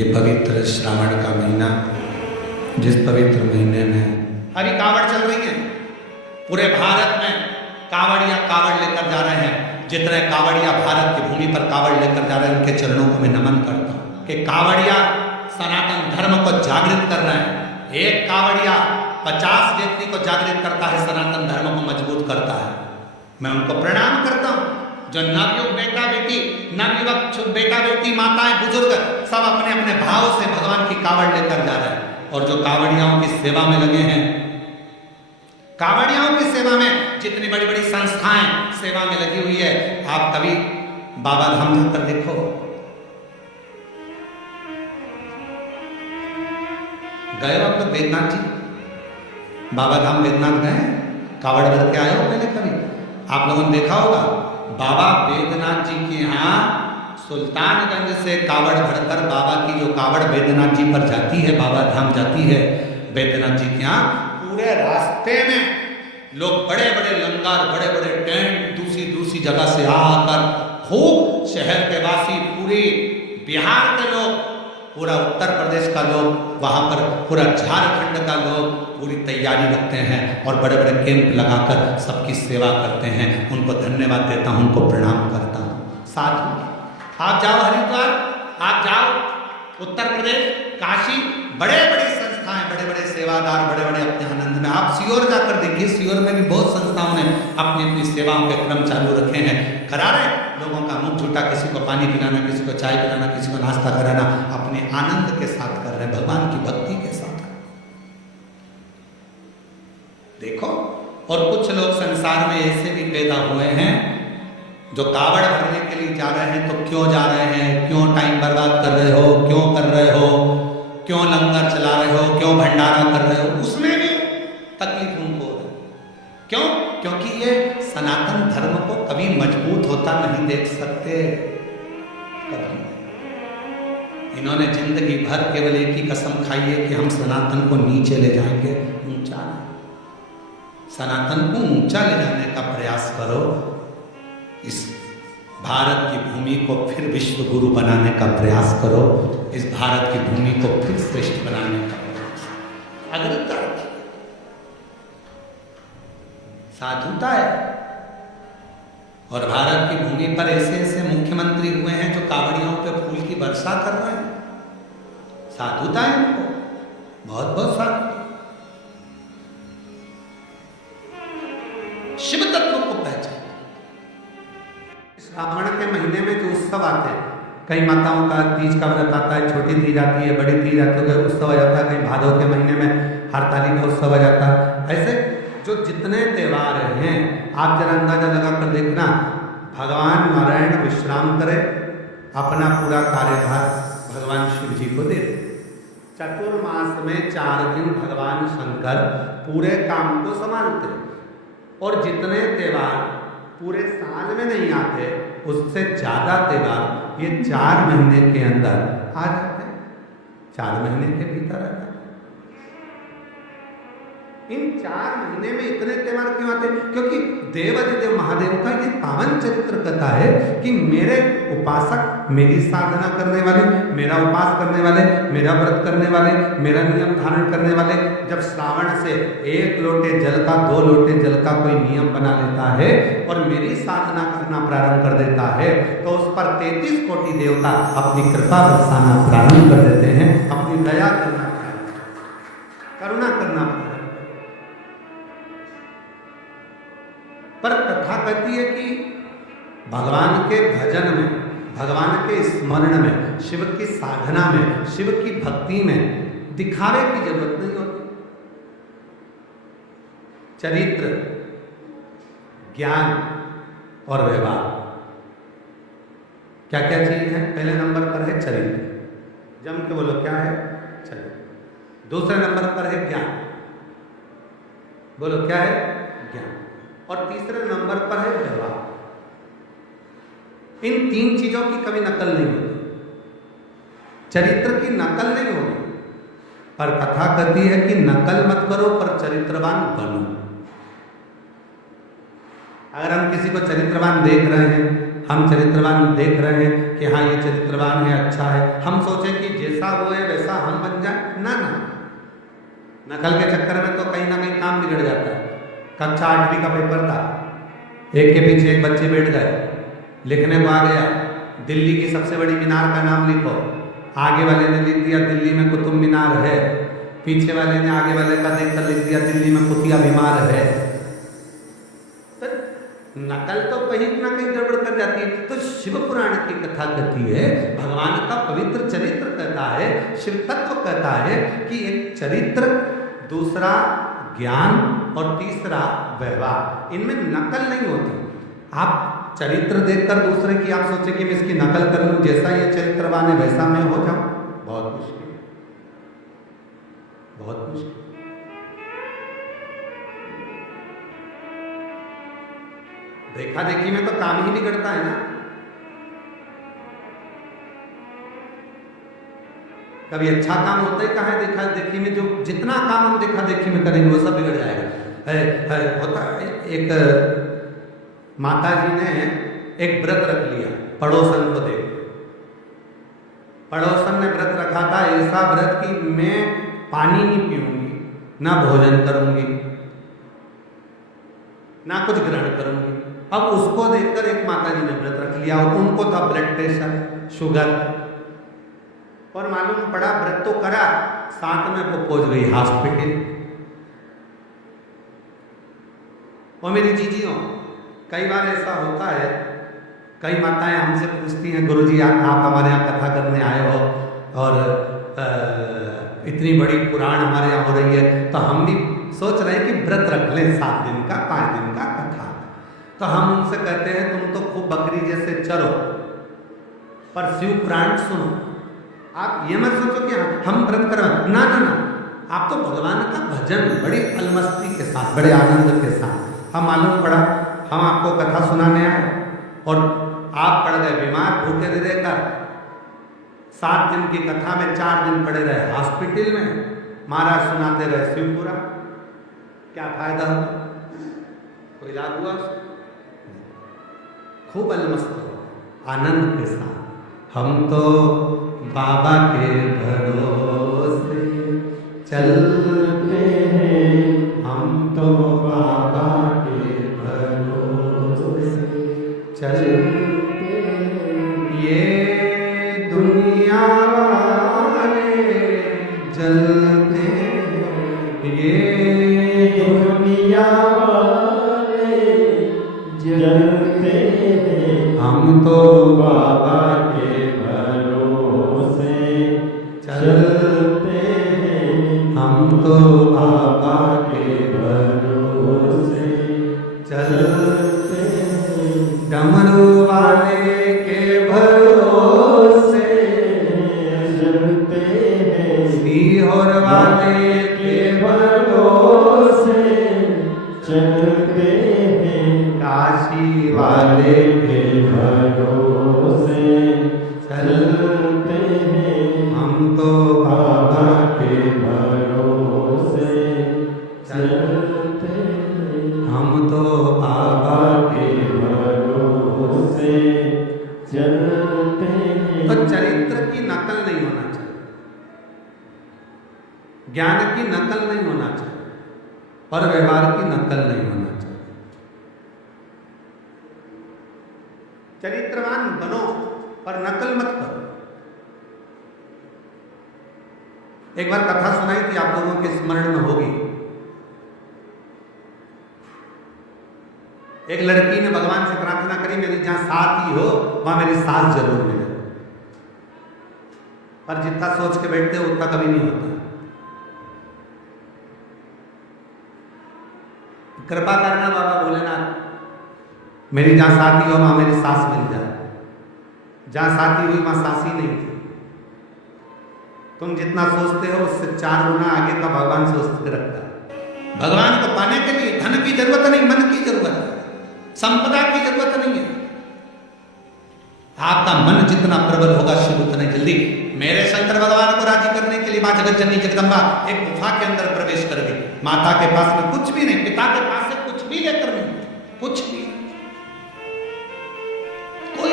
ये पवित्र श्रावण का महीना, जिस पवित्र महीने में अभी कावड़ चल रही है, पूरे भारत में कावड़िया कावड़ लेकर जा रहे हैं। जितने कावड़िया भारत की भूमि पर कावड़ लेकर जा रहे हैं, उनके चरणों को मैं नमन करता हूँ कि कावड़िया सनातन धर्म को जागृत कर रहे हैं। एक कावड़िया 50 व्यक्ति को जागृत करता है, सनातन धर्म को मजबूत करता है। मैं उनको प्रणाम करता हूँ। जो नवयुग बेटा बेटी, नवयुवक बेटा बेटी, माताएं, बुजुर्ग सब अपने अपने भाव से भगवान की कावड़ लेकर जा रहे हैं। और जो कावड़ियाओं की सेवा में लगे हैं, कावड़ियाओं की सेवा में जितनी बड़ी बड़ी संस्थाएं सेवा में लगी हुई है, आप कभी बाबा धाम जाकर देखो। गए हो आप लोग वेदनाथ जी? बाबा धाम वेदनाथ गए? कावड़ भर के आए हो पहले कभी? आप लोगों ने देखा होगा बाबा वेदनाथ जी के यहाँ सुल्तानगंज से कावड़ भरकर बाबा की जो कावड़ वेदनाथ जी पर जाती है, बाबा धाम जाती है वेदनाथ जी के यहाँ, पूरे रास्ते में लोग बड़े बड़े लंगर, बड़े बड़े टेंट दूसरी दूसरी जगह से आकर खूब शहर के वासी, पूरी बिहार के लोग, पूरा उत्तर प्रदेश का लोग, वहाँ पर पूरा झारखंड का लोग पूरी तैयारी रखते हैं और बड़े बड़े कैंप लगाकर सबकी सेवा करते हैं। उनको धन्यवाद देता हूँ, उनको प्रणाम करता हूँ। साथ आप जाओ हरिद्वार, आप जाओ उत्तर प्रदेश, काशी, बड़े बड़े संस्थाएं, बड़े बड़े सेवादार, बड़े बड़े अपने आनंद में। आप सीहोर जाकर देखिए, सीहोर में भी बहुत संस्थाओं ने अपनी अपनी सेवाओं के क्रम चालू रखे हैं, करा रहे लोगों का मुंह झूठा, किसी को पानी पिलाना, किसी को चाय पिलाना, किसी को नाश्ता कराना, अपने आनंद के साथ कर रहे हैं, भगवान की भक्ति के साथ। देखो, और कुछ लोग संसार में ऐसे भी पैदा हुए हैं जो कावड़ भरने के लिए जा रहे हैं। तो क्यों जा रहे हैं, क्यों टाइम बर्बाद कर रहे हो, क्यों कर रहे हो, क्यों लंगर चला रहे हो, क्यों भंडारा कर रहे हो, उसमें भी तकलीफ उनको हो रही। क्यों? क्योंकि ये सनातन धर्म को कभी मजबूत होता नहीं देख सकते, कभी। इन्होंने जिंदगी भर केवल एक ही कसम खाई है कि हम सनातन को नीचे ले जाएंगे, ऊंचा नहीं। सनातन को ऊंचा ले जाने का प्रयास करो, इस भारत की भूमि को फिर विश्व गुरु बनाने का प्रयास करो, इस भारत की भूमि को फिर श्रेष्ठ बनाने का प्रयास। अग्रता साधुता है। और भारत की भूमि पर ऐसे ऐसे मुख्यमंत्री हुए हैं जो कावड़ियों पे फूल की वर्षा कर रहे हैं। साधुता है उनको, बहुत बहुत साधुता। शिव तत्व को पहचान। श्रावण के महीने में जो उत्सव आते हैं, कई माताओं का तीज का व्रत आता है, छोटी तीज आती है, बड़ी तीज आती है, उत्सव आ जाता है, कहीं भादों के महीने में हरताली का उत्सव आ जाता है। ऐसे जो जितने त्योहार हैं, आप जरा अंदाजा लगा कर देखना, भगवान नारायण विश्राम करे, अपना पूरा कार्यभार भगवान शिव जी को दे। चतुर्मास में 4 दिन भगवान शंकर पूरे काम को संभालते, और जितने त्योहार पूरे साल में नहीं आते, उससे ज्यादा त्योहार ये 4 महीने के अंदर आ जाते हैं, 4 महीने के भीतर आ जाते हैं। इन 4 महीने में इतने त्योहार क्यों आते हैं? क्योंकि देवाधिदेव महादेव का ये पावन चरित्र कथा है कि मेरे उपासक, मेरी साधना करने वाले, मेरा उपास करने वाले, मेरा व्रत करने वाले, मेरा नियम धारण करने वाले, जब श्रावण से 1 लोटे जल का, 2 लोटे जल का कोई नियम बना लेता है और मेरी साधना करना प्रारंभ कर देता है, तो उस पर 33 कोटि देवता अपनी कृपा बरसाना प्रारंभ कर देते हैं, अपनी दया करना, करुणा करना। पर कथा कहती है कि भगवान के भजन में, भगवान के स्मरण में, शिव की साधना में, शिव की भक्ति में दिखावे की जरूरत नहीं होती। चरित्र, ज्ञान और व्यवहार, क्या क्या चीज है? पहले नंबर पर है चरित्र, जम के बोलो क्या है? चरित्र। दूसरे नंबर पर है ज्ञान, बोलो क्या है? ज्ञान। और तीसरे नंबर पर है व्यवहार। इन 3 चीजों की कभी नकल नहीं होती, चरित्र की नकल नहीं होगी। पर कथा कहती है कि नकल मत करो, पर चरित्रवान बनो। अगर हम किसी को चरित्रवान देख रहे हैं, हम चरित्रवान देख रहे हैं कि हाँ ये चरित्रवान है, अच्छा है, हम सोचे कि जैसा वो है वैसा हम बन जाए। ना ना, नकल के चक्कर में तो कहीं ना कहीं काम बिगड़ जाता है। कक्षा 8वीं का पेपर था, एक के पीछे एक बच्चे बैठ गए, लिखने को आ गया दिल्ली की सबसे बड़ी मीनार का नाम लिखो। आगे वाले ने लिख दिया दिल्ली में कुतुब मीनार है, पीछे वाले ने आगे वाले का देखकर लिख दिया दिल्ली में कुतिया बीमार है। तो नकल तो कहीं ना कहीं गड़बड़ कर जाती है। तो शिव पुराण की कथा कहती है, भगवान का पवित्र चरित्र कहता है, शिव तत्व कहता है कि एक चरित्र, दूसरा ज्ञान और तीसरा व्यवहार, इनमें नकल नहीं होती। आप चरित्र देखकर दूसरे की आप सोचे कि मैं इसकी नकल कर लूं, जैसा ये चरित्रवान है वैसा मैं हो जाऊं, बहुत मुश्किल, बहुत मुश्किल। देखा देखी में तो काम ही बिगड़ता है ना। कभी अच्छा काम होता ही कहाँ है, देखा देखी में जो जितना काम हम देखा देखी में करेंगे वो सब बिगड़ जाएगा। होता एक माता जी ने एक व्रत रख लिया पड़ोसन को देख। पड़ोसन ने व्रत रखा था ऐसा व्रत कि मैं पानी नहीं पीऊंगी, ना भोजन करूंगी, ना कुछ ग्रहण करूंगी। अब उसको देखकर एक माता जी ने व्रत रख लिया और उनको था ब्लड प्रेशर, शुगर, और मालूम पड़ा व्रत तो करा, साथ में वो पहुंच गई हॉस्पिटल। और मेरी जीजियों, कई बार ऐसा होता है, कई माताएं हमसे पूछती हैं गुरुजी आप हमारे यहाँ कथा करने आए हो और इतनी बड़ी पुराण हमारे यहाँ हो रही है, तो हम भी सोच रहे हैं कि व्रत रख लें 7 दिन का, 5 दिन का कथा। तो हम उनसे कहते हैं तुम तो खूब बकरी जैसे चलो पर शिव पुराण सुनो। आप ये मत सोचो कि हम व्रत कर, ना ना ना, आप तो भगवान का भजन बड़ी अलमस्ती के साथ, बड़े आनंद के साथ। हम मालूम पड़ा हम आपको कथा सुनाने आए और आप पड़ गए बीमार, भूखे दे देकर 7 दिन की कथा में 4 दिन पड़े रहे हॉस्पिटल में, महाराज सुनाते रहे शिवपुरा। क्या फायदा हो, कोई लाभ हुआ? खूब अलमस्त हो आनंद के साथ। हम तो बाबा के भरोसे चलते हैं, हम तो बाबा के भरोसे चलते हैं। ये दुनिया वाले जलते हैं, ये दुनिया वाले जलते हैं, हम तो बाबा के भरोसे चलते हैं, हम तो बाबा के भरोसे चलते हैं। डमरू वाले के भरोसे चलते हैं, सीहोर वाले के भरोसे चलते हैं, काशी वाले के भरोसे चलते हैं, हम तो बाबा के भरोसे चलते हैं, हम तो बाबा के भरोसे चलते हैं। तो चरित्र की नकल नहीं होना चाहिए, ज्ञान की नकल नहीं होना चाहिए और व्यवहार की नकल नहीं होना चाहिए। चरित्रवान बनो पर नकल मत करो। एक बार कथा सुनाई थी, आप लोगों के स्मरण में होगी। एक लड़की ने भगवान से प्रार्थना करी मेरी जहां साथी हो वहां मेरी सास जरूर मिले, पर जितना सोच के बैठते हो उतना कभी नहीं होता। कृपा करना बाबा भोलेनाथ, मेरी जहां शादी हो वहां मेरी सास मिल जाए। जहां शादी हुई वहां सास ही नहीं थी। तुम जितना सोचते हो उससे 4 गुना आगे का भगवान सोच के रखता है। भगवान को पाने के लिए धन की जरूरत नहीं, मन की जरूरत है, संपदा की जरूरत नहीं है। आपका मन जितना प्रबल होगा शिव उतना जल्दी। मेरे शंकर भगवान को राजी करने के लिए मां जगत जननी जगदम्बा एक गुफा के अंदर प्रवेश कर गई। माता के पास में कुछ भी नहीं, पिता के पास से कुछ भी लेकर नहीं, कुछ भी, कोई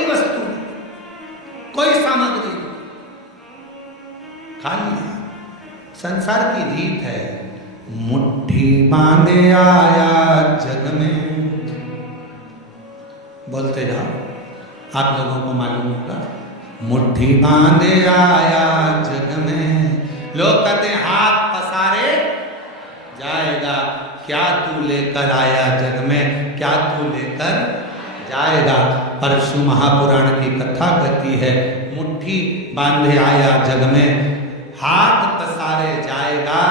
खा लिया। संसार की रीत है, मुट्ठी बांधे आया जग में। बोलते जाओ, आप लोगों को मालूम होगा। मुट्ठी बांधे आया जग में, लोग कहते हैं हाथ पसारे जाएगा। क्या तू लेकर आया जग में, क्या तू लेकर जाएगा। परशु महापुराण की कथा कहती है, मुट्ठी बांधे आया जग में, हाथ पसारे जाएगा,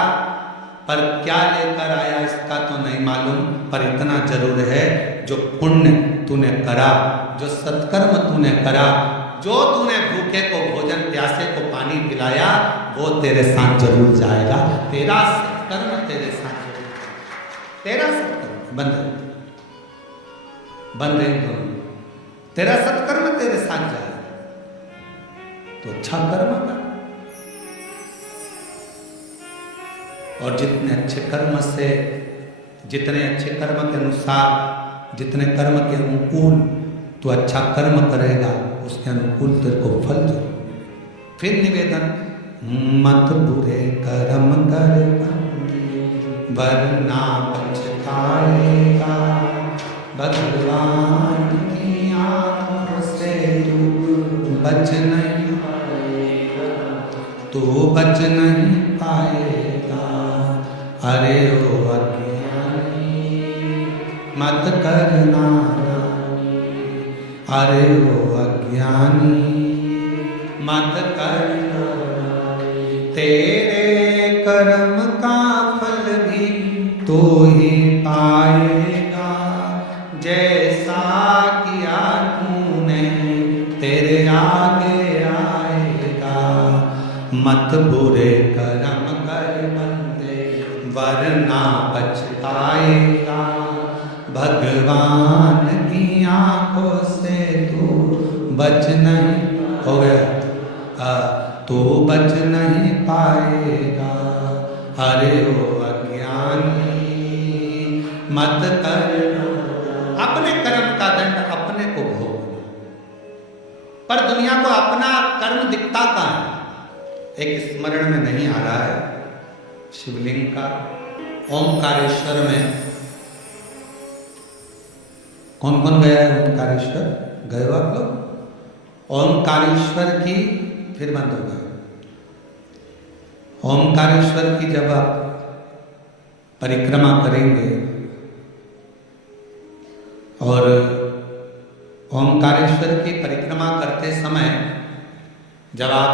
पर क्या लेकर आया इसका तो नहीं मालूम। पर इतना जरूर है, जो पुण्य तूने करा, जो सत्कर्म तूने करा, जो तूने भूखे को भोजन, प्यासे को पानी पिलाया, वो तेरे साथ जरूर जाएगा। तेरा सत्कर्म तेरे साथ जरूर, तेरा सत्कर्म बंद है, तेरा सत्कर्म तेरे साथ जाएगा। तो अच्छा कर्म कर, और जितने अच्छे कर्म से, जितने अच्छे कर्म के अनुसार, जितने कर्म के अनुकूल तो अच्छा कर्म करेगा, उसके अनुकूल तेरे को फल जरूर। फिर निवेदन, मत बुरे कर्म कर वरना पछताएगा, भगवान की आंखों से तू बच नहीं पाएगा, तू बच नहीं पाएगा। अरे ओ अज्ञानी मत करना, अरे ओ अज्ञानी मत करना, तेरे कर्म का फल भी तो ही पाएगा, जैसा किया तूने तेरे आगे आएगा। मत बुरे कर्म कर बंदे वरना पछताएगा, भगवान की आंखों से तू बच नहीं, हो गया, तू बच नहीं पाएगा। अरे ओ अज्ञानी मत करना, अपने कर्म का दंड अपने को भोगना। पर दुनिया को अपना कर्म दिखता कहाँ है? एक स्मरण में नहीं आ रहा है, शिवलिंग का ओमकारेश्वर में। कौन कौन गया है ओमकारेश्वर? गए हो आप लोग? ओमकारेश्वर की, फिर बंद हो गया। ओमकारेश्वर की जब आप परिक्रमा करेंगे और ओमकारेश्वर की परिक्रमा करते समय जब आप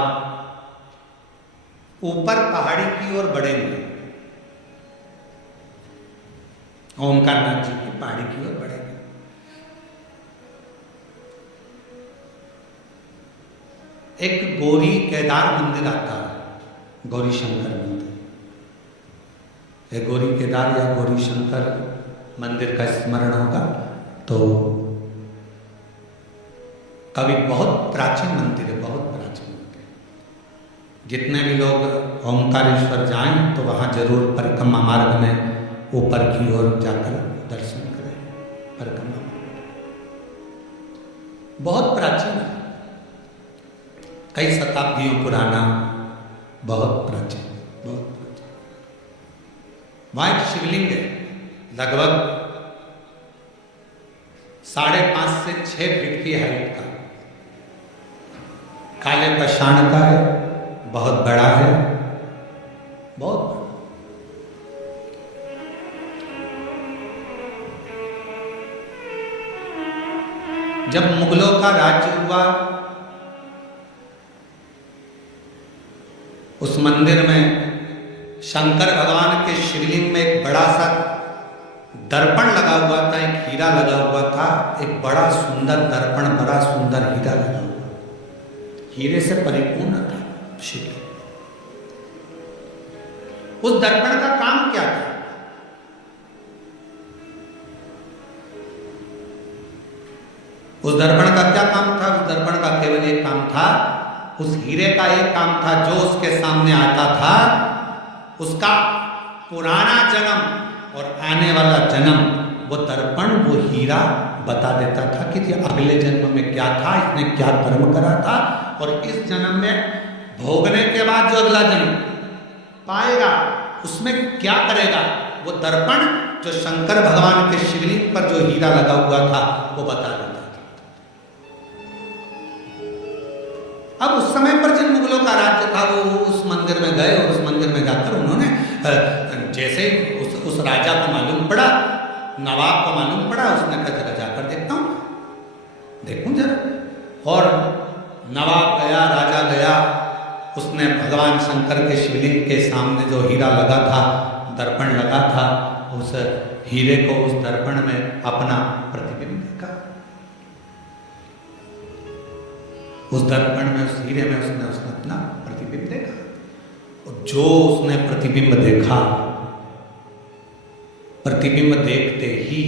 ऊपर पहाड़ी की ओर बढ़ेंगे, ओमकारनाथ जी की पहाड़ी की ओर बढ़ेंगे, एक गौरी केदार मंदिर आता है, गौरी शंकर मंदिर। एक गौरी केदार या गौरी शंकर मंदिर का स्मरण होगा तो कभी बहुत प्राचीन मंदिर है, बहुत प्राचीन मंदिर। जितने भी लोग ओमकारेश्वर जाएं तो वहाँ जरूर परिक्रमा मार्ग में ऊपर की ओर जाकर दर्शन करें। परिक्रमा बहुत प्राचीन है, कई शताब्दियों पुराना, बहुत प्राचीन, बहुत प्राचीन। वहाँ एक शिवलिंग है, लगभग 5.5 से 6 फीट की हाइट का, काले पाषाण का है, बहुत बड़ा है, बहुत बड़ा। जब मुगलों का राज्य हुआ, उस मंदिर में शंकर भगवान के शिवलिंग में एक बड़ा सा दर्पण लगा हुआ था, एक हीरा लगा हुआ था, एक बड़ा सुंदर दर्पण, बड़ा सुंदर हीरा लगा हुआ, हीरे से परिपूर्ण था शिवलिंग। उस दर्पण का काम क्या था? उस दर्पण का क्या काम था? उस दर्पण का केवल एक काम था, उस हीरे का एक काम था, जो उसके सामने आता था उसका पुराना जन्म और आने वाला जन्म, वो दर्पण, वो हीरा बता देता था कि ये अगले जन्म में क्या था, इसने क्या कर्म करा था, और इस जन्म में भोगने के बाद जो अगला जन्म पाएगा उसमें क्या करेगा, वो दर्पण जो शंकर भगवान के शिवलिंग पर जो हीरा लगा हुआ था वो बता देता था। अब उस समय पर जिन मुगलों का राज्य था वो उस मंदिर में गए और उस मंदिर में जाकर उन्होंने जैसे उस राजा को मालूम पड़ा, नवाब को मालूम पड़ा, उसने कहा जरा जाकर देखता हूं, देखूं जरा। और नवाब गया, राजा गया, उसने भगवान शंकर के शिवलिंग के सामने जो हीरा लगा था, दर्पण लगा था, उस हीरे को उस दर्पण में अपना प्रतिबिंब देखा। उस दर्पण में, उस हीरे में उसने अपना प्रतिबिंब देखा। और जो उसने प्रतिबिंब देखा, प्रतिबिंब देखते ही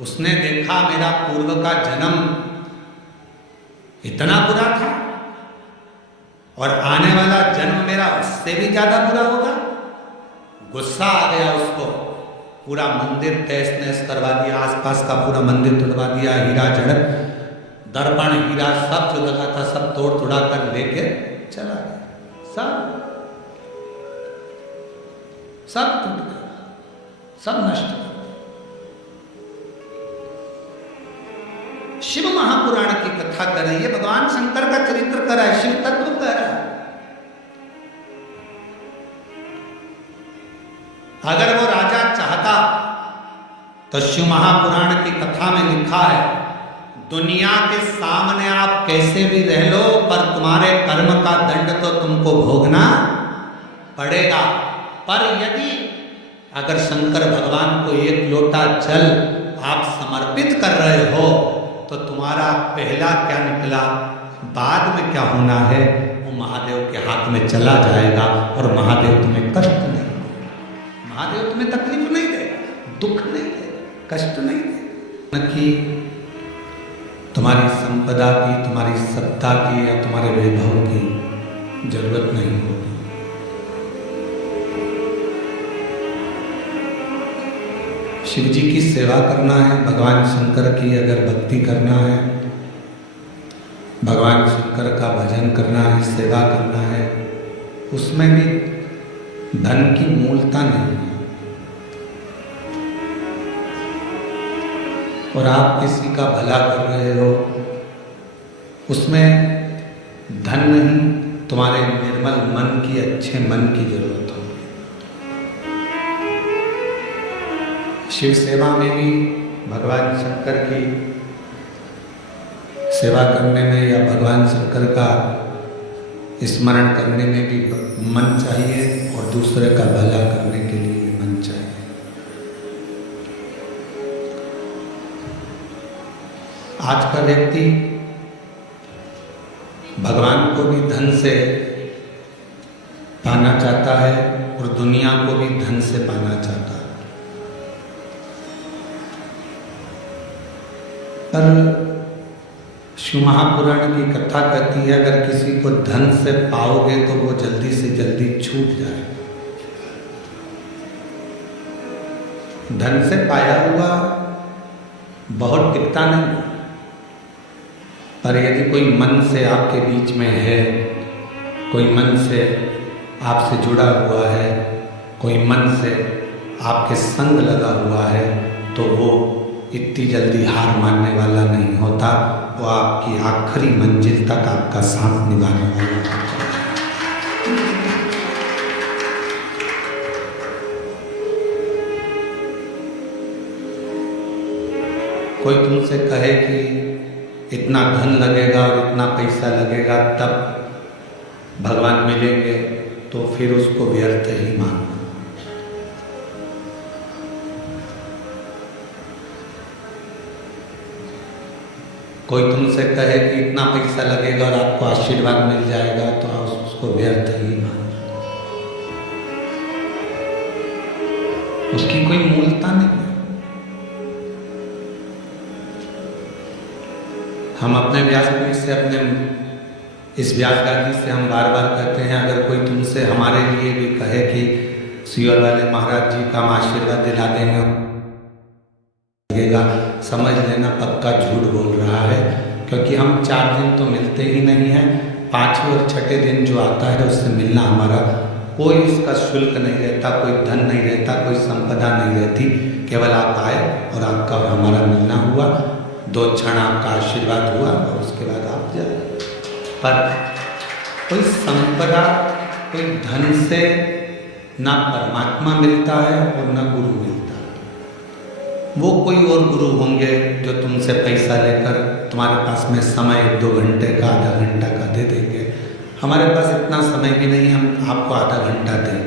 उसने देखा मेरा पूर्व का जन्म इतना बुरा था और आने वाला जन्म मेरा उससे भी ज्यादा बुरा होगा। गुस्सा आ गया उसको, पूरा मंदिर तहस नहस करवा दिया, आसपास का पूरा मंदिर तोड़वा दिया, हीरा जड़, दर्पण, हीरा सब जो लगा था सब तोड़ तोड़ा कर लेके चला गया। सब टूट गया, सब नष्ट हो गया। शिव महापुराण की कथा कर रही है, भगवान शंकर का चरित्र कर रहा है, शिव तत्व कर रहा है। अगर वो राजा चाहता तो शिव महापुराण की कथा में लिखा है, दुनिया के सामने आप कैसे भी रह लो पर तुम्हारे कर्म का दंड तो तुमको भोगना पड़ेगा। पर यदि अगर शंकर भगवान को एक लोटा जल आप समर्पित कर रहे हो तो तुम्हारा पहला क्या निकला, बाद में क्या होना है वो महादेव के हाथ में चला जाएगा और महादेव तुम्हें कष्ट नहीं देगा, महादेव तुम्हें तकलीफ नहीं देगा, दुख नहीं देगा, कष्ट नहीं देगा। न कि तुम्हारी संपदा की, तुम्हारी सत्ता की या तुम्हारे वैभव की जरूरत नहीं होगी। शिव जी की सेवा करना है, भगवान शंकर की अगर भक्ति करना है, भगवान शंकर का भजन करना है, सेवा करना है, उसमें भी धन की मूलता नहीं है। और आप किसी का भला कर रहे हो, उसमें धन नहीं, तुम्हारे निर्मल मन की, अच्छे मन की जरूरत हो। शिव सेवा में भी भगवान शंकर की सेवा करने में या भगवान शंकर का स्मरण करने में भी मन चाहिए और दूसरे का भला करने के लिए भी मन चाहिए। आज का व्यक्ति भगवान को भी धन से पाना चाहता है और दुनिया को भी धन से पाना चाहता है। पर शिव महापुराण की कथा कहती है अगर किसी को धन से पाओगे तो वो जल्दी से जल्दी छूट जाए। धन से पाया हुआ बहुत टिकता नहीं, पर यदि कोई मन से आपके बीच में है, कोई मन से आपसे जुड़ा हुआ है, कोई मन से आपके संग लगा हुआ है, तो वो इतनी जल्दी हार मानने वाला नहीं होता, वो आपकी आखिरी मंजिल तक आपका साथ निभाने वाला होता है। कोई तुमसे कहे कि इतना धन लगेगा और इतना पैसा लगेगा तब भगवान मिलेंगे, तो फिर उसको व्यर्थ ही मानना। कोई तुमसे कहे कि इतना पैसा लगेगा और आपको आशीर्वाद मिल जाएगा, तो आप उसको व्यर्थ ही मानो। उसकी कोई मूलता नहीं है। हम अपने व्यासपीठ से, अपने इस व्यास गादी से हम बार बार कहते हैं, अगर कोई तुमसे हमारे लिए भी कहे कि सियोल वाले महाराज जी का हम आशीर्वाद दिला देंगे, समझ लेना पक्का झूठ बोल रहा है, क्योंकि हम 4 दिन तो मिलते ही नहीं हैं। पांचवें और छठे दिन जो आता है उससे मिलना हमारा कोई उसका शुल्क नहीं रहता, कोई धन नहीं रहता, कोई संपदा नहीं रहती। केवल आप आए और आपका और हमारा मिलना हुआ, 2 क्षण आपका आशीर्वाद हुआ और उसके बाद आप जाए। पर कोई संपदा, कोई धन से ना परमात्मा मिलता है और ना गुरु मिलता है। वो कोई और गुरु होंगे जो तुमसे पैसा लेकर तुम्हारे पास में समय 2 घंटे का, आधा घंटा का दे देंगे। हमारे पास इतना समय भी नहीं हम आपको आधा घंटा दें।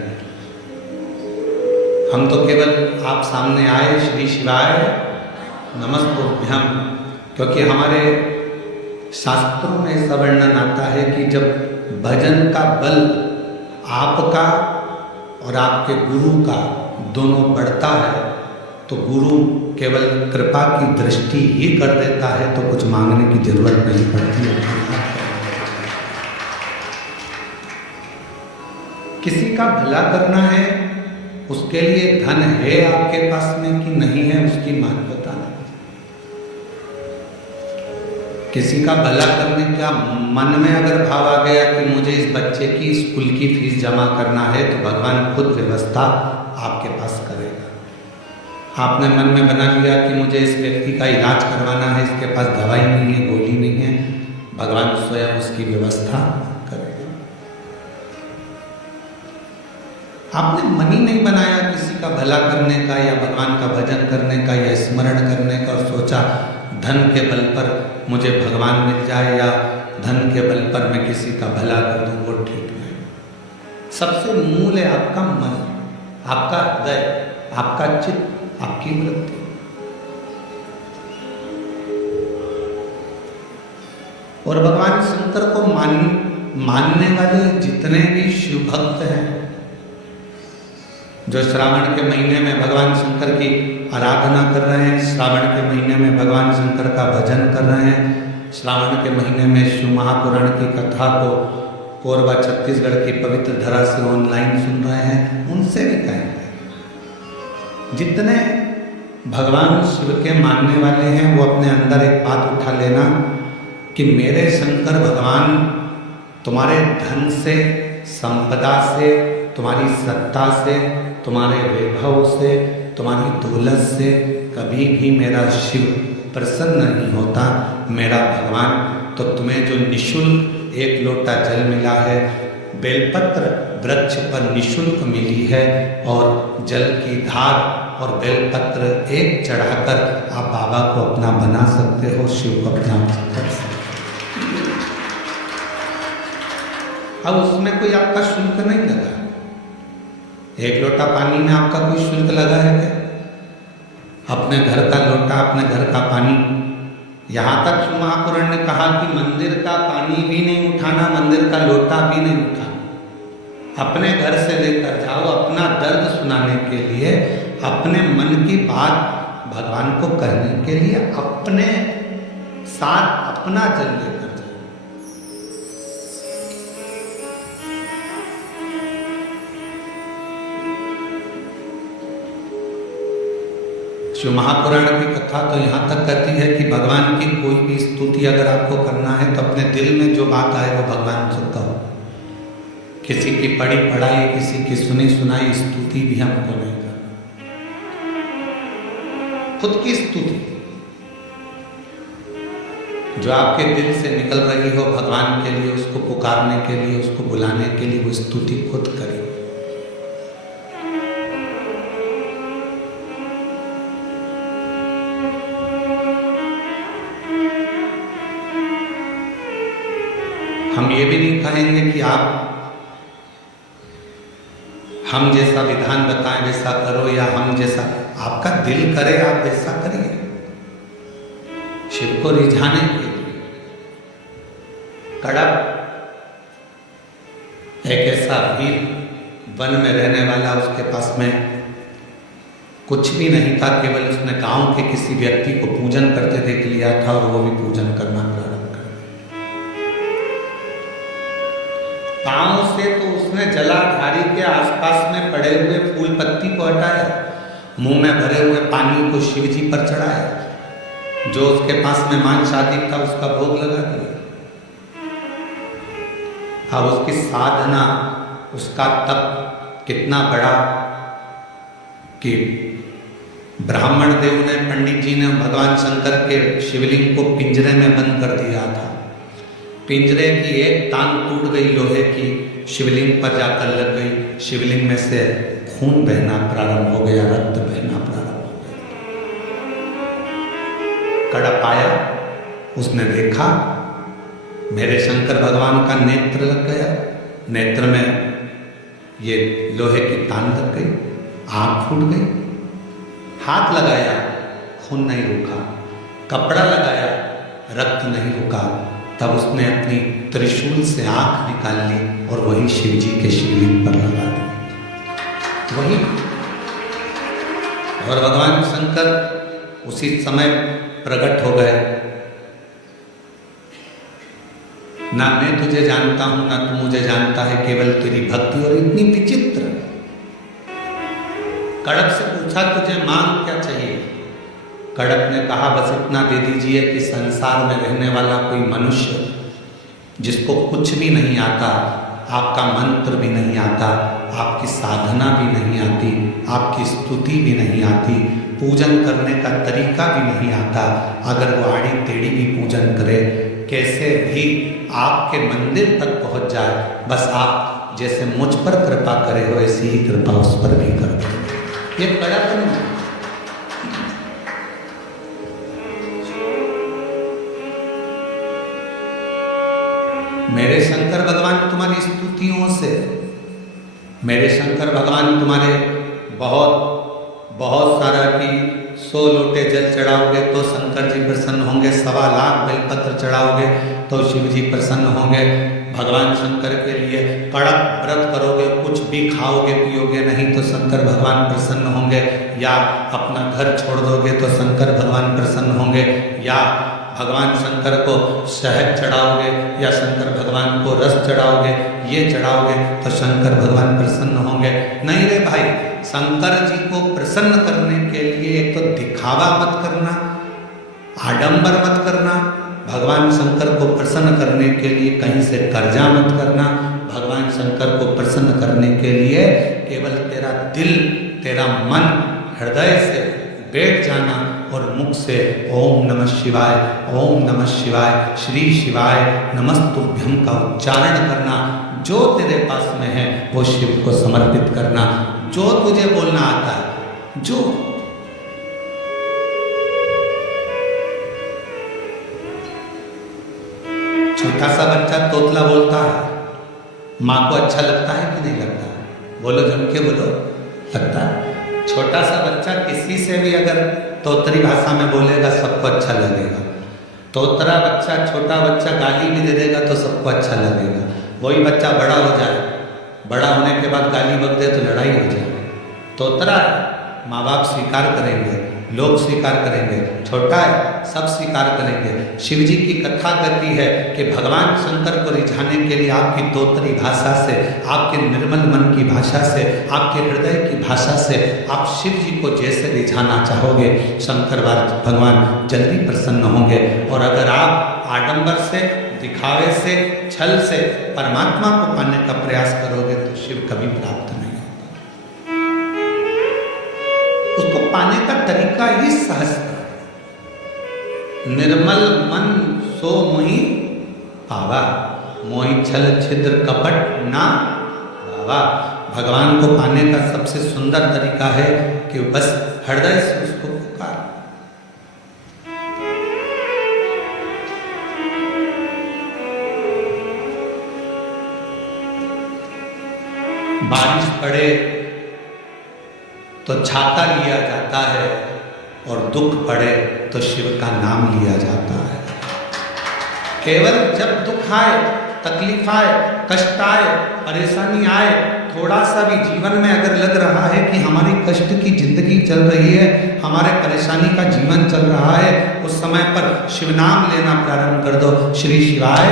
हम तो केवल आप सामने आए, श्री शिवाय नमस्तुभ्यं, क्योंकि हमारे शास्त्रों में ऐसा वर्णन आता है कि जब भजन का बल आपका और आपके गुरु का दोनों बढ़ता है तो गुरु केवल कृपा की दृष्टि ही कर देता है, तो कुछ मांगने की जरूरत नहीं पड़ती है। किसी का भला करना है, उसके लिए धन है आपके पास में कि नहीं है उसकी महत्वता नहीं। किसी का भला करने का मन में अगर भाव आ गया कि मुझे इस बच्चे की स्कूल की फीस जमा करना है, तो भगवान खुद व्यवस्था आपके पास करेगा। आपने मन में बना लिया कि मुझे इस व्यक्ति का इलाज करवाना है, इसके पास दवाई नहीं है, गोली नहीं है, भगवान स्वयं उसकी व्यवस्था करेगा। आपने मन ही नहीं बनाया किसी का भला करने का या भगवान का भजन करने का या स्मरण करने का और सोचा धन के बल पर मुझे भगवान मिल जाए या धन के बल पर मैं किसी का भला कर दूं, वो ठीक नहीं। सबसे मूल है आपका मन, आपका हृदय, आपका चित्त, आपकी वृत्ति। और भगवान शंकर को मानने वाले जितने भी शिव भक्त हैं, जो श्रावण के महीने में भगवान शंकर की आराधना कर रहे हैं, श्रावण के महीने में भगवान शंकर का भजन कर रहे हैं, श्रावण के महीने में शिव महापुराण की कथा को कोरबा छत्तीसगढ़ की पवित्र धरा से ऑनलाइन सुन रहे हैं, उनसे भी कहेंगे जितने भगवान शिव के मानने वाले हैं वो अपने अंदर एक बात उठा लेना कि मेरे शंकर भगवान तुम्हारे धन से, संपदा से, तुम्हारी सत्ता से, तुम्हारे वैभव से, तुम्हारी दौलत से कभी भी मेरा शिव प्रसन्न नहीं होता। मेरा भगवान, तो तुम्हें जो निशुल्क 1 लोटा जल मिला है, बेलपत्र वृक्ष पर निशुल्क मिली है, और जल की धार और बेलपत्र एक चढ़ाकर आप बाबा को अपना बना सकते हो, शिव को अपना कर सकते हो। अब उसमें कोई आपका शुल्क नहीं लगा। 1 लोटा पानी में आपका कोई शुल्क लगा है क्या? अपने घर का लोटा, अपने घर का पानी, यहाँ तक शिव महापुराण ने कहा कि मंदिर का पानी भी नहीं उठाना, मंदिर का लोटा भी नहीं उठाना। अपने घर से लेकर जाओ, अपना दर्द सुनाने के लिए, अपने मन की बात भगवान को कहने के लिए अपने साथ अपना जल लेकर जाओ। शिव महापुराण की कथा तो यहाँ तक कहती है कि भगवान की कोई भी स्तुति अगर आपको करना है तो अपने दिल में जो बात आए वो भगवान से कहो। किसी की पढ़ी पढ़ाई, किसी की सुनी सुनाई स्तुति भी हमको नहीं करना। खुद की स्तुति जो आपके दिल से निकल रही हो भगवान के लिए, उसको पुकारने के लिए, उसको बुलाने के लिए, वो स्तुति खुद करें। हम ये भी नहीं कहेंगे कि आप हम जैसा विधान बताएं वैसा करो, या हम जैसा आपका दिल करे आप वैसा करिए। शिव को रिझाने के लिए कड़क एक ऐसा वीर वन में रहने वाला, उसके पास में कुछ भी नहीं था, केवल उसने गांव के किसी व्यक्ति को पूजन करते देख लिया था और वो भी पूजन करना प्रारंभ कर दिया। गांव से तो उसने जलाधारी के आसपास में पड़े हुए फूल पत्ती को हटाया, मुंह में भरे हुए पानी को शिव जी पर चढ़ाया, जो उसके पास में मांस आदि था उसका भोग लगा दिया। अब उसकी साधना, उसका तप कितना बड़ा कि ब्राह्मण देव ने, पंडित जी ने भगवान शंकर के शिवलिंग को पिंजरे में बंद कर दिया था। पिंजरे की एक टांग टूट गई लोहे की, शिवलिंग पर जाकर लग गई। शिवलिंग में से खून बहना प्रारंभ हो गया, रक्त बहना प्रारंभ हो गया। कड़प आया, उसने देखा मेरे शंकर भगवान का नेत्र लग गया, नेत्र में ये लोहे की तान लग गई, आंख फूट गई। हाथ लगाया, खून नहीं रुका, कपड़ा लगाया, रक्त नहीं रुका। तब उसने अपनी त्रिशूल से आंख निकाल ली और वही शिव जी के शिवलिंग पर लगा दी, वही। और भगवान शंकर उसी समय प्रकट हो गए। ना मैं तुझे जानता हूं, ना तू मुझे जानता है, केवल तेरी भक्ति। और इतनी विचित्र। कड़प से पूछा तुझे मांग क्या चाहिए? कड़प ने कहा बस इतना दे दीजिए कि संसार में रहने वाला कोई मनुष्य जिसको कुछ भी नहीं आता, आपका मंत्र भी नहीं आता, आपकी साधना भी नहीं आती, आपकी स्तुति भी नहीं आती, पूजन करने का तरीका भी नहीं आता, अगर वो आड़ी टेढ़ी भी पूजन करे, कैसे भी आपके मंदिर तक पहुंच जाए, बस आप जैसे मुझ पर कृपा करे हो ऐसी ही कृपा उस पर भी कर दो। ये बड़ा नहीं। मेरे शंकर भगवान तुम्हारी स्तुतियों से, मेरे शंकर भगवान तुम्हारे बहुत सारा की 100 लोटे जल चढ़ाओगे तो शंकर जी प्रसन्न होंगे, 1.25 लाख बेलपत्र चढ़ाओगे तो शिव जी प्रसन्न होंगे। भगवान शंकर के लिए कड़क व्रत करोगे, कुछ भी खाओगे पियोगे नहीं तो शंकर भगवान प्रसन्न होंगे, या अपना घर छोड़ दोगे तो शंकर भगवान प्रसन्न होंगे, या भगवान शंकर को शहद चढ़ाओगे या शंकर भगवान को रस चढ़ाओगे, ये चढ़ाओगे तो शंकर भगवान प्रसन्न होंगे। नहीं रे भाई, शंकर जी को प्रसन्न करने के लिए एक तो दिखावा मत करना, आडंबर मत करना। भगवान शंकर को प्रसन्न करने के लिए कहीं से कर्जा मत करना। भगवान शंकर को प्रसन्न करने के लिए केवल तेरा दिल, तेरा मन हृदय से बैठ जाना और मुख से ओम नमः शिवाय, ओम नमः शिवाय, श्री शिवाय नमस्तुभ्यं का उच्चारण करना। जो तेरे पास में है वो शिव को समर्पित करना, जो तुझे बोलना आता है, जो छोटा सा बच्चा तोतला बोलता है, माँ को अच्छा लगता है कि नहीं लगता? बोलो, जम के बोलो, लगता है। छोटा सा बच्चा किसी से भी अगर तोतरी भाषा में बोलेगा सबको अच्छा लगेगा। तोतरा बच्चा, छोटा बच्चा गाली भी दे देगा तो सबको अच्छा लगेगा। वही बच्चा बड़ा हो जाए, बड़ा होने के बाद गाली बक दे तो लड़ाई हो जाए। तोतरा है, माँ बाप स्वीकार करेंगे, लोग स्वीकार करेंगे, छोटा है सब स्वीकार करेंगे। शिव जी की कथा कहती है कि भगवान शंकर को रिझाने के लिए आपकी तोतरी भाषा से, आपके निर्मल मन की भाषा से, आपके हृदय की भाषा से आप शिव जी को जैसे रिझाना चाहोगे शंकर भगवान जल्दी प्रसन्न होंगे। और अगर आप आडंबर से, दिखावे से, छल से परमात्मा को पाने का प्रयास करोगे तो शिव कभी प्राप्त नहीं होगा। उसको पाने का तरीका ही सहजता। निर्मल मन सो मोहि पावा, मोहि छल छिद्र कपट ना पावा। भगवान को पाने का सबसे सुंदर तरीका है कि बस हृदय से उसको पुकार। बारिश पड़े तो छाता लिया जाता है और दुख पड़े तो शिव का नाम लिया जाता है। केवल जब दुख आए, तकलीफ आए, कष्ट आए, परेशानी आए, थोड़ा सा भी जीवन में अगर लग रहा है कि हमारी कष्ट की जिंदगी चल रही है, हमारे परेशानी का जीवन चल रहा है, उस समय पर शिव नाम लेना प्रारंभ कर दो। श्री शिवाय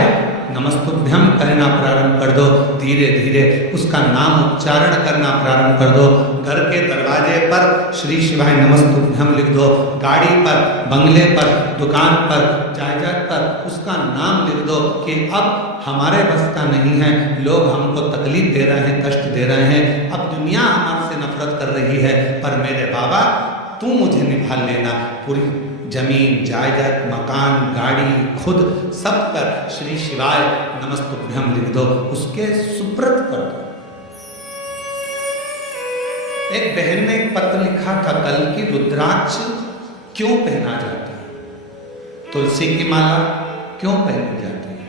नमस्तुभ्यं कहना प्रारंभ कर दो। धीरे धीरे उसका नाम उच्चारण करना प्रारंभ कर दो। घर के दरवाजे पर श्री शिवाय नमस्तुभ्यम लिख दो, गाड़ी पर, बंगले पर, दुकान पर, जायदाद पर उसका नाम लिख दो कि अब हमारे बस का नहीं है, लोग हमको तकलीफ दे रहे हैं, कष्ट दे रहे हैं, अब दुनिया हमारे से नफरत कर रही है, पर मेरे बाबा तू मुझे निभा लेना। पूरी जमीन, जायदाद, मकान, गाड़ी, खुद सब पर श्री शिवाय नमस्तुभ्यम लिख दो, उसके सुप्रत कर दो। एक बहन ने एक पत्र लिखा था कल की रुद्राक्ष क्यों पहना जाता है, तुलसी की माला क्यों पहनी जाती है,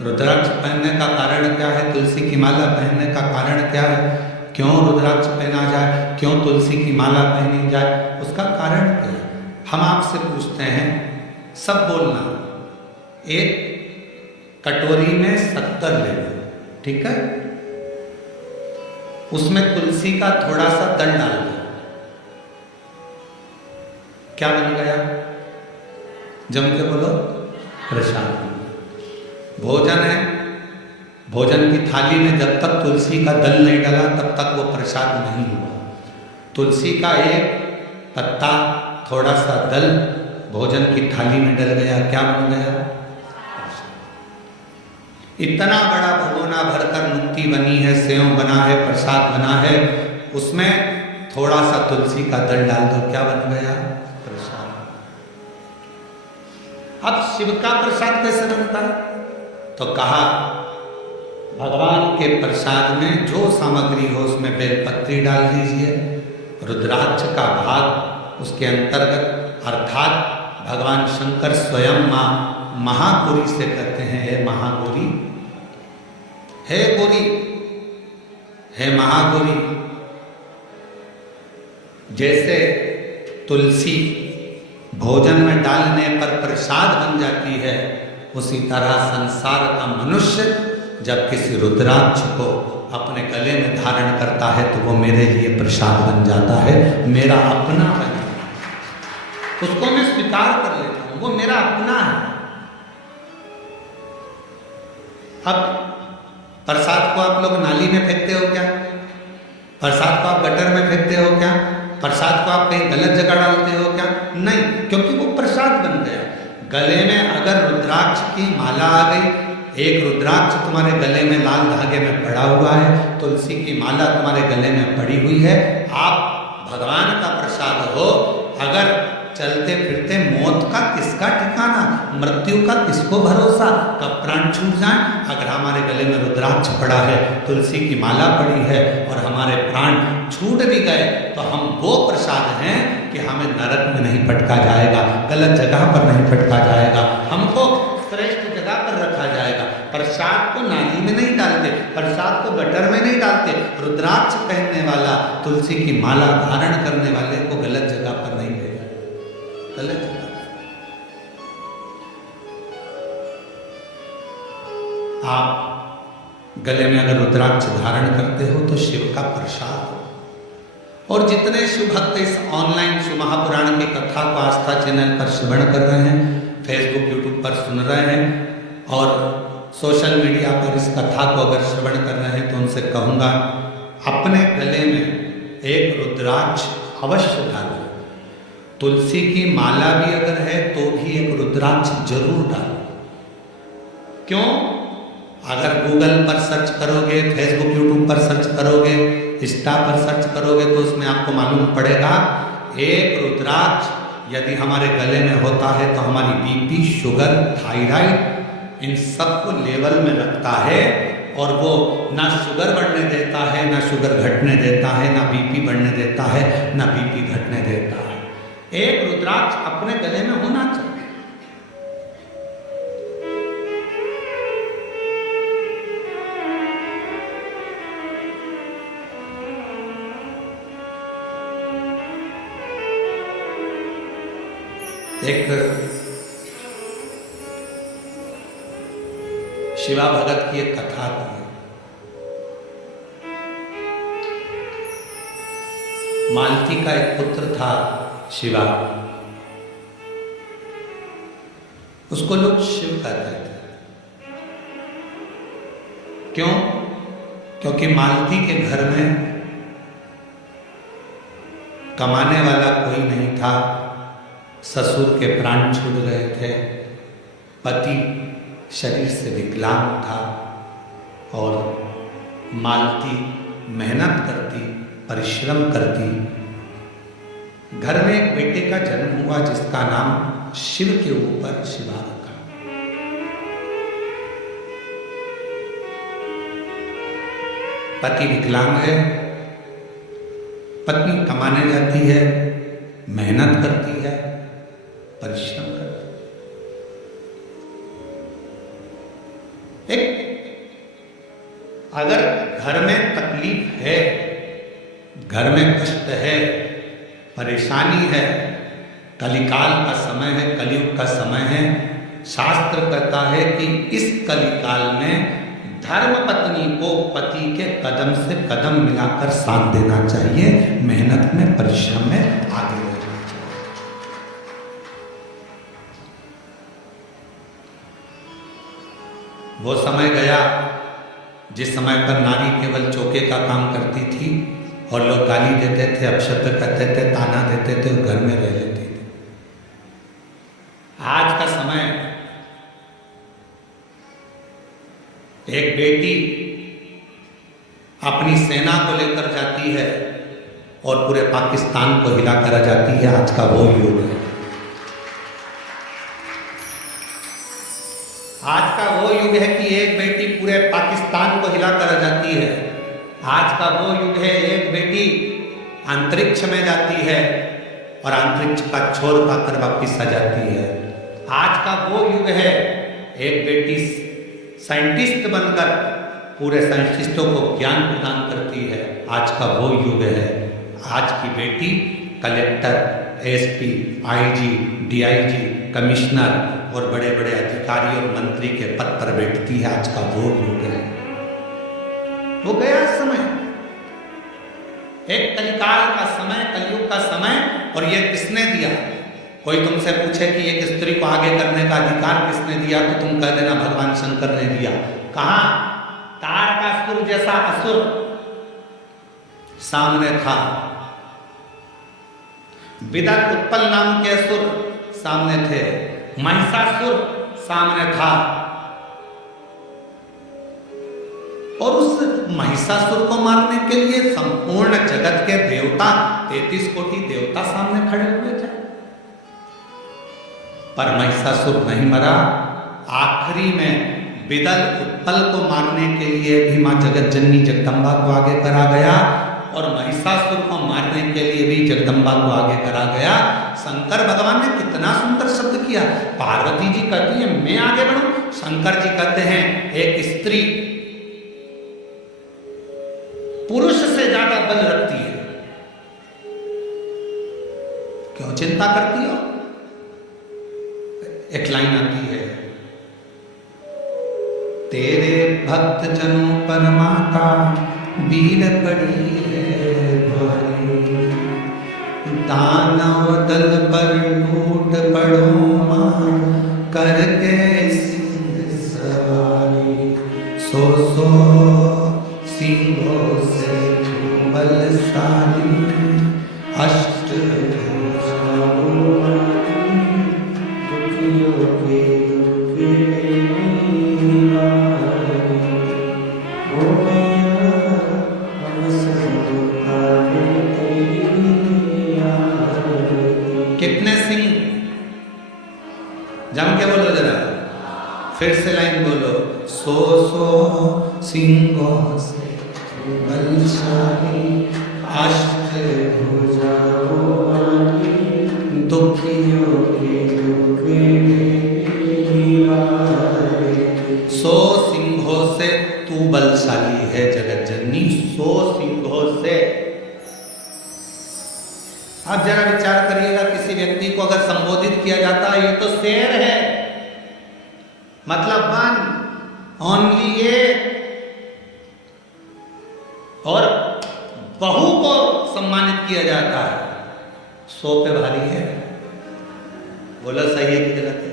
रुद्राक्ष पहनने का कारण क्या है, तुलसी की माला पहनने का कारण क्या है, क्यों रुद्राक्ष पहना जाए, क्यों तुलसी की माला पहनी जाए, उसका कारण क्या है। हम आपसे पूछते हैं, सब बोलना, एक कटोरी में 70 ले लो, ठीक है, उसमें तुलसी का थोड़ा सा दल डाल दो, क्या बन गया, जम के बोलो, प्रसाद। भोजन है, भोजन की थाली में जब तक तुलसी का दल नहीं डाला तब तक वो प्रसाद नहीं हुआ। तुलसी का एक पत्ता, थोड़ा सा दल भोजन की थाली में डल गया, क्या बन गया, इतना बड़ा भगोना भरकर मुक्ति बनी है, सेव बना है, प्रसाद बना है, उसमें थोड़ा सा तुलसी का दल डाल दो, क्या बन गया, प्रसाद। अब शिव का प्रसाद कैसे बनता है, तो कहा भगवान के प्रसाद में जो सामग्री हो उसमें बेलपत्री डाल दीजिए, रुद्राक्ष का भाग उसके अंतर्गत, अर्थात भगवान शंकर स्वयं मां महागौरी से कहते हैं, हे महागौरी, हे गौरी, हे महागौरी। जैसे तुलसी भोजन में डालने पर प्रसाद बन जाती है, उसी तरह संसार का मनुष्य जब किसी रुद्राक्ष को अपने गले में धारण करता है तो वो मेरे लिए प्रसाद बन जाता है, मेरा अपना बन जाता है, उसको मैं स्वीकार कर लेता हूं, वो मेरा अपना है। अब प्रसाद को आप लोग नाली में फेंकते हो क्या, प्रसाद को आप गटर में फेंकते हो क्या, प्रसाद को आप कहीं गलत जगह डालते हो क्या, नहीं, क्योंकि वो प्रसाद बन गया। गले में अगर रुद्राक्ष की माला आ गई, एक रुद्राक्ष तुम्हारे गले में लाल धागे में पड़ा हुआ है, तुलसी की माला तुम्हारे गले में पड़ी हुई है, आप भगवान का प्रसाद हो। अगर चलते फिरते मौत का किसका ठिकाना, मृत्यु का किसको भरोसा, कब प्राण छूट जाए। अगर हमारे गले में रुद्राक्ष पड़ा है, तुलसी की माला पड़ी है और हमारे प्राण छूट भी गए तो हम वो प्रसाद हैं कि हमें नरक में नहीं पटका जाएगा, गलत जगह पर नहीं पटका जाएगा, हमको श्रेष्ठ जगह पर रखा जाएगा। प्रसाद को नाली में नहीं डालते, प्रसाद को गटर में नहीं डालते, रुद्राक्ष पहनने वाला, तुलसी की माला धारण करने वाले को गलत जगह पर नहीं भेजा, गलत जगह। आप गले में अगर रुद्राक्ष धारण करते हो तो शिव का प्रसाद हो। और जितने शिव भक्त इस ऑनलाइन शिव महापुराण की कथा को आस्था चैनल पर श्रवण कर रहे हैं, फेसबुक यूट्यूब पर सुन रहे हैं और सोशल मीडिया पर इस कथा को अगर श्रवण कर रहे हैं, तो उनसे कहूँगा अपने गले में एक रुद्राक्ष अवश्य डालो। तुलसी की माला भी अगर है तो भी एक रुद्राक्ष जरूर डालो। क्यों? अगर गूगल पर सर्च करोगे, फेसबुक यूट्यूब पर सर्च करोगे, इंस्टा पर सर्च करोगे तो उसमें आपको मालूम पड़ेगा एक रुद्राक्ष यदि हमारे गले में होता है तो हमारी बीपी, शुगर, थायराइड इन सबको लेवल में रखता है और वो ना शुगर बढ़ने देता है, ना शुगर घटने देता है, ना बीपी बढ़ने देता है, ना बीपी घटने देता है। एक रुद्राक्ष अपने गले में होना चाहिए। एक शिवा भगत की एक कथा थी। मालती का एक पुत्र था शिवा, उसको लोग शिव कहते थे। क्यों? क्योंकि मालती के घर में कमाने वाला कोई नहीं था, ससुर के प्राण छूट गए थे, पति शरीर से विकलांग था और मालती मेहनत करती, परिश्रम करती। घर में एक बेटे का जन्म हुआ जिसका नाम शिव के ऊपर शिवा रखा। पति विकलांग है, पत्नी कमाने जाती है, मेहनत करती है, परिश्रम करती है। एक अगर घर में तकलीफ है, घर में कष्ट है, परेशानी है, कलिकाल का समय है, कलयुग का समय है, शास्त्र कहता है कि इस कलिकाल में धर्म पत्नी को पति के कदम से कदम मिलाकर साथ देना चाहिए, मेहनत में, परिश्रम में आगे बढ़ना चाहिए। वो समय गया जिस समय पर नारी केवल चौके का काम करती थी और लोग गाली देते थे, अपशब्द कहते थे, ताना देते थे और घर में रह लेती थी। आज का समय, एक बेटी अपनी सेना को लेकर जाती है और पूरे पाकिस्तान को हिलाकर आ जाती है। आज का वो युग है, आज का वो युग है कि एक बेटी पूरे पाकिस्तान को हिलाकर आ जाती है। आज का वो युग है, एक बेटी अंतरिक्ष में जाती है और अंतरिक्ष का छोर पाकर वापिस आ जाती है। आज का वो युग है, एक बेटी साइंटिस्ट बनकर पूरे साइंटिस्टों को ज्ञान प्रदान करती है। आज का वो युग है, आज की बेटी collector, SP, IG, DIG, commissioner और बड़े बड़े अधिकारी और मंत्री के पद पर बैठती है। आज का वो युग है। वो गया समय, एक कलिकाल का समय, कलयुग का समय। और ये किसने दिया? कोई तुमसे पूछे कि एक स्त्री को आगे करने का अधिकार किसने दिया, तो तुम कह देना भगवान शंकर ने दिया। कहां? तारकासुर जैसा असुर सामने था, विदत उत्पल नाम के असुर सामने थे, महिषासुर सामने था। और उस महिषासुर को मारने के लिए संपूर्ण जगत के देवता, 33 कोटि देवता सामने खड़े हुए थे, पर महिषासुर नहीं मरा। आखिरी में विदल उत्पल को मारने के लिए भी मां जगत जननी जगदम्बा को आगे करा गया और महिषासुर को मारने के लिए भी जगदम्बा को आगे करा गया। शंकर भगवान ने कितना सुंदर शब्द किया। पार्वती जी कहती है मैं आगे बढ़ूं, शंकर जी कहते हैं एक स्त्री पुरुष से ज्यादा बल रखती है, क्यों चिंता करती हो? एक लाइन आती है, तेरे भक्त जनों पर माता वीर पड़ी है भारी, दानव दल पर टूट पड़ो मां करके सवारी, सो सिंहों से बलशाली अष्ट कितने सिंह? जम के बोलो जरा, फिर से लाइन बोलो, सो सिंहों से बलशाली अष्टभुजावानी, दुखियों के दुख निवारे। 100 सिंहों से तू बलशाली है जगत जननी, 100 सिंहों से। आप जरा विचार करिएगा, किसी व्यक्ति को अगर संबोधित किया जाता है ये तो शेर है, मतलब वन ओनली एक, और बहू को सम्मानित किया जाता है 100 पे भारी है। बोला सही है कि गलत है?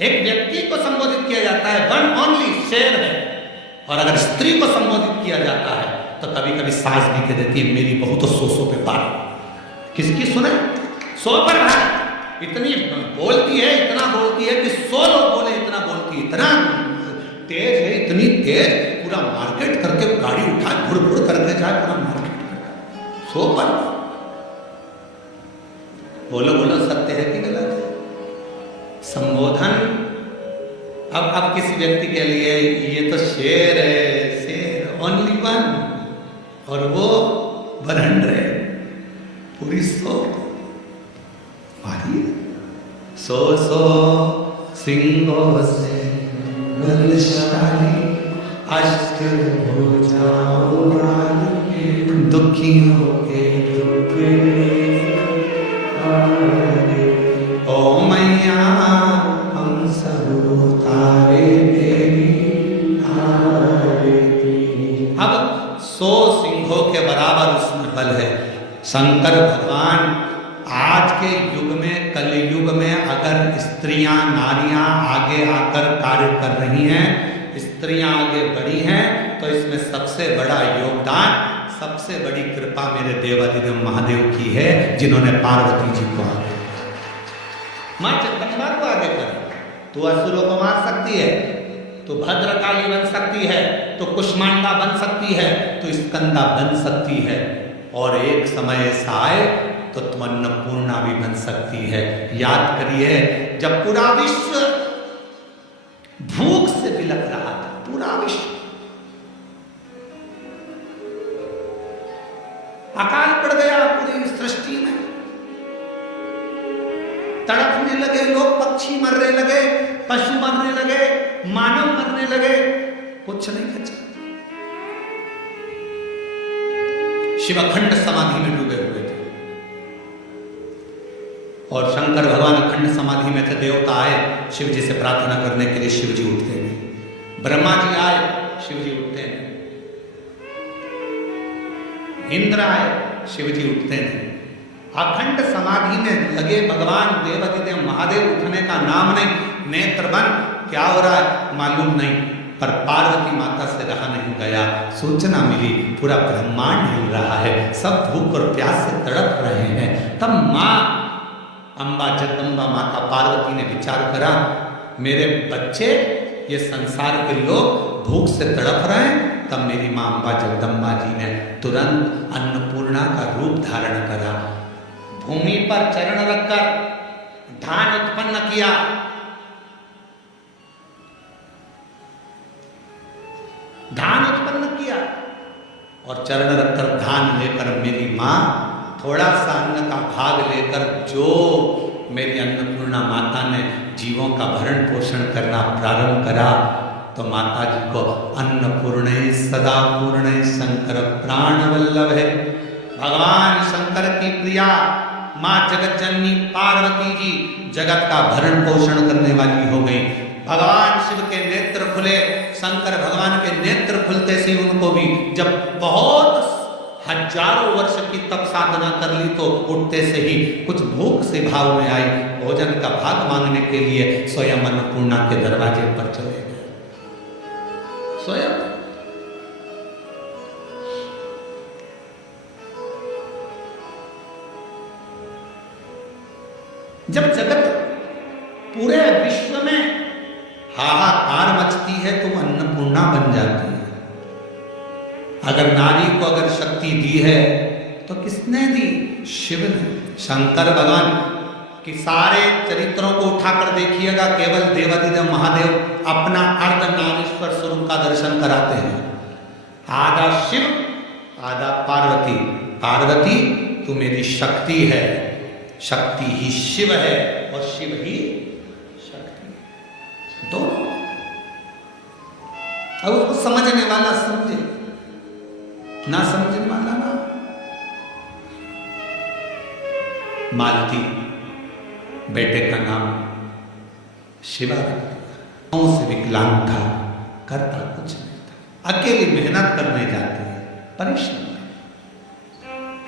एक व्यक्ति को संबोधित किया जाता है वन ओनली, शेर है। और अगर स्त्री को संबोधित किया जाता है तो कभी कभी सास भी कह देती है मेरी बहू तो 100 पे भारी। किसकी सुने? 100 पर भाग। इतनी बोलती है, इतना बोलती है कि 100 लोग बोले इतना बोलती है, इतना तेज है, इतनी तेज, पूरा मार्केट करके गाड़ी उठाए घुड़ घुड़ करके जाए पूरा मार्केट करके 100 पर। बोलो बोलो सत्य है कि गलत है? संबोधन अब किसी व्यक्ति के लिए ये तो शेर है, शेर ओनली वन, और वो 100 पूरी 100 100 सिंगों से बलशाली अष्टभुजाओं वाली दुखियों के ओ मैया हम सब तारे तेरी आरती। अब 100 सिंहों के बराबर उसमें बल है। शंकर भगवान आज के युग में, कलयुग में अगर स्त्रियां नारियां आगे आकर कार्य कर रही हैं, स्त्रियां आगे बढ़ी हैं, तो इसमें सबसे बड़ा योगदान, सबसे बड़ी कृपा मेरे देवादिदेव महादेव की है, जिन्होंने पार्वती जी को आगे, मां जगदम्बा को आगे कर। तू असुरों को मार सकती है, तो भद्रकाली बन सकती है, तो कुष्मांडा बन सकती है, तो स्कंदा बन सकती है, और एक समय ऐसा आए तो तुम अन्नपूर्णा भी बन सकती है। याद करिए जब पूरा विश्व भूख से बिलख रहा था, पूरा विश्व, अकाल पड़ गया पूरी सृष्टि में, तड़पने लगे लोग, पक्षी मरने लगे, पशु मरने लगे, मानव मरने लगे, कुछ नहीं बचा। शिव अखंड समाधि में डूबे हुए थे, और शंकर भगवान अखंड समाधि में थे। देवता आए शिव जी से प्रार्थना करने के लिए, शिव जी उठते नहीं। ब्रह्मा जी आए, शिव जी उठते नहीं। इंद्र आए, शिव जी उठते नहीं। अखंड समाधि में लगे भगवान देवादिदेव महादेव, उठने का नाम नहीं, नेत्र बंद, क्या हो रहा है मालूम नहीं, पर पार्वती माता से रहा नहीं गया। सूचना मिली पूरा ब्रह्मांड हिल रहा है, सब भूख और प्यास से तड़प रहे हैं। तब माँ अम्बा जगदम्बा माता पार्वती ने विचार करा, मेरे बच्चे ये संसार के लोग भूख से तड़प रहे हैं। तब मेरी माँ अम्बा जगदम्बा जी ने तुरंत अन्नपूर्णा का रूप धारण करा, भूमि पर चरण रखकर धान उत्पन्न किया। धान उत्पन्न किया और चरण रखकर धान लेकर मेरी माँ थोड़ा सा अन्न का भाग लेकर, जो मेरी अन्नपूर्णा माता ने जीवों का भरण पोषण करना प्रारंभ करा, तो माता जी को अन्नपूर्णे सदा पूर्णे शंकर प्राण वल्लभ है। भगवान शंकर की प्रिया माँ जगत जननी पार्वती जी जगत का भरण पोषण करने वाली हो गई। भगवान शिव के नेत्र खुले, शंकर भगवान के नेत्र खुलते से उनको भी, जब बहुत हजारों वर्ष की तप साधना कर ली, तो उठते से ही कुछ भूख से भाव में आई, भोजन का भाग मांगने के लिए स्वयं अन्नपूर्णा के दरवाजे पर चले गए। स्वयं जब जगत पूरे विश्व में हाहाकार मचती है, तो अन्नपूर्णा बन जाती है। अगर नारी को अगर शक्ति दी है तो किसने दी? शिव ने। शंकर भगवान कि सारे चरित्रों को उठाकर देखिएगा, केवल देवादिदेव महादेव अपना अर्धनारीश्वर स्वरूप का दर्शन कराते हैं। आधा शिव आधा पार्वती। पार्वती तू मेरी शक्ति है, शक्ति ही शिव है और शिव ही शक्ति। दोनों। अब उसको समझने वाला समझे, ना समझने वाला ना। मालती बेटे का नाम शिवा से विकलांग था, करता कुछ नहीं था, अकेली मेहनत करने जाती है, परिश्रम।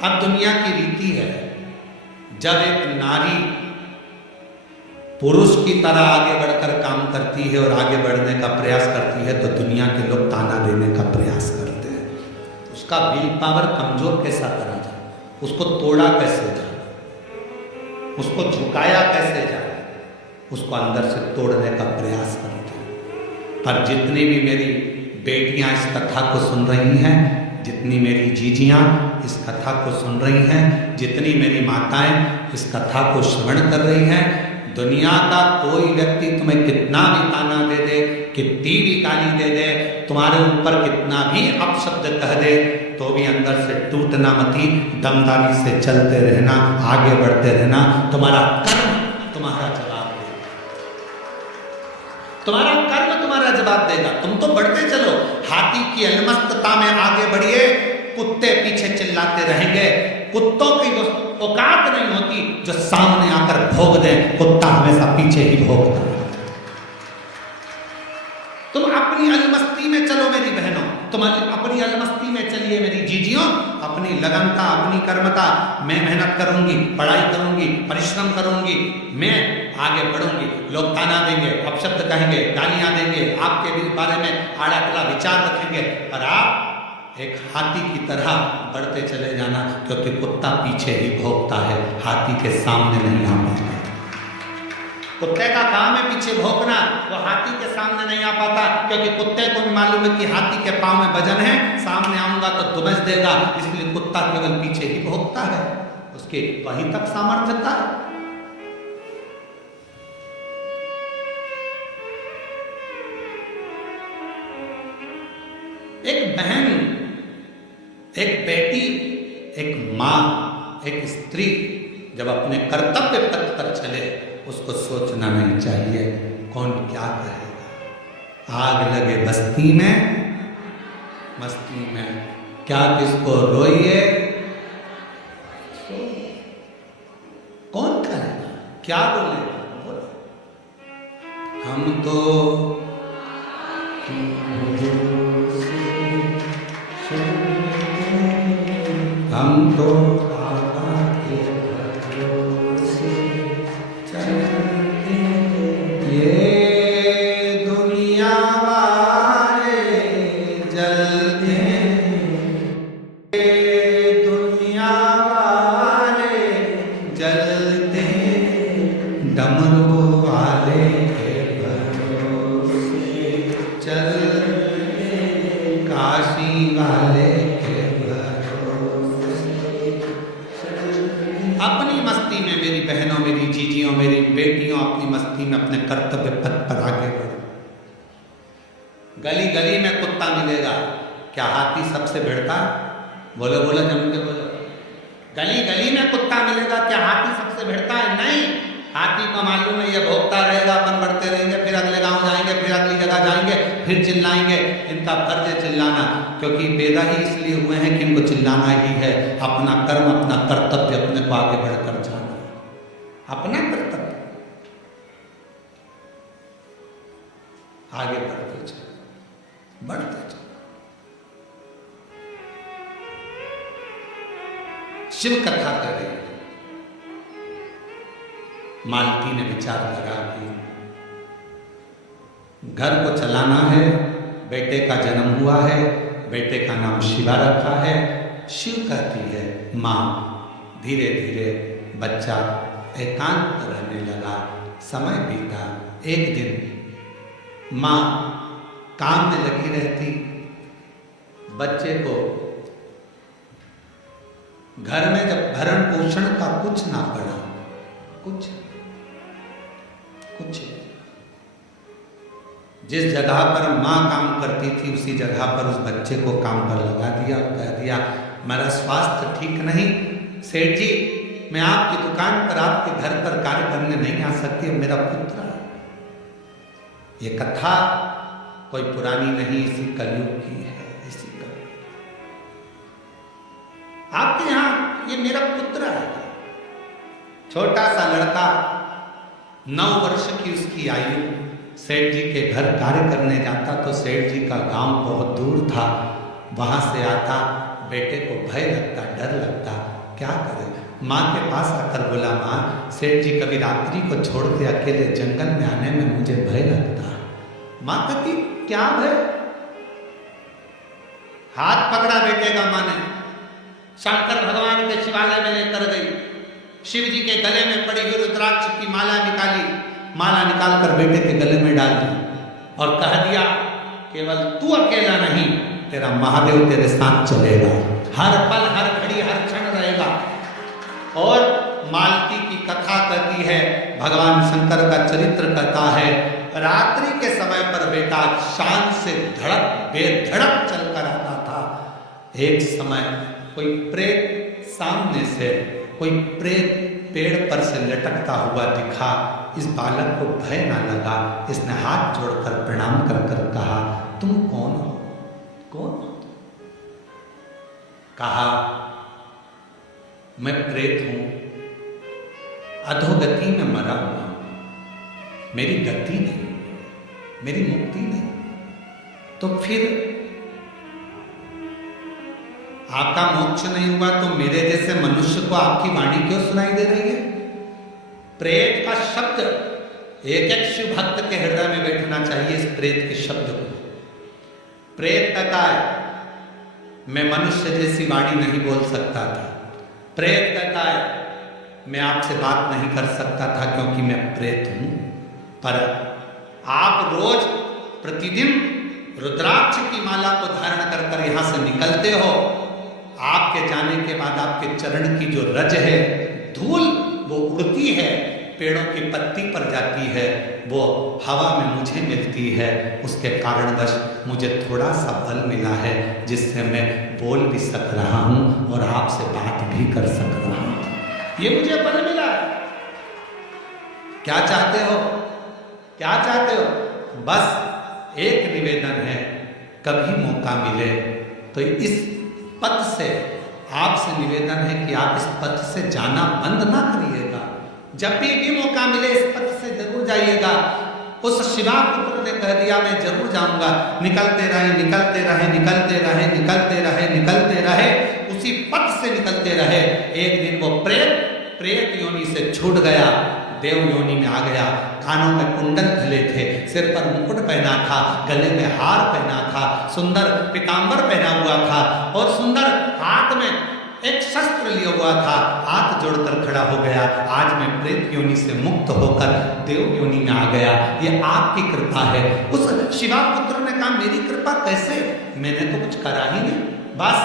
अब दुनिया की रीति है, जब एक नारी पुरुष की तरह आगे बढ़कर काम करती है और आगे बढ़ने का प्रयास करती है, तो दुनिया के लोग ताना देने का प्रयास करते हैं। उसका विल पावर कमजोर कैसा करा जाए, उसको तोड़ा कैसे जाए। उसको झुकाया कैसे जाए, उसको अंदर से तोड़ने का प्रयास करते हैं। पर जितनी भी मेरी बेटियां इस कथा को सुन रही हैं, जितनी मेरी जीजियां इस कथा को सुन रही हैं, जितनी मेरी माताएं इस कथा को श्रवण कर रही हैं, दुनिया का कोई व्यक्ति तुम्हें कितना भी ताना दे दे, कितनी भी गाली दे दे, तुम्हारे ऊपर कितना भी अपशब्द कह दे, तो भी अंदर से टूटना मती, दमदारी से चलते रहना, आगे बढ़ते रहना। तुम्हारा कर्म तुम्हारा जवाब देगा, तुम्हारा कर्म तुम्हारा जवाब देगा। तुम तो बढ़ते चलो, हाथी की अलमस्तता में आगे बढ़िए, कुत्ते पीछे चिल्लाते रहेंगे। कुत्तों की औकात नहीं होती जो सामने आकर भोग दे, कुत्ता हमेशा पीछे ही भोगता है। तुम अपनी अलमस्ती में चलो मेरी बहनों, तुम अपनी अलमस्ती में चलिए मेरी जीजियों, अपनी लगनता, अपनी कर्मता। मैं मेहनत करूंगी, पढ़ाई करूंगी, परिश्रम करूंगी, मैं आगे बढ़ूंगी। लोग ताना देंगे, अपशब्द कहेंगे, गालियां देंगे, आपके बारे में आड़ा टिला विचार रखेंगे, पर आप एक हाथी की तरह बढ़ते चले जाना, क्योंकि कुत्ता पीछे ही भोगता है, हाथी के सामने नहीं आ पाता। कुत्ते का काम है पीछे भोगना, वो हाथी के सामने नहीं आ पाता, क्योंकि कुत्ते को भी मालूम है कि हाथी के पांव में वजन है, सामने आऊंगा तो दुबच देगा, इसलिए कुत्ता केवल पीछे ही भोगता है, उसके वहीं तक सामर्थ्यता है। एक बहन, एक बेटी, एक मां, एक स्त्री जब अपने कर्तव्य पथ पर चले, उसको सोचना नहीं चाहिए कौन क्या कहेगा। आग लगे बस्ती में, मस्ती में, क्या किसको रोइए, कौन कहेगा, क्या बोलेगा, बोले। हम तो हम तो बाबा के भरोसे चलते, ये दुनिया वाले जलते, ये दुनिया वाले जलते, डमरू वाले के भरोसे चलते, काशी वाले अपनी मस्ती में मेरी बहनों, मेरी जीजियों, मेरी बेटियों, अपनी मस्ती में अपने कर्तव्य पथ पर आगे बढ़ो। गली गली में कुत्ता मिलेगा, क्या हाथी सबसे भिड़ता? बोलो बोलो, जम के बोलो। गली गली में कुत्ता मिलेगा, क्या हाथी सबसे भिड़ता है? नहीं, हाथी को मालूम है ये भोगता रहेगा, अपन बढ़ते रहेंगे, फिर अगले गांव जाएंगे, फिर अगली जगह जाएंगे, फिर चिल्लाएंगे। इनका फर्ज है चिल्लाना, क्योंकि पैदा ही इसलिए हुए हैं कि इनको चिल्लाना ही है। अपना कर्म, अपना कर्तव्य, अपने को आगे बढ़कर जाना, अपना कर्तव्य, आगे बढ़ते चलो, बढ़ते चलो। शिव कथा कर रही है, मालती ने विचार लगा कि घर को चलाना है, बेटे का जन्म हुआ है, बेटे का नाम शिवा रखा है। शिव कहती है माँ। धीरे धीरे बच्चा एकांत रहने लगा, समय बीता। एक दिन माँ काम में लगी रहती, बच्चे को घर में जब भरण पोषण का कुछ ना पड़ा, कुछ जिस जगह पर माँ काम करती थी उसी जगह पर उस बच्चे को काम पर लगा दिया और कह दिया मेरा स्वास्थ्य ठीक नहीं, सेठ जी मैं आपकी दुकान पर आपके घर पर कार्य करने नहीं आ सकती, मेरा पुत्र है। ये कथा कोई पुरानी नहीं, इसी कलयुग की है, इसी कलयुग। आपके यहाँ ये मेरा पुत्र है, छोटा सा लड़का, 9 वर्ष की उसकी आयु, सेठ जी के घर कार्य करने जाता तो सेठ जी का गांव बहुत दूर था, वहां से आता, बेटे को भय लगता, डर लगता, क्या करे। माँ के पास आकर बोला माँ, सेठ जी कभी रात्रि को छोड़ के अकेले जंगल में आने में मुझे भय लगता। माँ कहती क्या भय? हाथ पकड़ा बेटे का माँ ने, शंकर भगवान के शिवालय में लेकर गई। शिव जी के गले में पड़ी हुई रुद्राक्ष की माला निकाली, माला निकालकर बेटे के गले में डाल दी और कह दिया केवल तू अकेला नहीं, तेरा महादेव तेरे साथ चलेगा, हर पल हर घड़ी हर क्षण रहेगा। और मालती की कथा कहती है, भगवान शंकर का चरित्र कहता है, रात्रि के समय पर बेटा शान से धड़क बेधड़क चलकर आता था। एक समय कोई प्रेत सामने से, कोई प्रेत पेड़ पर से लटकता हुआ दिखा। इस बालक को भय ना लगा, इसने हाथ जोड़कर प्रणाम कर कर कहा, तुम कौन हो? कौन? कहा, मैं प्रेत हूं, अधोगति में मरा हुआ, मेरी गति नहीं, मेरी मुक्ति नहीं। तो फिर आपका मोक्ष नहीं हुआ तो मेरे जैसे मनुष्य को आपकी वाणी क्यों सुनाई दे रही है? प्रेत का शब्द एक एक शिव भक्त के हृदय में बैठना चाहिए। इस प्रेत के शब्द को प्रेत कहता है, मैं मनुष्य जैसी वाणी नहीं बोल सकता था। प्रेत कहता है, मैं आपसे बात नहीं कर सकता था क्योंकि मैं प्रेत हूं। पर आप रोज प्रतिदिन रुद्राक्ष की माला को धारण कर कर यहां से निकलते हो। आपके जाने के बाद आपके चरण की जो रज है, धूल, वो उड़ती है, पेड़ों की पत्ती पर जाती है, वो हवा में मुझे मिलती है। उसके कारणवश मुझे थोड़ा सा बल मिला है, जिससे मैं बोल भी सक रहा हूं और आपसे बात भी कर सक रहा हूं। ये मुझे बल मिला है। क्या चाहते हो? क्या चाहते हो? बस एक निवेदन है, कभी मौका मिले तो इस पथ से आपसे निवेदन है कि आप इस पथ से जाना बंद ना करिएगा। जब भी मौका मिले इस पथ से जरूर जाइएगा। उस शिवा पुत्र ने कह दिया, मैं जरूर जाऊंगा। निकलते रहे, निकलते रहे, निकलते रहे, निकलते रहे, निकलते रहे, उसी पथ से निकलते रहे। एक दिन वो प्रेत योनि से छूट गया, देव योनि में आ गया। कानों में कुंडल धले थे, सिर पर मुकुट पहना था, गले में हार पहना था, सुंदर पीतांबर पहना हुआ था और सुंदर हाथ में एक शस्त्र लिया हुआ था। हाथ जोड़कर खड़ा हो गया, आज मैं प्रेत योनि से मुक्त होकर देव योनि में आ गया। ये आपकी कृपा है। उस शिवा पुत्र ने कहा, मेरी कृपा कैसे? मैंने तो कुछ करा ही नहीं, बस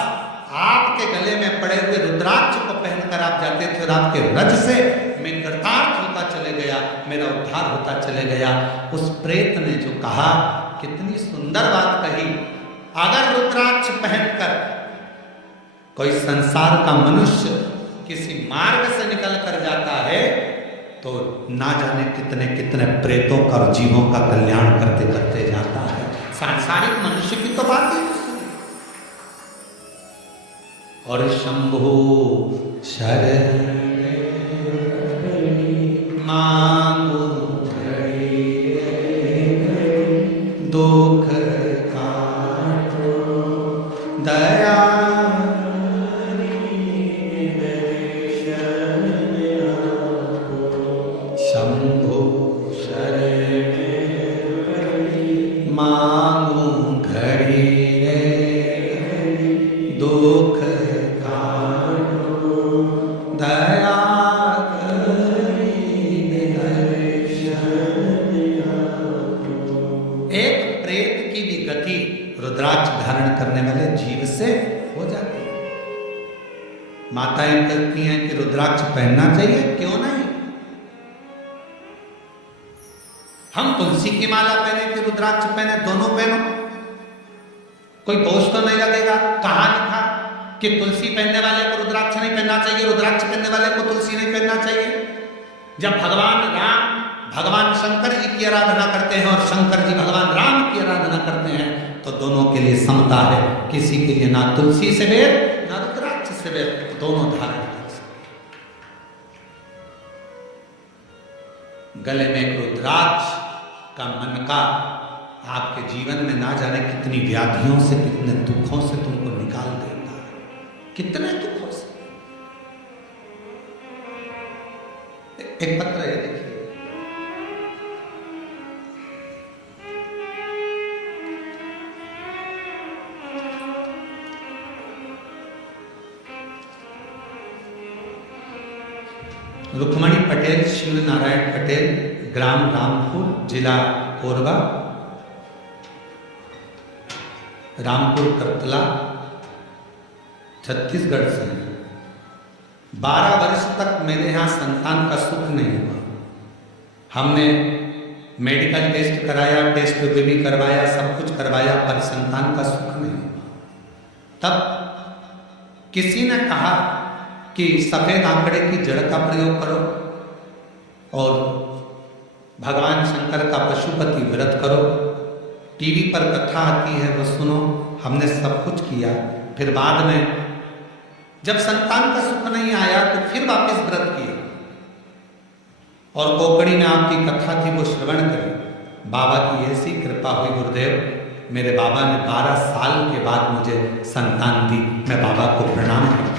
आपके गले में पड़े हुए रुद्राक्ष को पहनकर आप जाते थे और आपके रज से मैं कृतार्थ होता चले गया, मेरा उद्धार होता चले गया। उस प्रेत ने जो कहा, कितनी सुंदर बात कही। अगर रुद्राक्ष पहनकर कोई संसार का मनुष्य किसी मार्ग से निकल कर जाता है तो ना जाने कितने कितने प्रेतों का और जीवों का कल्याण करते करते जाता है। सांसारिक मनुष्य की तो बात ही नहीं। और शंभो शरण मांगो दुख काटो दया शंभो शरण मांगो घड़ी दुख दया एक प्रेत की भी गति रुद्राक्ष धारण करने वाले जीव से हो जाती है। माताएं कहती हैं कि रुद्राक्ष पहनना चाहिए, क्यों नहीं? हम तुलसी की माला पहने कि रुद्राक्ष पहने, दोनों पहनो, कोई दोष तो नहीं लगेगा। कहाँ लिखा कि तुलसी पहनने वाले को रुद्राक्ष नहीं पहनना चाहिए, रुद्राक्ष पहनने वाले को तुलसी नहीं पहनना चाहिए? जब भगवान राम भगवान शंकर जी की आराधना करते हैं और शंकर जी भगवान राम की आराधना करते हैं तो दोनों के लिए समता है। किसी के लिए ना तुलसी से वेर ना रुद्राक्ष से वेर, दोनों धारण कर सकते। गले में एक रुद्राक्ष का मन का आपके जीवन में ना जाने कितनी व्याधियों से, कितने दुखों से तुमको निकाल देता है, कितने दुखों से। एक पत्र है, देखिए, रुक्मणी पटेल, शिव नारायण पटेल, ग्राम रामपुर, जिला कोरबा, रामपुर करतला, छत्तीसगढ़ से। 12 वर्ष तक मेरे यहाँ संतान का सुख नहीं हुआ। हमने मेडिकल टेस्ट कराया, टेस्ट भी करवाया, सब कुछ करवाया, पर संतान का सुख नहीं हुआ। तब किसी ने कहा कि सफेद आंकड़े की जड़ का प्रयोग करो और भगवान शंकर का पशुपति व्रत करो, टीवी पर कथा आती है वो सुनो। हमने सब कुछ किया। फिर बाद में जब संतान का सुख नहीं आया तो फिर वापस व्रत किया और कोकड़ी में आपकी कथा थी वो श्रवण करी। बाबा की ऐसी कृपा हुई गुरुदेव, मेरे बाबा ने 12 साल के बाद मुझे संतान दी। मैं बाबा को प्रणाम करता हूं।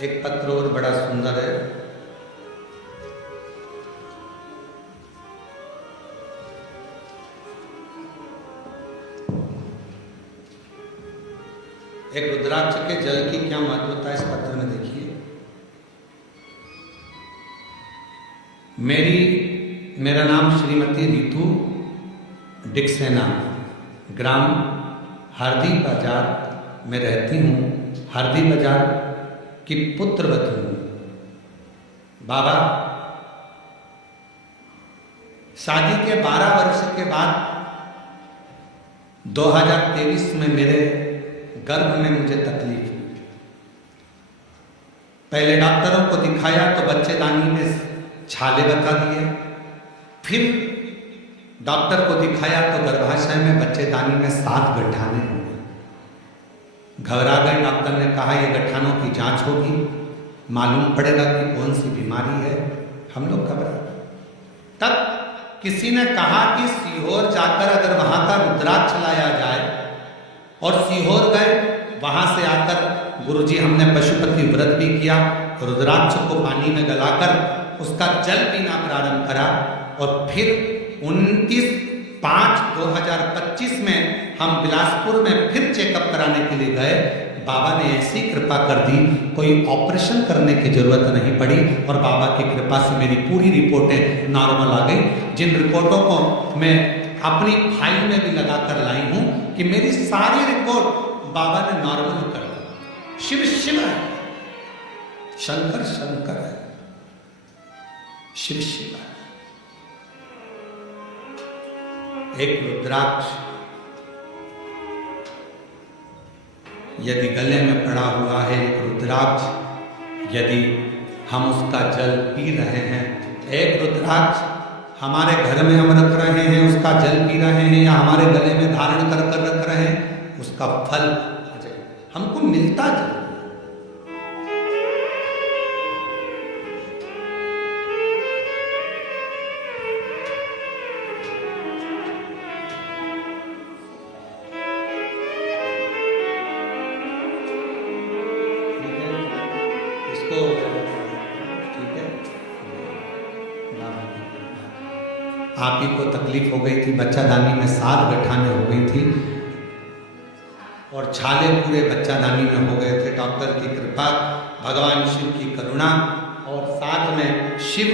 एक पत्र और बड़ा सुंदर है। एक रुद्राक्ष के जल की क्या महत्वता है इस पत्र में देखिए। मेरा नाम श्रीमती रितु डिक्सेना, ग्राम हरदी बाजार में रहती हूँ। हरदी बाजार की पुत्रवती हूँ। बाबा, शादी के 12 वर्ष के बाद 2023 में मेरे गर्भ में मुझे तकलीफ हुई। पहले डॉक्टरों को दिखाया तो बच्चेदानी में छाले बता दिए, फिर डॉक्टर को दिखाया तो गर्भाशय में बच्चेदानी में 7 गठाने हो गए। घबरा गए। डॉक्टर ने कहा ये गठानों की जांच होगी, मालूम पड़ेगा कि कौन सी बीमारी है। हम लोग घबरा गए। तब किसी ने कहा कि सीहोर जाकर अगर वहां का रुद्राक्ष लाया जाए, और सीहोर गए। वहां से आकर गुरुजी हमने पशुपति व्रत भी किया, रुद्राक्ष को पानी में गलाकर उसका जल पीना प्रारंभ करा। और फिर 29/5/2025 में हम बिलासपुर में फिर चेकअप कराने के लिए गए। बाबा ने ऐसी कृपा कर दी, कोई ऑपरेशन करने की जरूरत नहीं पड़ी और बाबा की कृपा से मेरी पूरी रिपोर्टें नॉर्मल आ गई। जिन रिपोर्टों को मैं अपनी फाइल में भी लगा कर लाई हूं कि मेरी सारी रिपोर्ट बाबा ने नॉर्मल कर दी। शिव शिव है, शंकर शंकर है, शिव शिव है। एक रुद्राक्ष यदि गले में पड़ा हुआ है, एक रुद्राक्ष यदि हम उसका जल पी रहे हैं, एक रुद्राक्ष हमारे घर में हम रख रहे हैं, उसका जल पी रहे हैं, या हमारे गले में धारण कर कर रख रहे हैं, उसका फल हमको मिलता जरूर। इसको ठीक है। आप ही को तकलीफ हो गई थी, बच्चादानी में 7 गठाने हो गई थी और छाले पूरे बच्चादानी में हो गए थे। डॉक्टर की कृपा, भगवान शिव की करुणा और साथ में शिव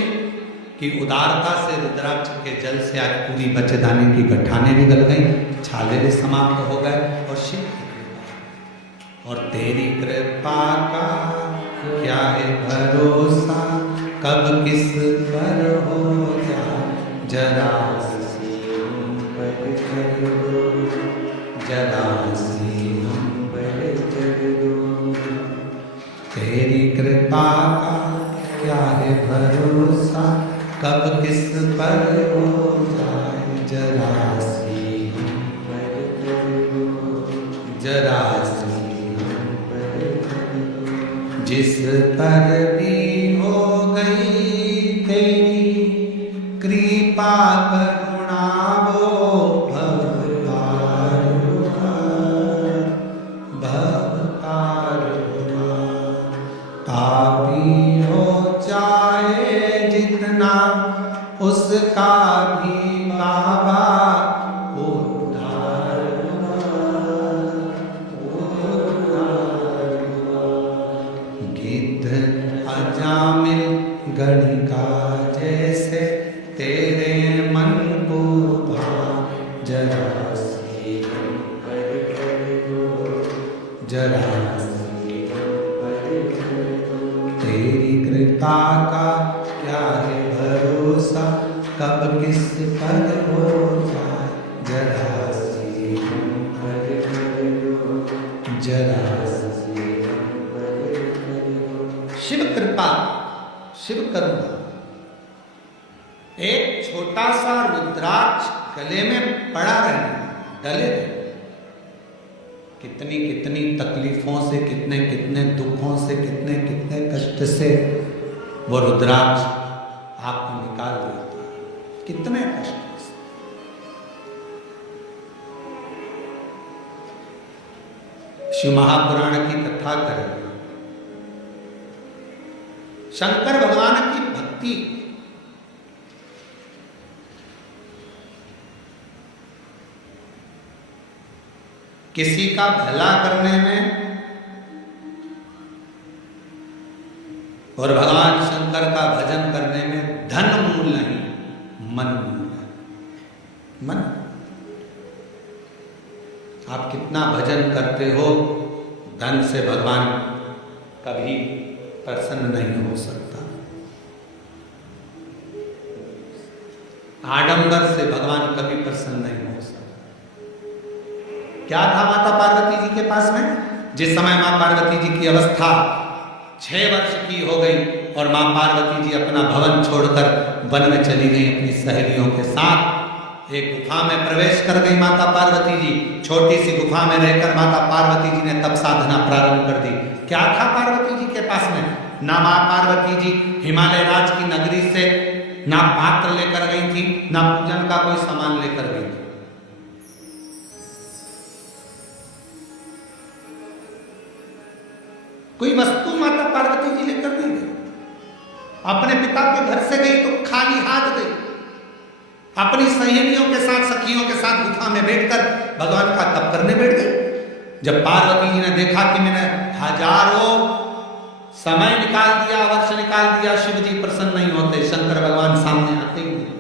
की उदारता से रुद्राक्ष के जल से आज पूरी बच्चेदानी की गठाने भी गल गई, छाले भी समाप्त हो गए और शिव की कृपा। और तेरी कृपा का क्या है भरोसा, कब किस पर हो जाए जरा सी हम पर कर दो, जरा सी हम पर कर दो। तेरी कृपा का क्या है भरोसा, कब किस पर हो जाए जरा सी हम पर कर दो, जरा सी हम पर कर दो। जिस पर भी हो गई तेरी कृपा करुणा वो भवतार पापी हो चाहे जितना उसका भी बाबा उद्धार। जरा तेरी कृपा का क्या है भरोसा, कब किस पर हो जाए, जरा सी हम पर कर दो, जरा सी हम पर कर दो। शिव कृपा, शिव करुणा। एक छोटा सा रुद्राक्ष गले में पड़ा रहना, डले रहे, कितनी कितनी तकलीफों से, कितने कितने दुखों से, कितने कितने कष्ट से वो रुद्राक्ष आपको निकाल देता है, कितने कष्ट से। शिव महापुराण की कथा करेंगे। शंकर भगवान की भक्ति किसी का भला करने में और भगवान शंकर का भजन करने में धन मूल नहीं, मन मूल है। मन, आप कितना भजन करते हो, धन से भगवान कभी प्रसन्न नहीं हो सकता। आडंबर से भगवान कभी प्रसन्न नहीं हो सकता। क्या था माता पार्वती जी के पास में? जिस समय मां पार्वती जी की अवस्था 6 वर्ष की हो गई और मां पार्वती जी अपना भवन छोड़कर वन में चली गई अपनी सहेलियों के साथ। एक गुफा में प्रवेश कर गई माता पार्वती जी। छोटी सी गुफा में रहकर माता पार्वती जी ने तप साधना प्रारंभ कर दी। क्या था पार्वती जी के पास में? ना मां पार्वती जी हिमालय राज की नगरी से ना पात्र लेकर गई थी, ना पूजन का कोई सामान लेकर गई थी। कोई वस्तु माता पार्वती जी लेकर नहीं गई। अपने पिता के घर से गई तो खाली हाथ गई। अपनी सहेलियों के साथ, सखियों के साथ गुफा में बैठकर भगवान का तप करने बैठ गए। जब पार्वती जी ने देखा कि मैंने हजारों समय निकाल दिया, वर्ष निकाल दिया, शिव जी प्रसन्न नहीं होते, शंकर भगवान सामने आते ही नहीं।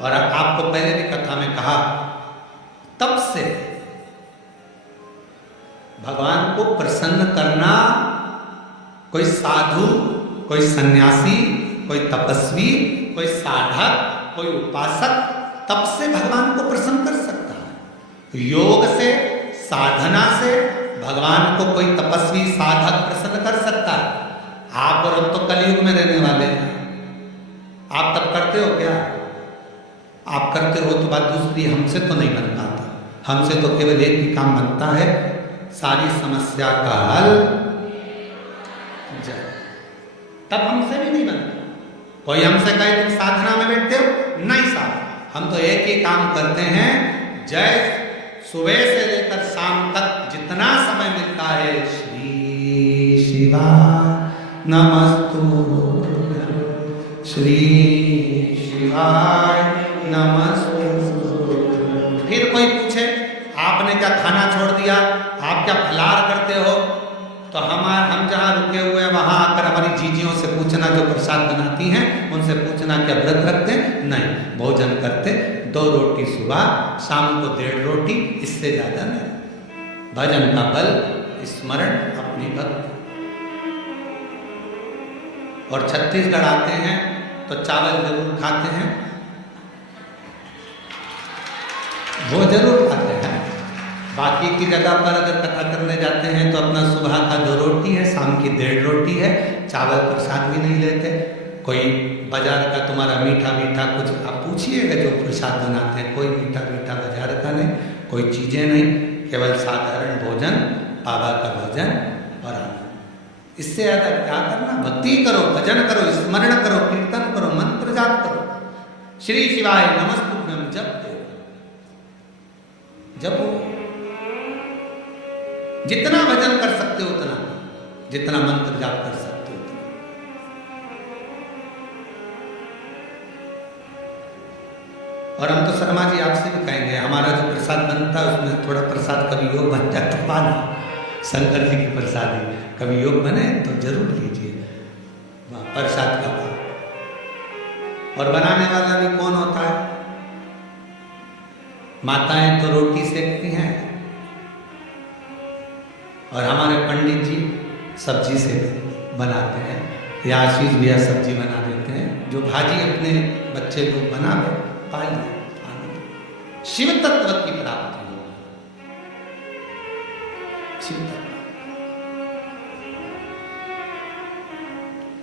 और आपको पहले भी कथा में कहा, तब से भगवान को प्रसन्न करना कोई साधु, कोई सन्यासी, कोई तपस्वी, कोई साधक, कोई उपासक तब से भगवान को प्रसन्न कर सकता है। योग से, साधना से भगवान को कोई तपस्वी, साधक प्रसन्न कर सकता है। आप और हम तो कलयुग में रहने वाले हैं। आप तब करते हो क्या? आप करते हो तो बात दूसरी, हमसे तो नहीं बन पाता। हमसे तो केवल एक ही काम बनता है, सारी समस्या का हल जाए, तब हमसे भी नहीं बनता। कोई हमसे कहे तुम साधना में बैठते हो, नहीं साहब, हम तो एक ही काम करते हैं। जय सुबह से लेकर शाम तक जितना समय मिलता है, श्री शिवाय नमस्तुभ्यं, श्री शिवाय नमस्तुभ्यं। फिर कोई पूछे आपने क्या खाना छोड़ दिया, आप क्या फलाहार करते हो, तो हम जहाँ रुके हुए हैं वहां आकर हमारी जीजियों से पूछना, जो प्रसाद बनाती हैं उनसे पूछना क्या व्रत रखते? नहीं, भोजन करते। 2 रोटी सुबह, शाम को 1.5 रोटी, इससे ज्यादा नहीं। भजन का बल, स्मरण, अपनी भक्ति। और छत्तीसगढ़ आते हैं तो चावल जरूर खाते हैं, वो जरूर खाते हैं। बाकी की जगह पर अगर कथा करने जाते हैं तो अपना सुबह का 2 रोटी है, शाम की 1.5 रोटी है, चावल प्रसाद भी नहीं लेते। कोई बाजार का तुम्हारा मीठा मीठा कुछ आप पूछिएगा जो प्रसाद बनाते हैं, कोई मीठा मीठा बाजार का नहीं, कोई चीजें नहीं, केवल साधारण भोजन, बाबा का भजन और आनंद। इससे ज्यादा क्या करना? भक्ति करो, भजन करो, स्मरण करो, कीर्तन करो, मंत्र जाप करो, श्री शिवाय नमस्तुभ्यं जप जपो। जितना भजन कर सकते हो उतना, जितना मंत्र जाप कर सकते हो उतना। और हम तो शर्मा जी आपसे भी कहेंगे, हमारा जो प्रसाद बनता है उसमें थोड़ा प्रसाद कभी योग बन जाए तो पाना, शंकर जी की प्रसादी कभी योग बने तो जरूर लीजिए प्रसाद का। और बनाने वाला भी कौन होता है? माताएं तो रोटी सेकती हैं और हमारे पंडित जी सब्जी से बनाते हैं, या आशीष भैया सब्जी बना देते हैं, जो भाजी अपने बच्चे को बना दे पा लिया। शिव तत्व की प्राप्ति हो, शिव तत्व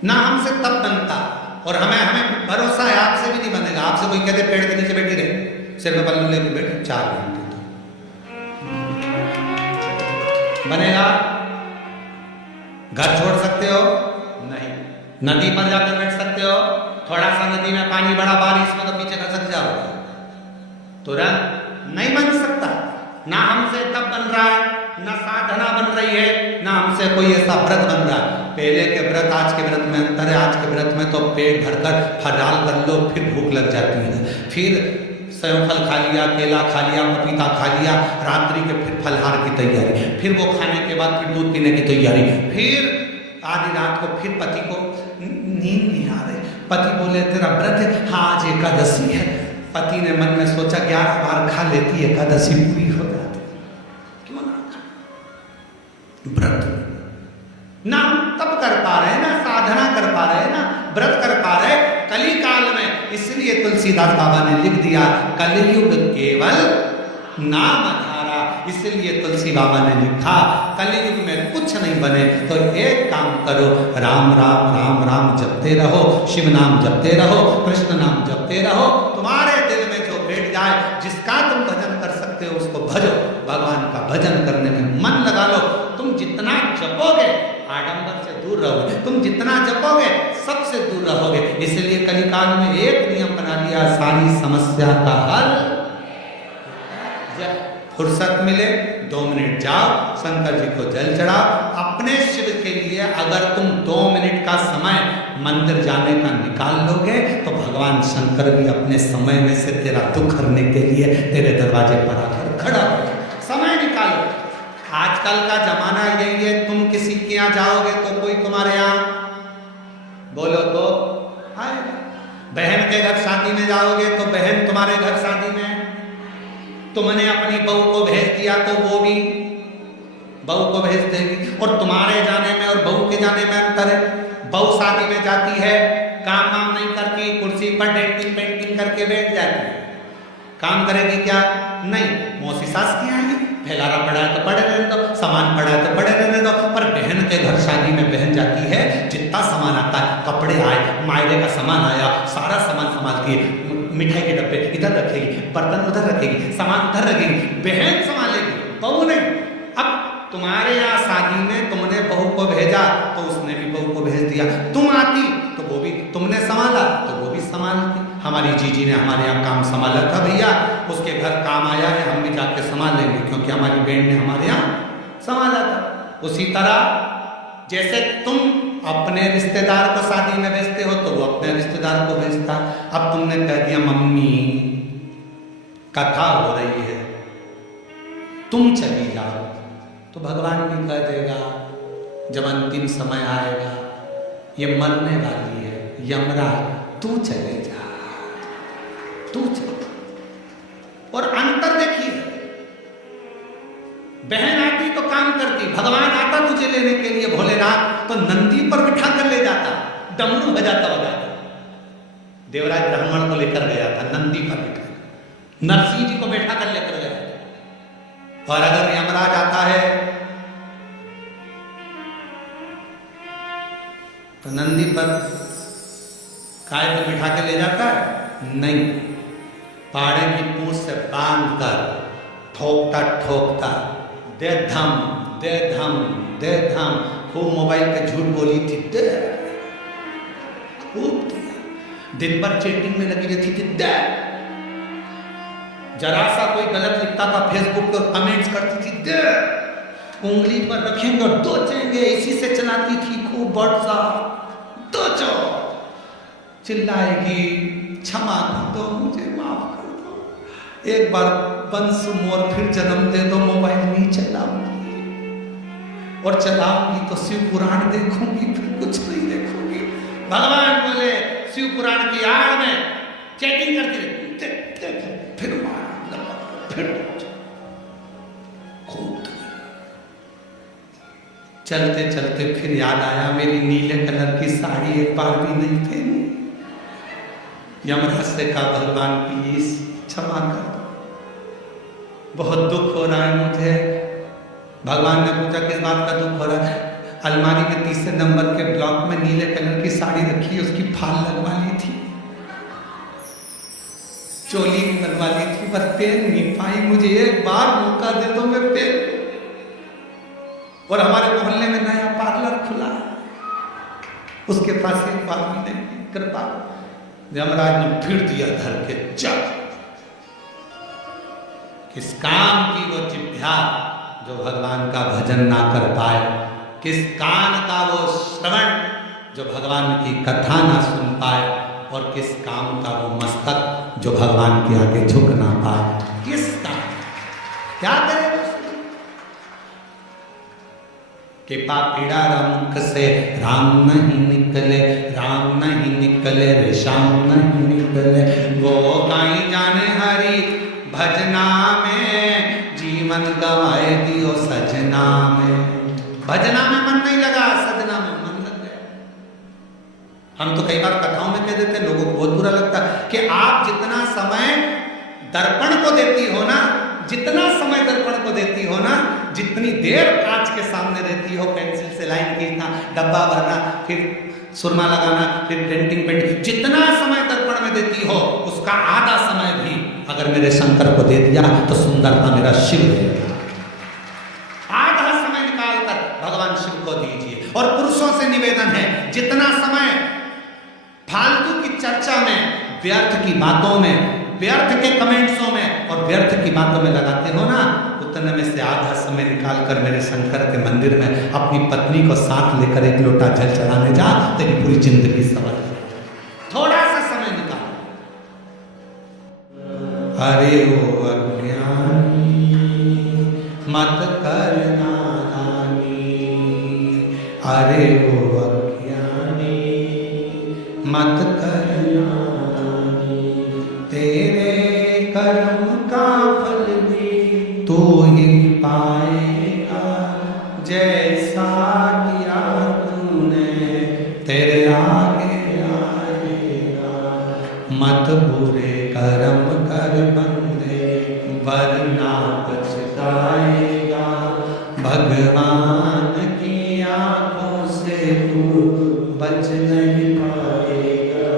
ना हमसे तब बनता, और हमें भरोसा है आपसे भी नहीं बनेगा। आपसे कोई कहते पेड़ के नीचे बैठी रहे, सिर में पल्लू लेके बैठे 4 घंटे, तो बनेगा? घर छोड़ सकते हो? नहीं। नदी पर जाकर बैठ सकते हो? थोड़ा सा नदी में पानी बड़ा बारिश में तो पीछे खसक जाओगे, तुरंत नहीं बन सकता। ना हमसे तब बन रहा है, ना साधना बन रही है, ना हमसे कोई ऐसा व्रत बन रहा है। पहले के व्रत आज के व्रत में अंतर है। आज के व्रत में तो पेट भरकर फराल कर लो, फिर भूख लग जाती है, फिर सेव फल खा लिया, केला खा लिया, पपीता खा लिया, रात्रि के फिर फलहार की तैयारी, फिर वो खाने के बाद फिर दूध पीने की तैयारी, फिर आधी रात को फिर पति को नींद नहीं आ रही, पति बोले तेरा व्रत है, हाँ आज एकादशी है। पति ने मन में सोचा 11 बार खा लेती एकादशी पूरी हो जाती, क्यों ना खा। व्रत ना तब कर पा रहे, ना साधना कर पा रहे, ना व्रत कर पा रहे कली काल में। इसलिए तुलसीदास बाबा ने लिख दिया कलयुग केवल नाम धारा। इसलिए तुलसी बाबा ने लिखा कलयुग में कुछ नहीं बने तो एक काम करो, राम राम राम राम जपते रहो, शिव नाम जपते रहो, कृष्ण नाम जपते रहो। तुम्हारे दिल में जो बैठ जाए, जिसका तुम भजन कर सकते हो उसको भजो। भगवान का भजन करने में मन लगा लो। तुम जितना जपोगे आडंबर से दूर रहोगे, तुम जितना जपोगे सबसे दूर रहोगे। इसलिए कलिकाल में एक नियम बना लिया, सारी समस्या का हल। जब फुर्सत मिले 2 मिनट जाओ, शंकर जी को जल चढ़ाओ। अपने शिव के लिए अगर तुम 2 मिनट का समय मंदिर जाने का निकाल लोगे तो भगवान शंकर भी अपने समय में से तेरा दुख हरने के लिए तेरे दरवाजे पर आकर खड़ा हो। समय निकालो। आजकल का जमाना यही है, तुम किसी के यहाँ जाओगे तो कोई तुम्हारे यहाँ बोलो तो आएगा। बहन के घर शादी में जाओगे तो बहन तुम्हारे घर शादी में, तुमने अपनी बहू को भेज दिया तो वो भी बहू को भेज देगी। और तुम्हारे जाने में और बहू के जाने में अंतर है। बहू शादी में जाती है, काम वाम नहीं करती, कुर्सी पर डेंटिंग पेंटिंग करके बैठ जाती है। काम करेगी क्या? नहीं। मौसी सास की आएगी, फैलारा पड़ा है तो पड़े रहने दो, सामान पड़ा है तो पड़े रहने दो। पर बहन के घर शादी में बहन जाती है, जितना सामान आता है, कपड़े आए, मायरे का सामान आया, सारा सामान संभालती है। मिठाई के डब्बे इधर रखेगी, बर्तन उधर रखेगी, सामान उधर रखेगी, बहन संभालेगी, बहू नहीं। अब तुम्हारे यहाँ शादी में तुमने बहू को भेजा तो उसने भी बहू को भेज दिया। तुम आती तो वो भी, तुमने संभाला तो वो भी संभालती। हमारी जीजी ने हमारे यहाँ काम संभाला था भैया, उसके घर काम आया है, हम भी जाके संभाल लेंगे क्योंकि हमारी बहन ने हमारे यहाँ संभाला था। उसी तरह जैसे तुम अपने रिश्तेदार को शादी में भेजते हो तो वो अपने रिश्तेदार को भेजता। अब तुमने कह दिया मम्मी कथा हो रही है, तुम चली जाओ, तो भगवान भी कह देगा जब अंतिम समय आएगा, ये मरने वाली है, यमराज, तू चले जा, तू चले। और अंतर देखिए, बहन आती तो काम करती, भगवान आता तुझे लेने के लिए भोलेनाथ तो नंदी पर बिठा कर ले जाता, डमरू बजाता बजाता। देवराज ब्राह्मण को लेकर गया था, नंदी पर बिठा, नरसिंह जी को बैठा कर लेकर गया था। और अगर यमराज आता है तो नंदी पर काय पर बिठा कर ले जाता है? नहीं, पाड़े की पूंछ से बांध कर ठोकता ठोकता, दे धम दे धम दे धम। खूब मोबाइल पे झूठ बोली थी, दे, खूब दिया। दिन भर चैटिंग में लगी रहती थी, दे। जरा सा कोई गलत लिखता था फेसबुक पर कमेंट्स करती थी, दे। उंगली पर रखेंगे और दोचेंगे, इसी से चलाती थी खूब व्हाट्सएप, दोचो। चिल्लाएगी, क्षमा कर दो, मुझे माफ कर दो, एक बार वंश मोर फिर जन्म दे दो, मोबाइल नहीं चलाऊंगी, और चलाऊंगी तो शिव पुराण देखूंगी, फिर कुछ नहीं देखूंगी। भगवान बोले शिव पुराण की आड़ में चैटिंग करती रहती, फिर फिर खूब चलते चलते फिर याद आया मेरी नीले कलर की साड़ी एक बार भी नहीं पहनी। यमराज से कहा भगवान प्लीज क्षमा कर, बहुत दुख हो रहा है मुझे। भगवान ने पूछा किस बात का दुख हो रहा है? अलमारी में तीसरे नंबर के ब्लॉक में नीले कलर की साड़ी रखी है, उसकी फाल लगवा ली थी, चोली बनवा ली थी, बस पहन नहीं पाई। मुझे एक बार मौका दे दो मैं पहन। और हमारे मोहल्ले में नया पार्लर खुला है, उसके पास एक बार भी नहीं। कृपा यमराज ने फिर दिया धर के चल। किस काम की वो जिह्वा जो भगवान का भजन ना कर पाए, किस कान का वो श्रवण जो भगवान की कथा ना सुन पाए, और किस काम का वो मस्तक जो भगवान के आगे झुक ना पाए। किस काम क्या करे कि पापीड़ा मुख से राम नहीं निकले, राम नहीं निकले रे श्याम नहीं निकले। वो कहीं जाने हरि भजना में जीवन गवाए दियो सजना में। भजना में मन नहीं लगा, सजना में मन लग गया। हम तो कई बार कथाओं में कह देते, लोगों को बहुत बुरा लगता कि आप जितना समय दर्पण को देती हो ना, जितना समय दर्पण को देती हो ना, जितनी देर कांच के सामने रहती हो, पेंसिल से लाइन खींचना, डब्बा भरना, फिर सुरमा लगाना, फिर पेंटिंग पेंटिंग, जितना समय दर्पण में देती हो उसका आधा समय भी अगर मेरे शंकर को दे दिया तो सुंदरता मेरा शिव देगा। आधा समय निकालकर भगवान शिव को दीजिए। और पुरुषों से निवेदन है, जितना समय फालतू की चर्चा में, व्यर्थ की बातों में, व्यर्थ के कमेंट्सों में और व्यर्थ की बातों में लगाते हो ना, उतने में से आधा समय निकालकर मेरे शंकर के मंदिर में अपनी पत्नी को साथ लेकर एक लोटा जल चढ़ाने जा, तेरी पूरी जिंदगी सवर जाए। थोड़ा सा समय निकाल। अरे ओ अज्ञानी मत कर नादानी, अरे ओ अज्ञानी मत कर नादानी। तेरे कर्म का फल भी तू ही पाएगा, जैसा किया तूने तेरे आगे आएगा। मत बुरे कर्म कर बंदे, वरना पछताएगा। भगवान की आंखों से तू बच नहीं पाएगा,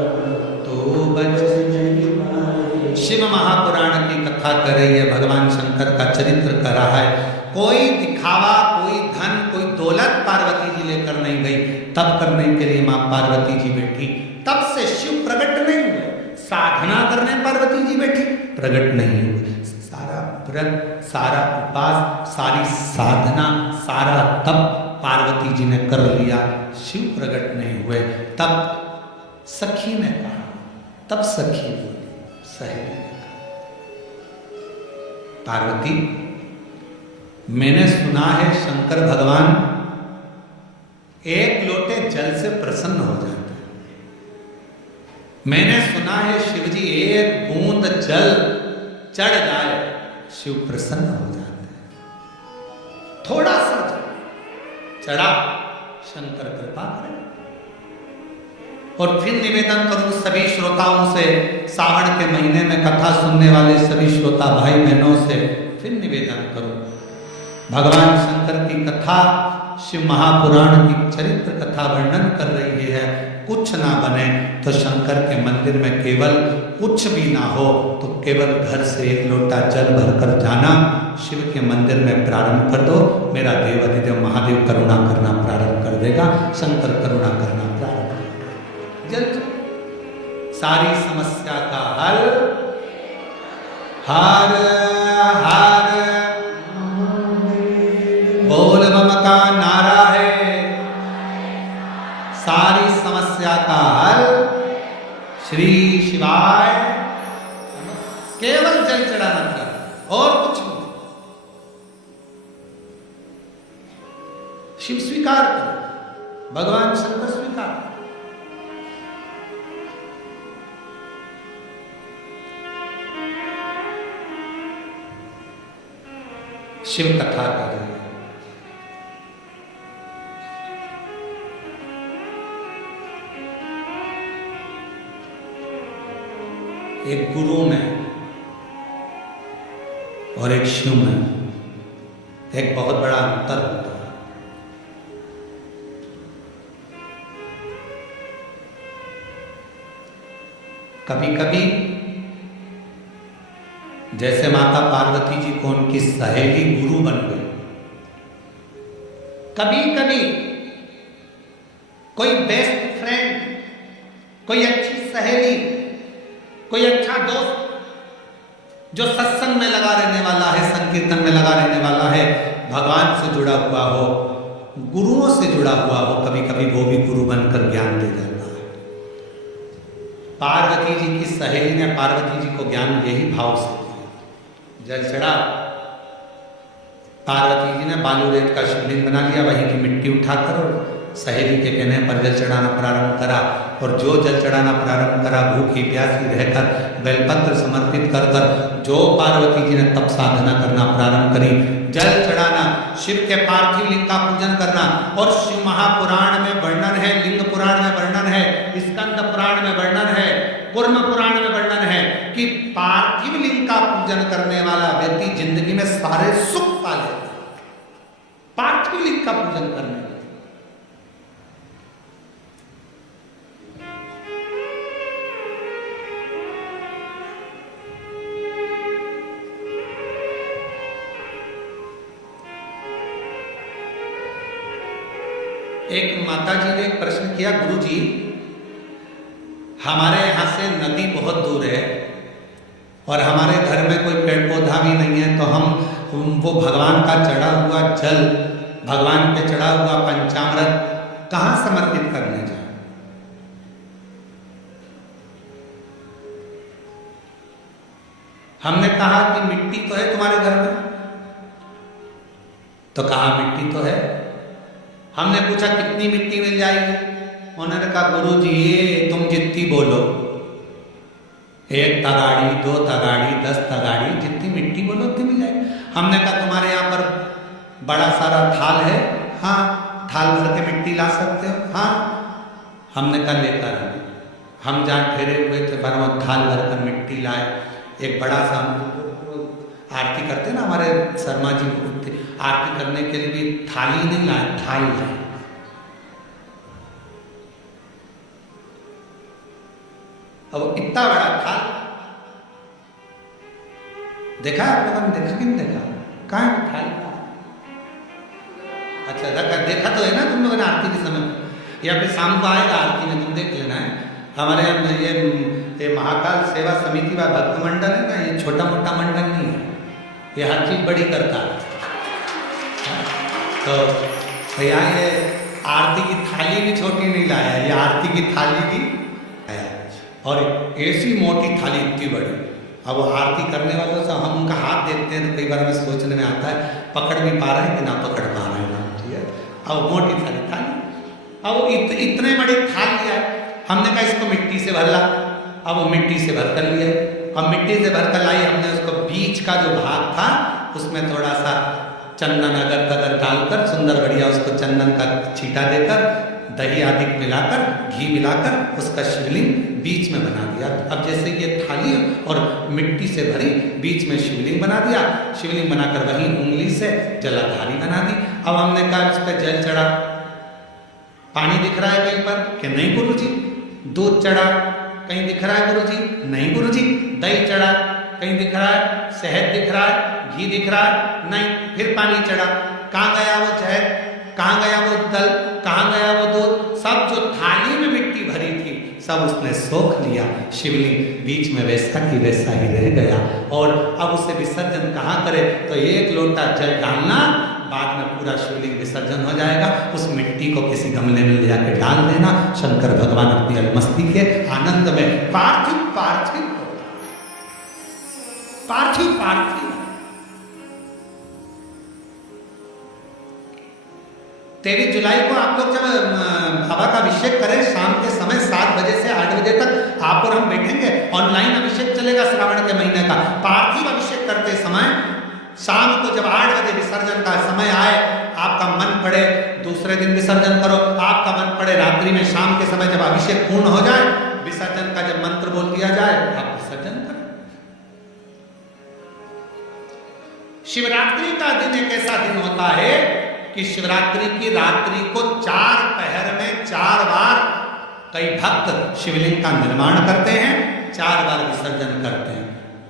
तो बच नहीं पाएगा। शिव महापुराण की कथा कर रही है, भगवान शंकर का चरित्र कर रहा है। कोई दिखावा, कोई धन, कोई दौलत पार्वती जी लेकर नहीं गई। तब करने के लिए मां पार्वती जी बैठी, तब से शिव प्रकट नहीं हुए। साधना करने पार्वती जी बैठी, प्रकट नहीं हुए। सारा व्रत, सारा उपास, सारी साधना, सारा तप पार्वती जी ने कर लिया, शिव प्रकट नहीं हुए। तब सखी ने कहा, तब सखी बोली, सहेली ने कहा, पार्वती मैंने सुना है शंकर भगवान एक लोटे जल से प्रसन्न हो जाते हैं। मैंने सुना है शिव जी एक बूंद जल चढ़ जाए शिव प्रसन्न हो जाते हैं। थोड़ा सा जल चढ़ा, शंकर कृपा करें। और फिर निवेदन करूं सभी श्रोताओं से, सावन के महीने में कथा सुनने वाले सभी श्रोता भाई बहनों से फिर निवेदन करूं, भगवान शंकर की कथा, शिव महापुराण की चरित्र कथा वर्णन कर रही है। कुछ ना बने तो शंकर के मंदिर में केवल कुछ भी ना हो तो केवल घर से एक लोटा जल भरकर जाना, शिव के मंदिर में प्रारंभ कर दो। मेरा देव अधिदेव महादेव करुणा करना प्रारंभ कर देगा, शंकर करुणा करना प्रारंभ कर देगा। जल सारी समस्या का हल हर हर बोल बम का नारा है, सारी समस्या का हल श्री शिवाय। केवल जल चढ़ाना था और कुछ नहीं। शिव स्वीकार करो, भगवान शंकर स्वीकार। शिव कथा कर रहे हैं। एक गुरु में और एक शिव में एक बहुत बड़ा अंतर होता है। कभी कभी जैसे माता पार्वती जी को उनकी सहेली गुरु बन गई, कभी कभी कोई बेस्ट फ्रेंड, कोई अच्छी सहेली, कोई अच्छा दोस्त जो सत्संग में लगा रहने वाला है, संकीर्तन में लगा रहने वाला है, भगवान से जुड़ा हुआ हो, गुरुओं से जुड़ा हुआ हो, कभी कभी वो भी गुरु बनकर ज्ञान दे जाता है। पार्वती जी की सहेली ने पार्वती जी को ज्ञान यही भाव से दिया। जल चढ़ा, पार्वती जी ने बालू रेत का शिवलिंग बना लिया, वहीं की मिट्टी उठाकर सहेली के कहने पर जल चढ़ाना प्रारंभ करा। और जो जल चढ़ाना प्रारंभ करा, भूखी प्यासी रहकर बेलपत्र समर्पित कर कर जो पार्वती जी ने तप साधना करना प्रारंभ करी, जल चढ़ाना, शिव के पार्थिव लिंग का पूजन करना। और शिव महापुराण में वर्णन है, लिंग पुराण में वर्णन है, स्कंद पुराण में वर्णन है, कूर्म पुराण में वर्णन है कि पार्थिव लिंग का पूजन करने वाला व्यक्ति जिंदगी में सारे सुख पा लेता है। पार्थिव लिंग का पूजन करने एक माता जी ने एक प्रश्न किया, गुरु जी हमारे यहाँ से नदी बहुत दूर है और हमारे घर में कोई पेड़ पौधा भी नहीं है, तो हम वो भगवान का चढ़ा हुआ जल, भगवान पे चढ़ा हुआ पंचामृत कहाँ समर्पित करने जाए? हमने कहा कि मिट्टी तो है तुम्हारे घर में, तो कहा मिट्टी तो है। हमने पूछा कितनी मिट्टी मिल जाएगी? उन्होंने कहा गुरु जी ये तुम जितनी बोलो, 1 तगाड़ी 2 तगाड़ी 10 तगाड़ी, जितनी मिट्टी बोलो उतनी मिल जाएगी। हमने कहा तुम्हारे यहाँ पर बड़ा सारा थाल है? हाँ। थाल भर के मिट्टी ला सकते हो? हाँ। हमने कहा लेकर आए। हम जहाँ ठहरे हुए थे पर वो थाल भर कर मिट्टी लाए। एक बड़ा सा आरती करते ना हमारे शर्मा जी, आरती करने के लिए भी थाली नहीं लाए, थाल लाए। अब इतना बड़ा थाल देखा आप लोगों ने? देखा कि नहीं देखा? कहाँ है थाल? अच्छा रखा, देखा तो है ना तुम लोगों ने आरती के समय, या फिर शाम को आएगा आरती में, तुम देख लेना है। हमारे यहाँ ये महाकाल सेवा समिति व भक्त मंडल है ना, ये छोटा मोटा मंडल नहीं है, ये हर चीज बड़ी करता है। तो यहाँ ये आरती की थाली भी छोटी नहीं लाया, ये आरती की थाली भी आया, और ऐसी मोटी थाली इतनी बड़ी। अब वो आरती करने वालों से हम उनका हाथ देखते हैं तो कई बार हमें सोचने में आता है पकड़ भी पा रहे हैं कि ना पकड़ पा रहे हैं, ठीक है। अब मोटी थाली, अब वो इतने बड़ी थाल लिया है। हमने कहा इसको मिट्टी से भर ला। अब वो मिट्टी से भर कर लिए। अब मिट्टी से भर कर लाई, हमने उसको बीच का जो भाग था उसमें थोड़ा सा चंदन अगर कदर डालकर, सुंदर बढ़िया उसको चंदन का छींटा देकर, दही आदि मिलाकर, घी मिलाकर उसका शिवलिंग बीच में बना दिया। अब जैसे ये थाली और मिट्टी से भरी, बीच में शिवलिंग बना दिया। शिवलिंग बनाकर वहीं उंगली से जलाधारी बना दी। अब हमने कहा उस पर जल चढ़ा, पानी दिख रहा है कहीं पर कि नहीं गुरु जी? दूध चढ़ा, कहीं दिख रहा है गुरु जी? नहीं गुरु जी। दही चढ़ा, कहीं दिख रहा है? शहद दिख रहा है? घी दिख रहा है? नहीं। फिर पानी चढ़ा, कहाँ गया वो शहद? कहाँ गया वो दल? कहाँ गया वो दूध? सब जो थाली में मिट्टी भरी थी सब उसने सोख लिया। शिवलिंग बीच में वैसा की वैसा ही रह गया। और अब उसे विसर्जन कहाँ करे? तो 1 लोटा जल डालना, बाद में पूरा शिवलिंग विसर्जन हो जाएगा। उस मिट्टी को किसी गमले में ले जाकर डाल देना। शंकर भगवान अपनी अलमस्ती के आनंद में पार्थिव पार्थिव पार्थिव पार्थिव 23 जुलाई को आप लोग जब बाबा का अभिषेक करें, शाम के समय 7 बजे से 8 बजे तक आप और हम बैठेंगे। ऑनलाइन अभिषेक चलेगा श्रावण के महीने का। पार्थिव अभिषेक करते समय शाम को जब 8 बजे विसर्जन का समय आए, आपका मन पड़े दूसरे दिन विसर्जन करो, आपका मन पड़े रात्रि में शाम के समय जब अभिषेक पूर्ण हो जाए, विसर्जन का जब मंत्र बोल दिया जाए, आप विसर्जन करें। शिवरात्रि का दिन एक ऐसा दिन होता है कि शिवरात्रि की रात्रि को 4 पहर में 4 बार कई भक्त शिवलिंग का निर्माण करते हैं, 4 बार विसर्जन करते हैं,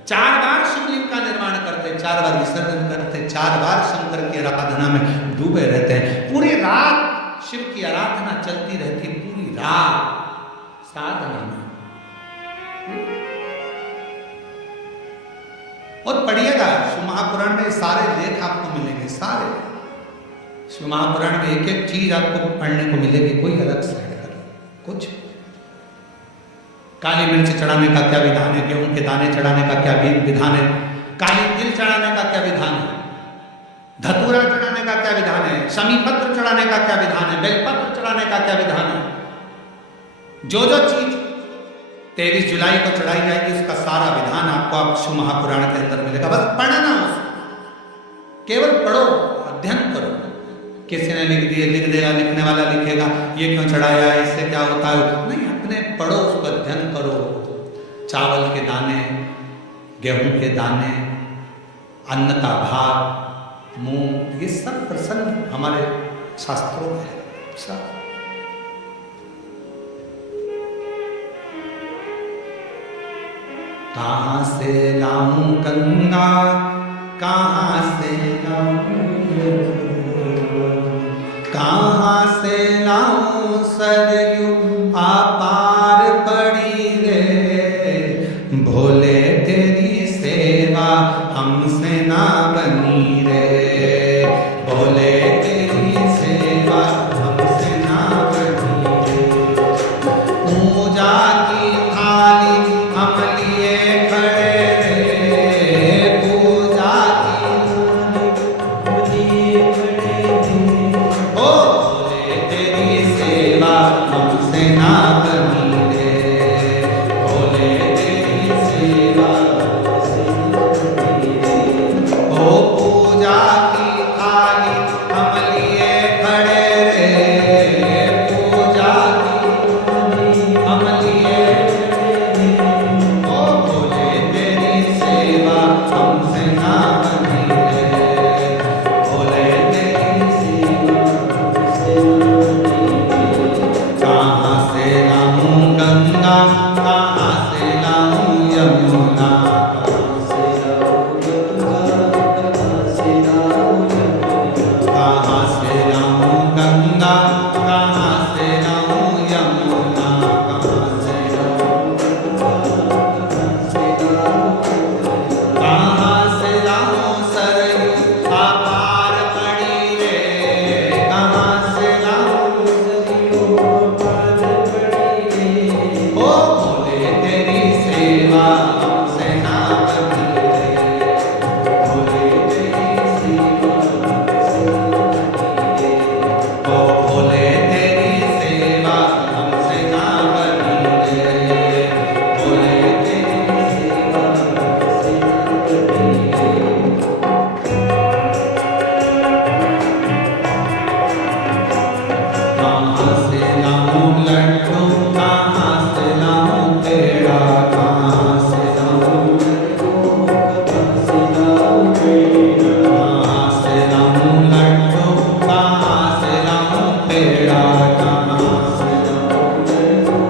4 बार शिवलिंग का निर्माण करते हैं, 4 बार विसर्जन करते हैं, 4 बार शंकर की आराधना में डूबे रहते हैं। पूरी रात शिव की आराधना चलती रहती है, पूरी रात साधना में। और पढ़िएगा शिव महापुराण में सारे लेख आपको मिलेंगे, सारे शिव महापुराण में एक एक चीज आपको पढ़ने को मिलेगी, कोई अलग से कुछ। काली मिर्च चढ़ाने का क्या विधान है, गेहूं के दाने चढ़ाने का क्या विधान है, काली तिल चढ़ाने का क्या विधान है, धतूरा चढ़ाने का क्या विधान है, शमी पत्र चढ़ाने का क्या विधान है, बेलपत्र चढ़ाने का क्या विधान है। जो जो चीज 23 जुलाई को चढ़ाई जाएगी उसका सारा विधान आपको आप शिव महापुराण के अंदर मिलेगा। बस पढ़ना, केवल पढ़ो, अध्ययन करो। किसी ने लिख दिए, लिख देगा, लिखने वाला लिखेगा ये क्यों चढ़ाया, इससे क्या होता है, नहीं, अपने पढ़ो, उसको अध्ययन करो। चावल के दाने, गेहूं के दाने, अन्न का भाग, मूंग, ये सब प्रसंग हमारे शास्त्रों में है सब। कहां से लाऊं गंगा, कहां से लाऊं, कहां से लाऊं सरयू अपार पड़ी रे, भोले तेरी सेवा हमसे ना बनी रे, भोले तेरी सेवा हमसे ना बनी रे। पूजा की थाली हम लिए खड़े रे, पूजा की थाली लिए खड़े रे, ओ भोले तेरी सेवा हमसे ना बनी रे, भोले तेरी सेवा हमसे ना बनी रे। ओ पूजा की थाली हम लिए खड़े रे, पूजा की थाली हम लिए खड़े रे, ओ भोले तेरी सेवा हमसे ना बनी रे, भोले तेरी सेवा हमसे ना बनी रे। कहां से लाऊं गंगा, कहां से लाऊं यमुना, कहां से लाऊं गंगा, कहां से लाऊं यमुना, कहां से लाऊं गंगा, कहां से लाऊं यमुना, कहां से लाऊं गंगा, कहां से लाऊं यमुना, कहां से लाऊं सरयू अपार पड़ी रे, कहां से लाऊं सरयू अपार पड़ी रे, ओ भोले तेरी सेवा हमसे ना बनी रे, भोले तेरी सेवा हमसे ना बनी रे, ओ भोले तेरी सेवा हमसे ना बनी रे, भोले तेरी सेवा हमसे ना बनी रे। कहां से लाऊं लड्डू, कहां से लाऊं पेड़ा, कहां से लाऊं लड्डू, कहां से लाऊं पेड़ा, कहां से लाऊं लड्डू, कहां से लाऊं पेड़ा, कहां से लाऊं लड्डू,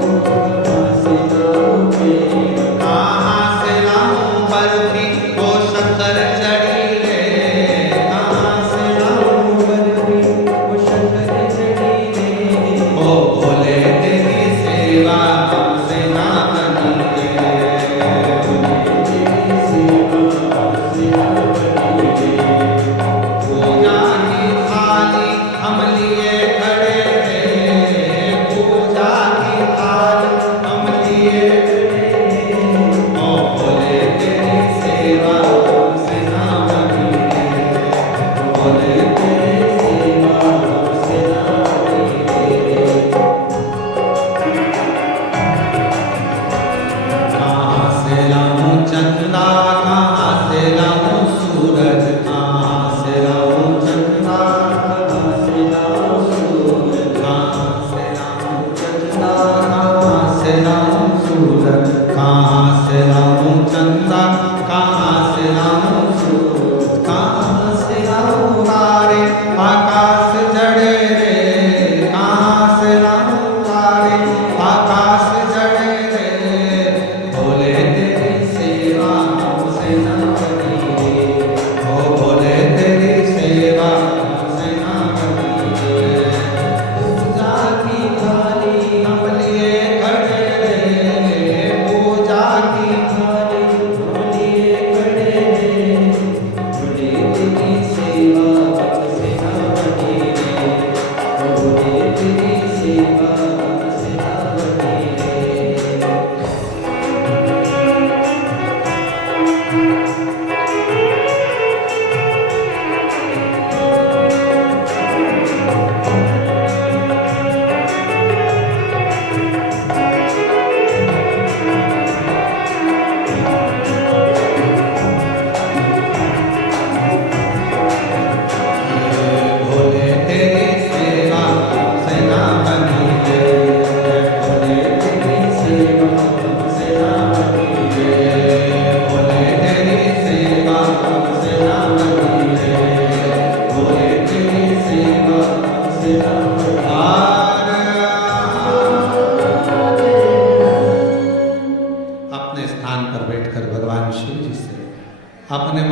कहां से लाऊं पेड़ा, कहां से लाऊं बर्फी को शक्कर चढ़ी रे, कहां से लाऊं बर्फी को शक्कर चढ़ी रे, ओ भोले तेरी सेवा हमसे ना बनी रे, भोले तेरी सेवा हमसे ना बनी रे। पूजा की थाली हम लिए खड़े रे, पूजा की थाली हम लिए खड़े रे, ओ भोले तेरी सेवा हमसे ना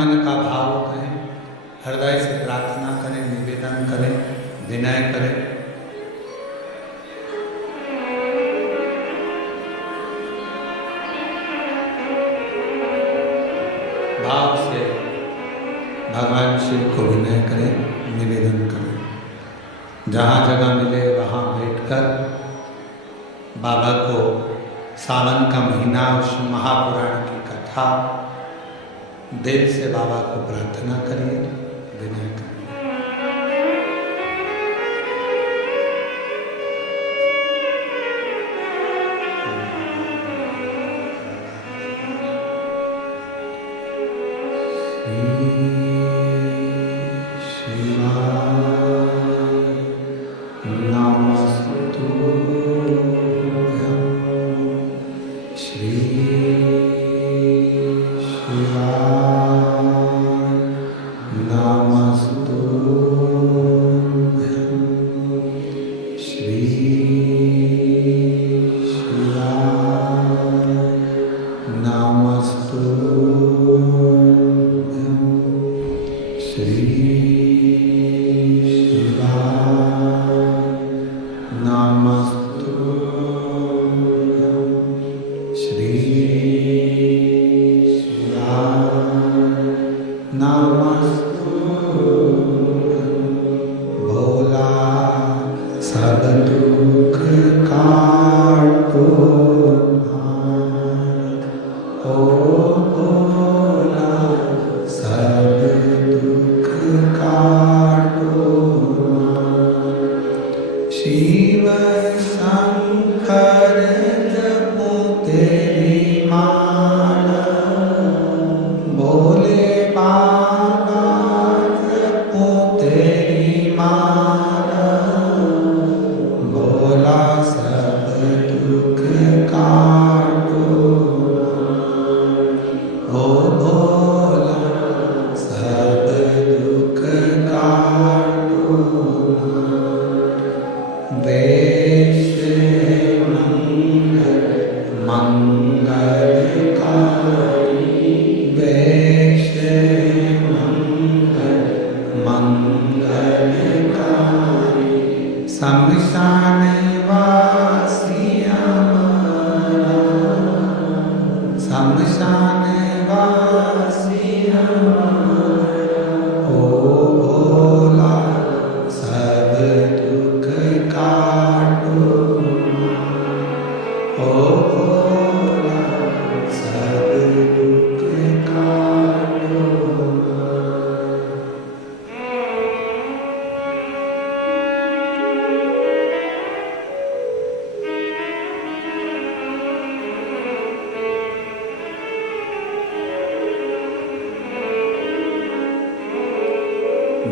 मन का भाव कहें, हृदय से प्रार्थना करें, निवेदन करें, विनय करें। भाव से भगवान शिव को विनय करें, निवेदन करें। जहाँ जगह मिले वहाँ बैठकर बाबा को सावन का महीना, उस महापुराण की कथा दिल से बाबा को प्रार्थना करिए, विनय करिए।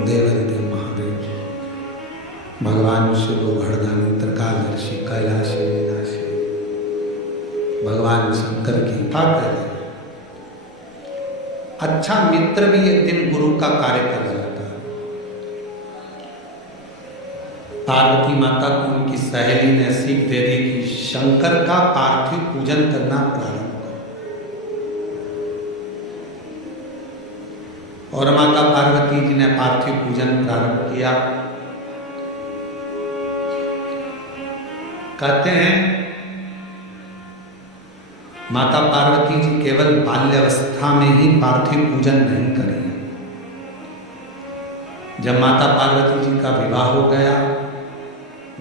देवादिदेव महादेव भगवान शिव भरदानी त्रिकालदर्शी कैलाशी विनाशी भगवान शंकर की कृपा करें। अच्छा मित्र भी एक दिन गुरु का कार्य कर जाता है। पार्वती माता को उनकी सहेली ने सीख दे दी कि शंकर का पार्थिव पूजन करना प्रारंभ करो, और माता पार्वती जी ने पार्थिव पूजन प्रारंभ किया। कहते हैं माता पार्वती जी केवल बाल्यावस्था में ही पार्थिव पूजन नहीं करी। जब माता पार्वती जी का विवाह हो गया,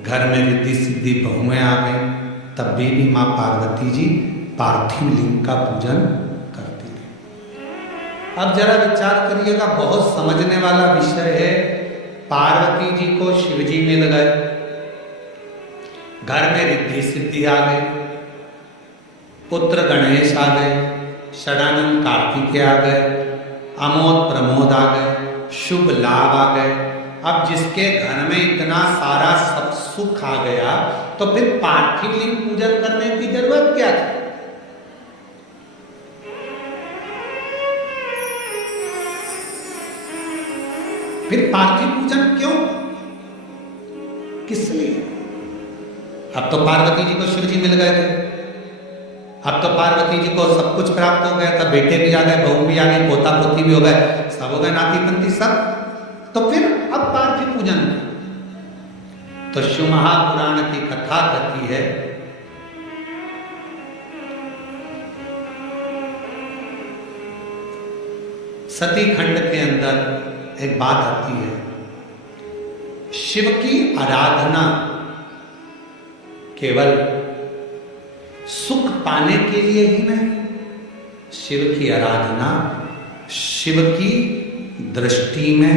घर में रिद्धि सिद्धि बहुएं आ गई, तब भी माँ पार्वती जी पार्थिव लिंग का पूजन करती थी। अब जरा विचार करिएगा, बहुत समझने वाला विषय है। पार्वती जी को शिव जी मिल गए, घर में रिद्धि सिद्धि आ गई, पुत्र गणेश आ गए, षडानंद कार्तिकेय आ गए, अमोद प्रमोद आ गए, शुभ लाभ आ गए। अब जिसके घर में इतना सारा सब सुख आ गया, तो फिर पार्थिव लिंग पूजन करने की जरूरत क्या थी? फिर पार्थिव पूजन क्यों, किस लिए? अब तो पार्वती जी को शिव जी मिल गए थे, अब तो पार्वती जी को सब कुछ प्राप्त हो गया था, बेटे भी आ गए, बहू भी आ गई, पोता पोती भी हो गए, सब हो गए नाती पंती सब। तो फिर अब पार्थिव पूजन। तो शिव महापुराण की कथा कहती है सती खंड के अंदर एक बात आती है, शिव की आराधना केवल सुख पाने के लिए ही नहीं, शिव की आराधना शिव की दृष्टि में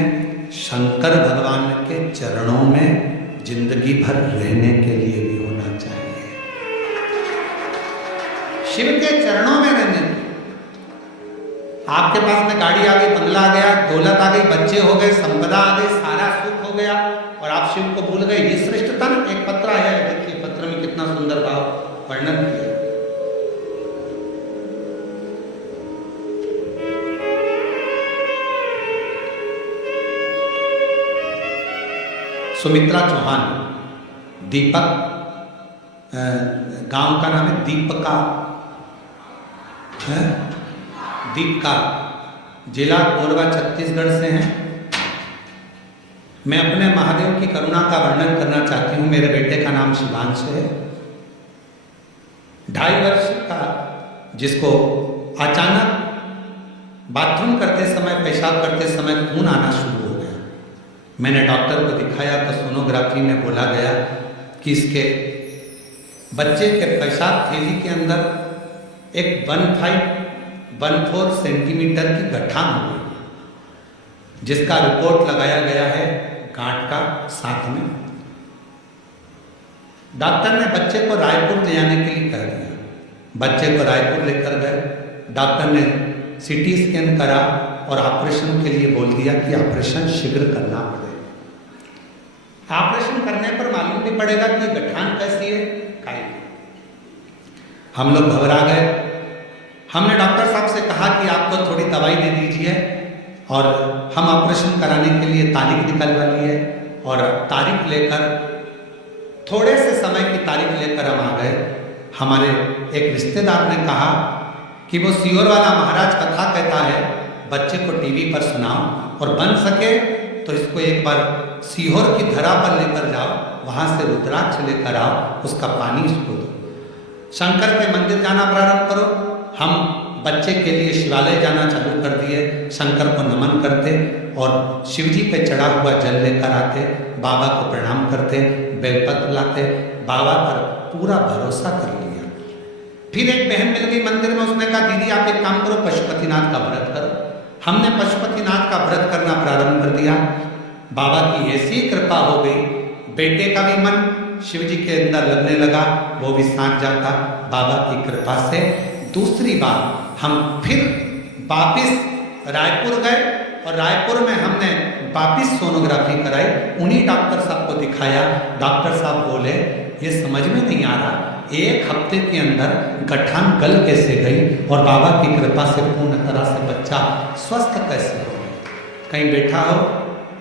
शंकर भगवान के चरणों में जिंदगी भर रहने के लिए भी होना चाहिए। शिव के चरणों में रहने, आपके पास में गाड़ी आ गई, बंगला आ गया, दौलत आ गई, बच्चे हो गए, संपदा आ गई, सारा सुख हो गया और आप शिव को भूल गए, ये श्रेष्ठता न। एक पत्र आया है, देखिए पत्र में कितना सुंदर भाव वर्णन किया। सुमित्रा चौहान, दीपक, गांव का नाम है दीपका, दीपका, जिला कोरबा छत्तीसगढ़ से हैं। मैं अपने महादेव की करुणा का वर्णन करना चाहती हूँ। मेरे बेटे का नाम शिवांश है, 2.5 वर्ष का, जिसको अचानक बाथरूम करते समय, पेशाब करते समय खून आना शुरू हो गया। मैंने डॉक्टर को दिखाया तो सोनोग्राफी में बोला गया कि इसके बच्चे के पेशाब थैली के अंदर एक 1.5-1.4 सेंटीमीटर की गठान हो गई, जिसका रिपोर्ट लगाया गया है गांठ का साथ में। डॉक्टर ने बच्चे को रायपुर ले जाने के लिए कह दिया। बच्चे को रायपुर लेकर गए, डॉक्टर ने सीटी स्कैन करा और ऑपरेशन के लिए बोल दिया कि ऑपरेशन शीघ्र करना पड़ेगा। ऑपरेशन करने पर मालूम भी पड़ेगा कि गठान कैसी है, काई। हम लोग घबरा गए। हमने डॉक्टर साहब से कहा कि आपको थोड़ी दवाई दे दीजिए और हम ऑपरेशन कराने के लिए तारीख निकलवा ली है। और तारीख लेकर, थोड़े से समय की तारीख लेकर हम आ गए। हमारे एक रिश्तेदार ने कहा कि वो सीहोर वाला महाराज कथा कहता है, बच्चे को टीवी पर सुनाओ और बन सके तो इसको एक बार सीहोर की धरा पर लेकर जाओ, वहाँ से रुद्राक्ष लेकर आओ, उसका पानी इसको दो, शंकर के मंदिर जाना प्रारंभ करो। हम बच्चे के लिए शिवालय जाना चालू कर दिए, शंकर को नमन करते और शिवजी पे चढ़ा हुआ जल लेकर आते, बाबा को प्रणाम करते, बेलपत्र लाते, बाबा पर पूरा भरोसा कर लिया। फिर एक बहन मिल गई मंदिर में, उसने कहा दीदी आप एक काम करो, पशुपतिनाथ का व्रत करो। हमने पशुपतिनाथ का व्रत करना प्रारंभ कर दिया। बाबा की ऐसी कृपा हो गई, बेटे का भी मन शिव जी के अंदर लगने लगा, वो भी साथ जाता बाबा की कृपा से। दूसरी बार हम फिर वापिस रायपुर गए और रायपुर में हमने वापिस सोनोग्राफी कराई। उन्हीं डॉक्टर साहब को दिखाया। डॉक्टर साहब बोले ये समझ में नहीं आ रहा, 1 हफ्ते के अंदर गठान गल कैसे गई और बाबा की कृपा से पूर्ण तरह से बच्चा स्वस्थ कैसे हो गया। कहीं बैठा हो,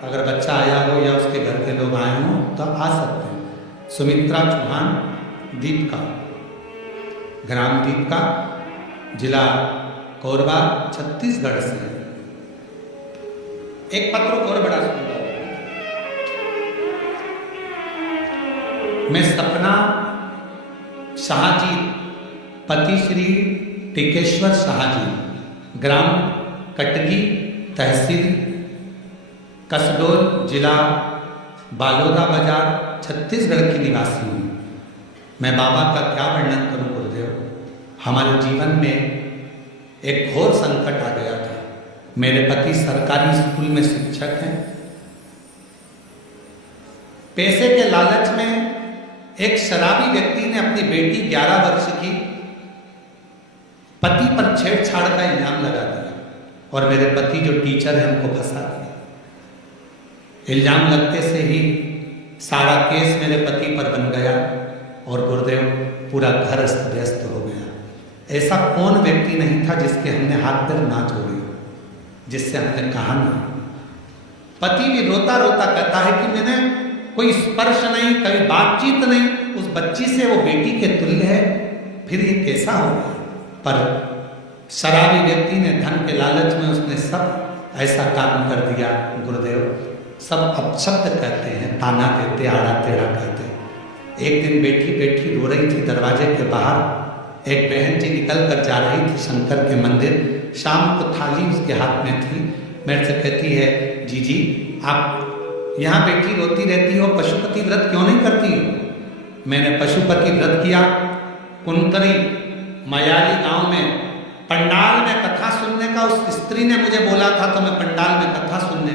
अगर बच्चा आया हो या उसके घर के लोग आए हों तो आ सकते हैं। सुमित्रा चौहान, दीपका, ग्राम दीपका, जिला कोरबा छत्तीसगढ़ से। एक पत्र और बड़ा सुंदर, मैं सपना शाहजी, पति श्री टिकेश्वर शाहजी, ग्राम कटगी, तहसील कसडोल, जिला बालोदा बाजार, छत्तीसगढ़ की निवासी हूँ। मैं बाबा का क्या वर्णन करूँ गुरुदेव। हमारे जीवन में एक घोर संकट आ गया था। मेरे पति सरकारी स्कूल में शिक्षक हैं। पैसे के लालच में एक शराबी व्यक्ति ने अपनी बेटी 11 वर्ष की पति पर छेड़छाड़ का इल्जाम लगा दिया और मेरे पति जो टीचर हैं उनको फंसा दिया। इल्जाम लगते से ही सारा केस मेरे पति पर बन गया और गुरुदेव पूरा घर अस्त व्यस्त हो गया। ऐसा कौन व्यक्ति नहीं था जिसके हमने हाथ पैर ना जोड़े, जिससे हमने कहा ना। पति भी रोता रोता कहता है कि मैंने कोई स्पर्श नहीं, कभी बातचीत नहीं, उस बच्ची से वो बेटी के तुल्य है, फिर ये कैसा हो गया। पर शराबी व्यक्ति ने धन के लालच में उसने सब ऐसा काम कर दिया। गुरुदेव सब अपशब्द कहते हैं, ताना देते, आड़ा टेढ़ा कहते। एक दिन बेटी बेटी रो रही थी दरवाजे के बाहर। एक बहन जी निकल कर जा रही थी शंकर के मंदिर। शाम को थाली उसके हाथ में थी। मेरे से कहती है, जीजी आप यहाँ बेटी रोती रहती हो, पशुपति व्रत क्यों नहीं करती? मैंने पशुपति व्रत किया। कुंतरी मयाली गांव में पंडाल में कथा सुनने का उस स्त्री ने मुझे बोला था, तो मैं पंडाल में कथा सुनने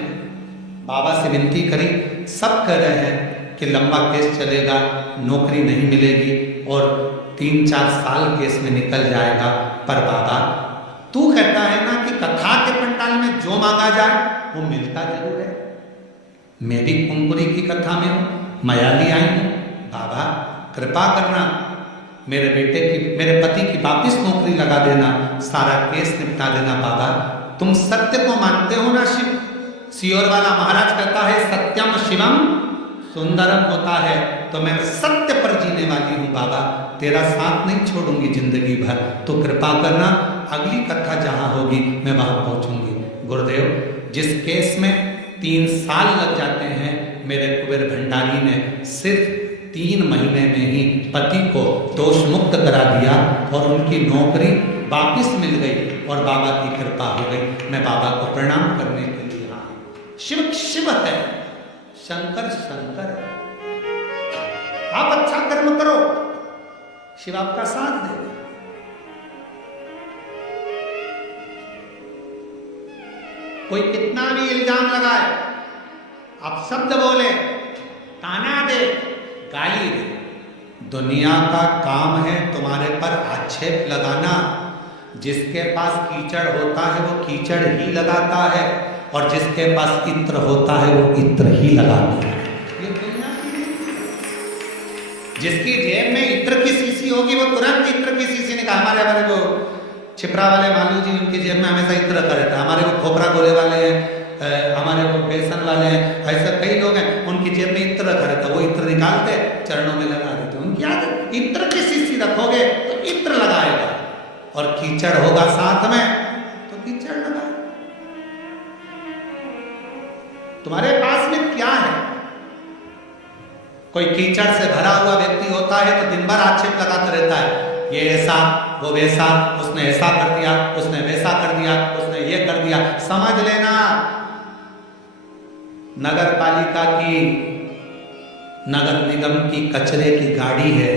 बाबा से विनती करी। सब कह रहे हैं कि लंबा केस चलेगा, नौकरी नहीं मिलेगी और 3-4 साल केस में निकल जाएगा। पर बाबा तू कहता है ना कि कथा के पंडाल में जो मांगा जाए वो मिलता जरूर है। मैं भी कुंकुरी की कथा में हूँ, मयाली आई हूँ। बाबा कृपा करना, मेरे बेटे की, मेरे पति की वापिस नौकरी लगा देना, सारा केस निपटा देना। बाबा तुम सत्य को मानते हो ना शिव? सियोर वाला महाराज कहता है सत्यम शिवम सुंदरम होता है, तो मैं सत्य पर जीने वाली हूँ। बाबा तेरा साथ नहीं छोड़ूंगी जिंदगी भर, तो कृपा करना अगली कथा जहाँ होगी मैं वहाँ पहुँचूंगी। गुरुदेव जिस केस में 3 साल लग जाते हैं, मेरे कुबेर भंडारी ने सिर्फ 3 महीने में ही पति को दोष मुक्त करा दिया और उनकी नौकरी वापिस मिल गई और बाबा की कृपा हो गई। मैं बाबा को प्रणाम करने के लिए यहाँ। शिव शिव है, शंकर शंकर है। आप अच्छा कर्म करो, शिव आपका साथ देगा। कोई कितना भी इल्जाम लगाए, आप शब्द बोले, ताना दे, गाली दे, दुनिया का काम है तुम्हारे पर आक्षेप लगाना। जिसके पास कीचड़ होता है वो कीचड़ ही लगाता है और जिसके पास इत्र होता है वो इत्र ही लगाता है। ये दुनिया की, जिसकी जेब में इत्र की शीशी होगी वो तुरंत इत्र की शीशी निकाल। हमारे वो छिपरा वाले मालू जी, उनकी जेब में हमेशा इत्र रखा रहता है। हमारे वो खोपरा गोले वाले हैं, हमारे वो बेसन वाले हैं, ऐसा कई लोग हैं, उनकी जेब में इत्र रखा रहता है। वो इत्र निकालते चरणों में लगा देते। उनकी आदत, इत्र की शीशी रखोगे तो इत्र लगाएगा और कीचड़ होगा साथ में तो कीचड़ लगा। तुम्हारे पास में क्या है? कोई कीचड़ से भरा हुआ व्यक्ति होता है तो दिन भर आक्षेप लगाता रहता है, ये ऐसा वो वैसा, उसने ऐसा कर दिया, उसने वैसा कर दिया, उसने ये कर दिया। समझ लेना नगर पालिका की, नगर निगम की कचरे की गाड़ी है।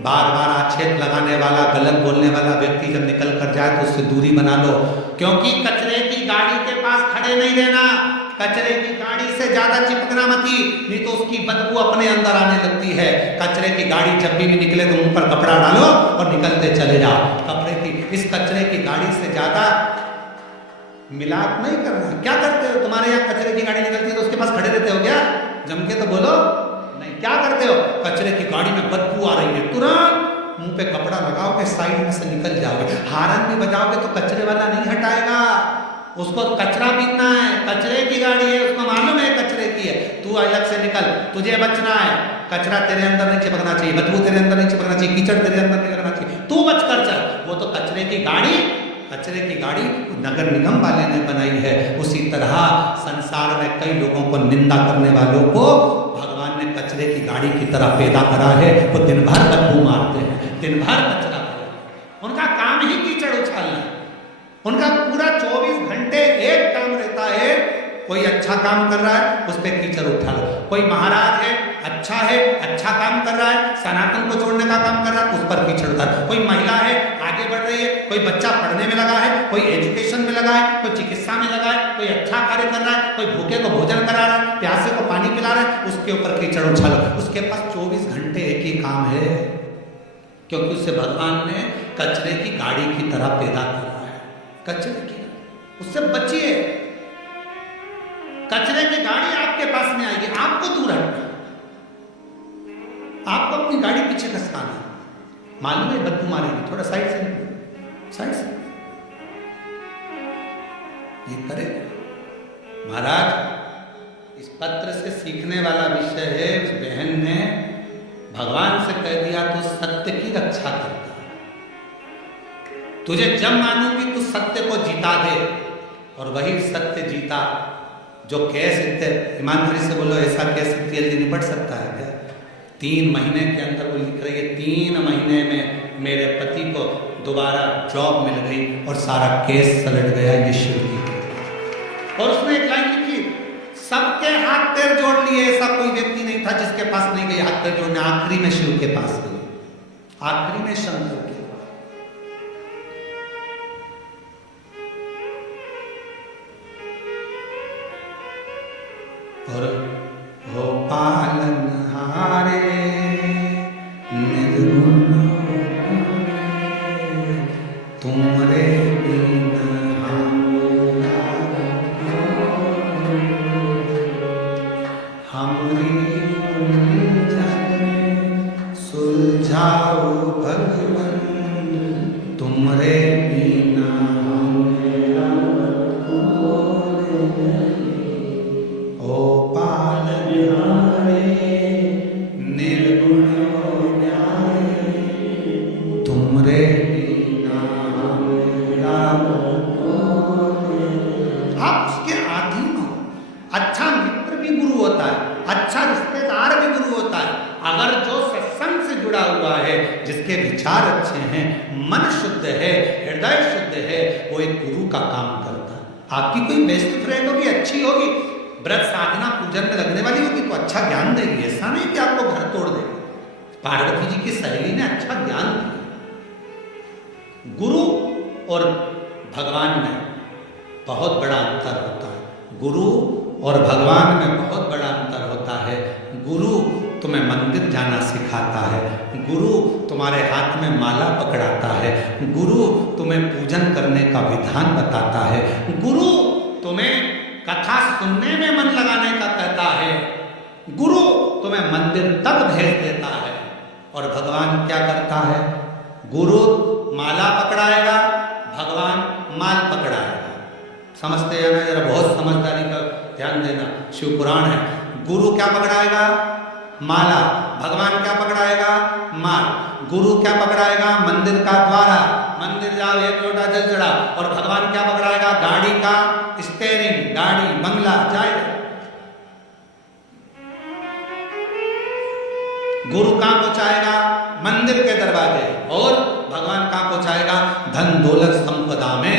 बार बार आक्षेप लगाने वाला, गलत बोलने वाला व्यक्ति जब निकल कर जाए तो उससे दूरी बना लो, क्योंकि कचरे की गाड़ी के पास खड़े नहीं रहना। कचरे की गाड़ी से ज्यादा चिपकना मती, नहीं तो उसकी बदबू अपने अंदर आने लगती है। कचरे की गाड़ी जब भी निकले तो मुंह पर कपड़ा डालो और निकलते चले जाओ। कपड़े की, इस कचरे की गाड़ी से ज्यादा मिलाप नहीं करना। क्या करते हो? तुम्हारे यहाँ कचरे की गाड़ी निकलती है तो उसके पास खड़े रहते हो क्या? जम के तो बोलो नहीं। क्या करते हो? कचरे की गाड़ी में बदबू आ रही है, तुरंत मुंह पे कपड़ा लगाओगे, साइड में से निकल जाओगे। हारन भी बजाओगे तो कचरे वाला नहीं हटाएगा, उसको कचरा पीना है। कचरे की गाड़ी है, उसको मालूम है कचरे की है। तू अलग से निकल, तुझे बचना है। कचरा तेरे अंदर नहीं चिपकना चाहिए, बदबू तेरे अंदर नहीं चिपकना चाहिए, कीचड़ तेरे अंदर नहीं लगना चाहिए। तू बच कर चल। वो तो कचरे की गाड़ी, कचरे की गाड़ी नगर निगम वाले ने बनाई है। उसी तरह संसार में कई लोगों को निंदा करने वालों को भगवान ने कचरे की गाड़ी की तरह पैदा करा है। वो दिन भर बदबू मारते हैं, दिन भर कचरा, उनका काम ही कीचड़ उछालना। उनका पूरा 24 घंटे एक काम रहता है। कोई अच्छा काम कर रहा है उस पर कीचड़ उठा लो। कोई महाराज है, अच्छा काम कर रहा है, सनातन को जोड़ने का काम कर रहा है, उस पर कीचड़ उठा। कोई महिला है, आगे बढ़ रही है, कोई बच्चा पढ़ने में लगा है, कोई एजुकेशन में लगा है, कोई चिकित्सा में लगा है, कोई अच्छा कार्य कर रहा है, कोई भूखे को भोजन करा रहा है, प्यासे को पानी पिला रहा है, उसके ऊपर कीचड़ उछालो। उसके पास 24 घंटे एक ही काम है, क्योंकि उसे भगवान ने कचरे की गाड़ी की तरह पैदा किया है। कचरे की, उससे बचिए। कचरे की गाड़ी आपके पास में आएगी, आपको दूर हटना, आपको अपनी गाड़ी पीछे खसकाना। मालूम है बदबू मारेगी, थोड़ा साइड से निकलो, साइड से। ये करे महाराज। इस पत्र से सीखने वाला विषय है, उस बहन ने भगवान से कह दिया तो सत्य की रक्षा करता है। तुझे जब मानूंगी तू सत्य को जीता दे, और वही सत्य जीता जो केस इतने ईमानदारी से बोलो, ऐसा केस इतनी जल्दी निपट सकता है क्या? 3 महीने के अंदर वो लिख रही है 3 महीने में मेरे पति को दोबारा जॉब मिल गई और सारा केस सलट गया ये शिव की। और उसने एक लाइन लिखी, सबके हाथ पैर जोड़ लिए, ऐसा कोई व्यक्ति नहीं था जिसके पास नहीं गई हाथ पैर जोड़ने, आखिरी में शिव के पास गई, आखिरी में शंकर के। और हो पालनहारे निर्गुण तुमरे बिना हमरी सुलझाओ भगवन तुमरे बिना। ओ पालनहारे निर्गुण तुमरे बिना। आप उसके अधीन हो। अच्छा मित्र भी गुरु होता है, अच्छा रिश्तेदार भी गुरु होता है। अगर जो सत्संग से जुड़ा हुआ है, जिसके विचार अच्छे हैं, मन शुद्ध है, हृदय शुद्ध है, वो एक गुरु का काम करता है। आपकी कोई बेस्ट फ्रेंड होगी, अच्छी होगी, व्रत साधना पूजन में लगने वाली होगी तो अच्छा ज्ञान देगी, ऐसा नहीं कि आपको घर तोड़ देगी। पार्वती जी की सहेली ने अच्छा ज्ञान दिया। गुरु और भगवान में बहुत बड़ा अंतर होता है। गुरु और भगवान में बहुत बड़ा अंतर होता है। गुरु तुम्हें मंदिर जाना सिखाता है, गुरु तुम्हारे हाथ में माला पकड़ाता है, गुरु तुम्हें पूजन करने का विधान बताता है, गुरु तुम्हें कथा सुनने में मन लगाने का कहता है, गुरु तुम्हें मंदिर तक भेज देता है। और भगवान क्या करता है? गुरु माला पकड़ाएगा, भगवान माल पकड़ाएगा। समझते हैं ना? जरा बहुत समझदारी का ध्यान देना। शिव पुराण है। गुरु क्या पकड़ाएगा? माला। भगवान क्या पकड़ाएगा? माल। गुरु क्या पकड़ाएगा? मंदिर का द्वारा। मंदिर जाओ, 1 लोटा जल चढ़ा। और भगवान क्या पकड़ाएगा? गाड़ी का स्टेयरिंग, गाड़ी, बंगला जाएगा। गुरु कहां पहुंचाएगा? मंदिर के दरवाजे। और भगवान कहां पहुंचाएगा? धन दौलत संपदा में।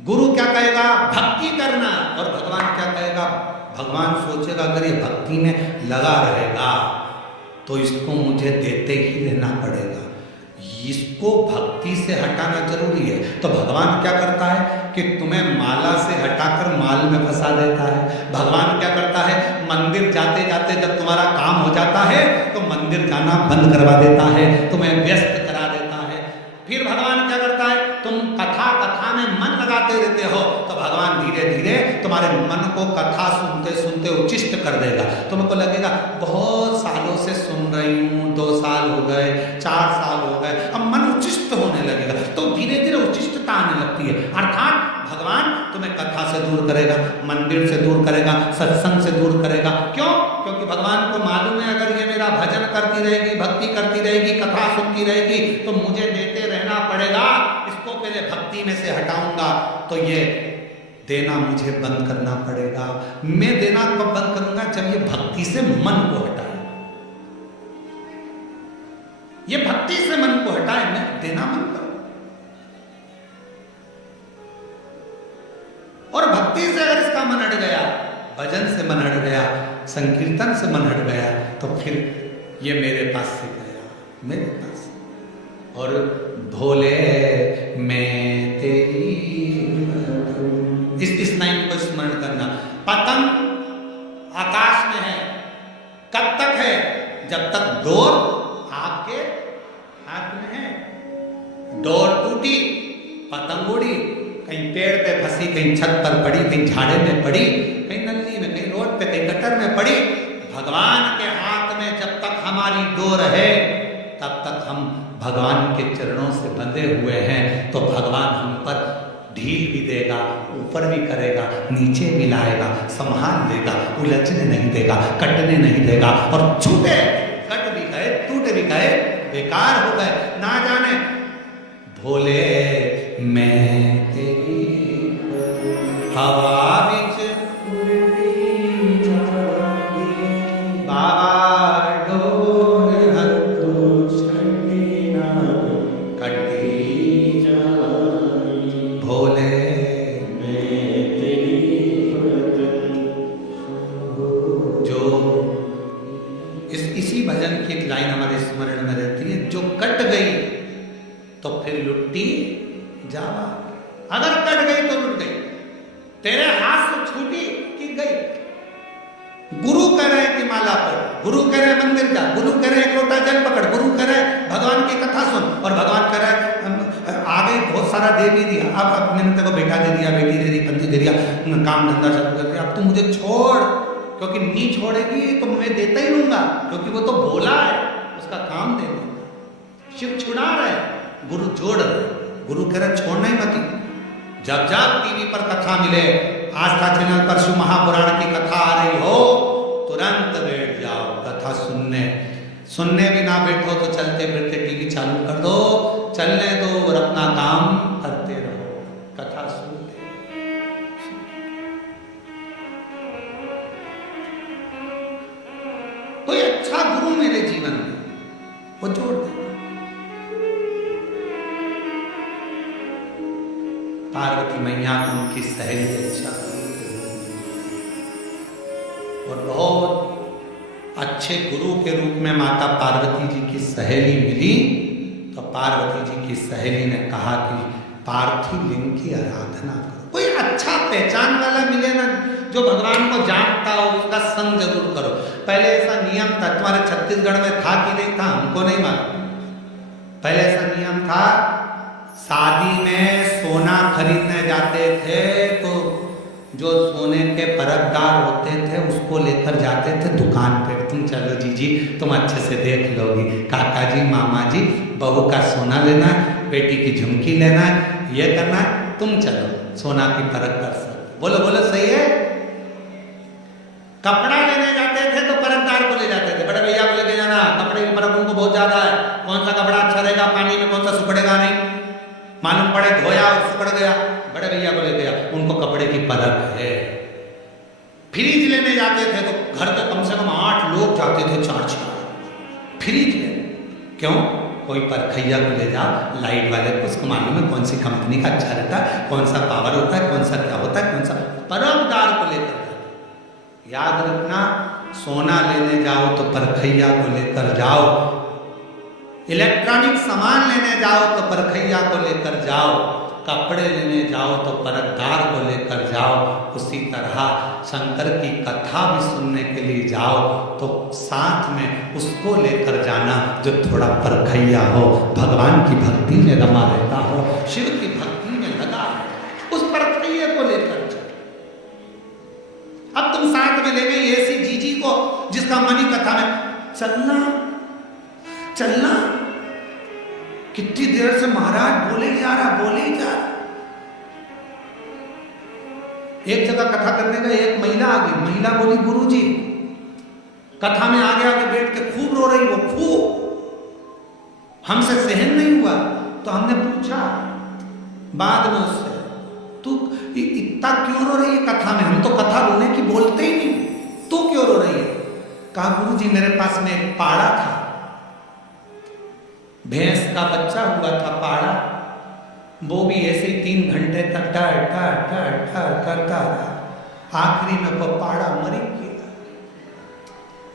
गुरु क्या कहेगा? भक्ति करना। और भगवान क्या कहेगा? भगवान सोचेगा अगर ये भक्ति में लगा रहेगा तो इसको मुझे देते ही रहना पड़ेगा, इसको भक्ति से हटाना जरूरी है। तो भगवान क्या करता है कि तुम्हें माला से हटाकर माल में फंसा देता है। भगवान क्या करता है? मंदिर जाते जाते जब तुम्हारा काम हो जाता है तो मंदिर जाना बंद करवा देता है, तुम्हें व्यस्त करा देता है। फिर भगवान क्या करता है? तुम कथा में मन लगाते रहते हो तो भगवान धीरे धीरे तुम्हारे मन को कथा सुनते सुनते उचिष्ट कर देगा। तुमको लगेगा बहुत सालों से सुन रही हूँ, 2 साल हो गए, 4 साल हो गए, अब मन उचिष्ट होने लगेगा। तो धीरे धीरे उचिष्टता आने लगती है। अर्थात भगवान तुम्हें कथा से दूर करेगा, मंदिर से दूर करेगा, सत्संग से दूर करेगा। क्यों? क्योंकि भगवान को मालूम है अगर ये मेरा भजन करती रहेगी, भक्ति करती रहेगी, कथा सुनती रहेगी तो मुझे देते रहना पड़ेगा। इसको पहले भक्ति में से हटाऊंगा तो ये देना मुझे बंद करना पड़ेगा। मैं देना कब बंद करूंगा? जब ये भक्ति से मन को हटाए। ये भक्ति से मन को हटाए, मैं देना बंद करूं। और भक्ति से अगर इसका मन हट गया, भजन से मन हट गया, संकीर्तन से मन हट गया तो फिर ये मेरे पास से गया, मेरे पास। और भोले मैं तेरी इस लाइन को स्मरण करना। पतंग आकाश में है, कब तक है? जब तक डोर आपके हाथ में है। डोर टूटी, पतंग उड़ी, कहीं पेड़ पे फंसी, कहीं छत पर पड़ी, कहीं झाड़े में पड़ी, कहीं नली में, कहीं रोड पे, कहीं गटर में पड़ी। भगवान के हाथ में जब तक हमारी डोर है तब तक हम भगवान के चरणों से बंधे हुए हैं। तो भगवान हम पर ढील भी देगा, ऊपर भी करेगा, नीचे भी लाएगा, संभाल देगा, उलझने नहीं देगा, कटने नहीं देगा। और छूटे, कट भी गए, टूट भी गए, बेकार हो गए, ना जाने भोले मैं तेरी हवा बिच बाबा डोर हत्तू छड़ी ना कटी भोले मैं तेरी जो इसी भजन की एक लाइन हमारे स्मरण में रहती है, जो कट गई तो फिर लुट्टी जावा। अगर कट गई तो लुट गई, तेरे हाथ से छूटी कि गई। गुरु कह रहे कि माला पढ़, गुरु कह रहे मंदिर जा, गुरु कह रहे एक लोटा जल पकड़, गुरु कह रहे भगवान की कथा सुन, और भगवान कह रहे आ गई बहुत सारा दे भी दिया, अब मैंने तेरे को बेटा दे दिया, बेटी दे दी, पति दे दिया, काम धंधा चालू कर दिया, अब तू मुझे छोड़, क्योंकि नहीं छोड़ेगी तो मैं देता ही रहूंगा, क्योंकि वो तो भोला है, उसका काम दे देगा। शिव छुड़ा रहे, गुरु जोड़ रहे, गुरु कह रहे छोड़ना ही मत। जब जब टीवी पर कथा मिले, आस्था चैनल पर शिव महापुराण की कथा आ रही हो, तुरंत बैठ जाओ कथा सुनने। सुनने भी ना बैठो तो चलते फिरते टीवी चालू कर दो, चलने दो और अपना काम करते रहो, कथा सुनते। कोई अच्छा गुरु मेरे जीवन में, वो जोड़ दे। पार्वती मैया को उनकी सहेली अच्छा, और बहुत अच्छे गुरु के रूप में माता पार्वती जी की सहेली मिली। तो पार्वती जी की सहेली ने कहा कि पार्थिव लिंग की आराधना करो। कोई अच्छा पहचान वाला मिले ना, जो भगवान को जानता हो, उसका संग जरूर करो। पहले ऐसा नियम था, तुम्हारे छत्तीसगढ़ में था कि नहीं था हमको नहीं मालूम। पहले ऐसा नियम था, शादी में सोना खरीदने जाते थे तो जो सोने के परतदार होते थे उसको लेकर जाते थे दुकान पे, तुम चलो जीजी तुम अच्छे से देख लोगी, काका जी मामा जी बहू का सोना लेना है, बेटी की झुमकी लेना है, ये करना है, तुम चलो सोना की परख कर सकते। बोलो बोलो सही है। कपड़ा लेने जाते थे तो परतदार को ले जाते थे, बड़े भैया को लेके जाना, कपड़े की परख उनको बहुत ज्यादा है, कौन सा कपड़ा अच्छा रहेगा, पानी में कौन सा सुखड़ेगा नहीं मालूम पड़े, धोया और सुखड़ गया, बड़े भैया को ले गया, उनको कपड़े की परख है। फ्रिज लेने जाते थे तो घर के कम से कम 8 लोग जाते थे, 4 फ्रिज ले। क्यों? कोई परखैया को ले जाओ, लाइट वाले को, उसको मालूम है कौन सी कंपनी का अच्छा रहता है, कौन सा पावर होता है, कौन सा क्या होता है, कौन सा परखदार को लेकर जाओ। याद रखना, सोना लेने जाओ तो परखैया को लेकर जाओ, इलेक्ट्रॉनिक सामान लेने जाओ तो परखैया को लेकर जाओ, कपड़े लेने जाओ तो परखदार को लेकर जाओ। उसी तरह शंकर की कथा भी सुनने के लिए जाओ तो साथ में उसको लेकर जाना जो थोड़ा परखैया हो, भगवान की भक्ति में रमा रहता हो, शिव की भक्ति में लगा हो, उस परखैये को लेकर जाओ। अब तुम साथ में ले गई ऐसी जीजी को जिसका मनी कथा में चलना चलना, कितनी देर से महाराज बोले जा रहा, बोले जा रहा। एक जगह कथा करने का एक महिला आ गई, महिला बोली गुरुजी, कथा में आगे आगे बैठ के खूब रो रही, वो खूब हमसे सहन नहीं हुआ। तो हमने पूछा बाद में उससे, तू इतना क्यों रो रही है कथा में, हम तो कथा रोने की बोलते ही नहीं, तू क्यों रो रही है? कहा गुरुजी मेरे पास में एक पाड़ा था, भैंस का बच्चा हुआ था पाड़ा, वो भी ऐसे ही 3 घंटे तक टर टर टर टर करता रहा, आखिरी में वो पाड़ा मर गया।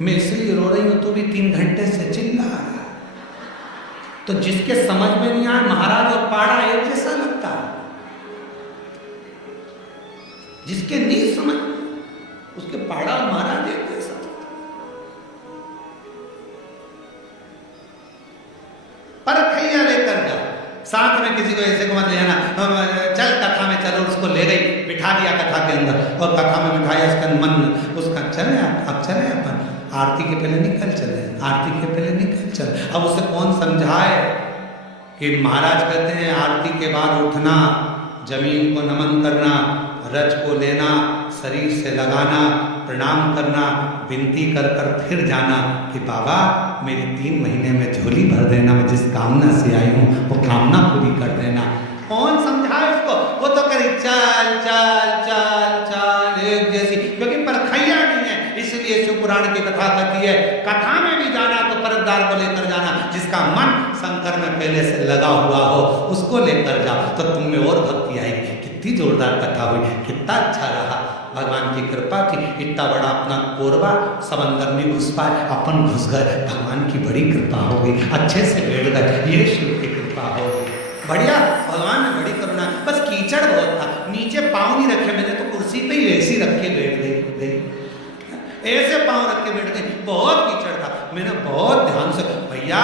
मैं इसलिए रो रही हूं, तो भी 3 घंटे से चिल्ला रहा। तो जिसके समझ में नहीं आए, महाराज और पाड़ा एक जैसा लगता है, जिसके नहीं समझ उसके पाड़ा और महाराज एक जैसा। परखैया लेकर जाओ, साथ में किसी को ऐसे को मत ले जाना, चल कथा में चलो, उसको ले गई, बिठा दिया कथा के अंदर, और कथा में बिठाया उसका मन, उसका चले अब चले अपन आरती के पहले निकल चले, आरती के पहले निकल चले। अब उसे कौन समझाए कि महाराज कहते हैं आरती के बाद उठना, जमीन को नमन करना, रज को लेना, शरीर से लगाना, प्रणाम करना, विनती कर कर फिर जाना कि बाबा मेरी 3 महीने में झोली भर देना, मैं जिस कामना से आई हूँ वो कामना पूरी कर देना। कौन समझाए उसको? वो तो करे चल चल चल चल एक जैसी, क्योंकि परखैया नहीं है। इसलिए शिव पुराण की कथा कहती है, कथा में भी जाना तो परदार को लेकर जाना, जिसका मन शंकर में पहले से लगा हुआ हो उसको लेकर जाओ तो तुम में और भक्ति आएगी। कितनी जोरदार कथा हुई, कितना अच्छा रहा, भगवान की कृपा थी। इतना बड़ा अपना कोरबा सब अंदर में घुस पाए, अपन घुस गए, भगवान की बड़ी कृपा हो गई, अच्छे से बैठ गए, ये शिव की कृपा हो गई। बढ़िया, भगवान ने बड़ी करुणा। बस कीचड़ बहुत था, नीचे पाँव नहीं रखे, मैंने तो कुर्सी पे ही ऐसी रख के बैठ गई, ऐसे पाँव रख के बैठ गई, बहुत कीचड़ था। मैंने बहुत ध्यान से, भैया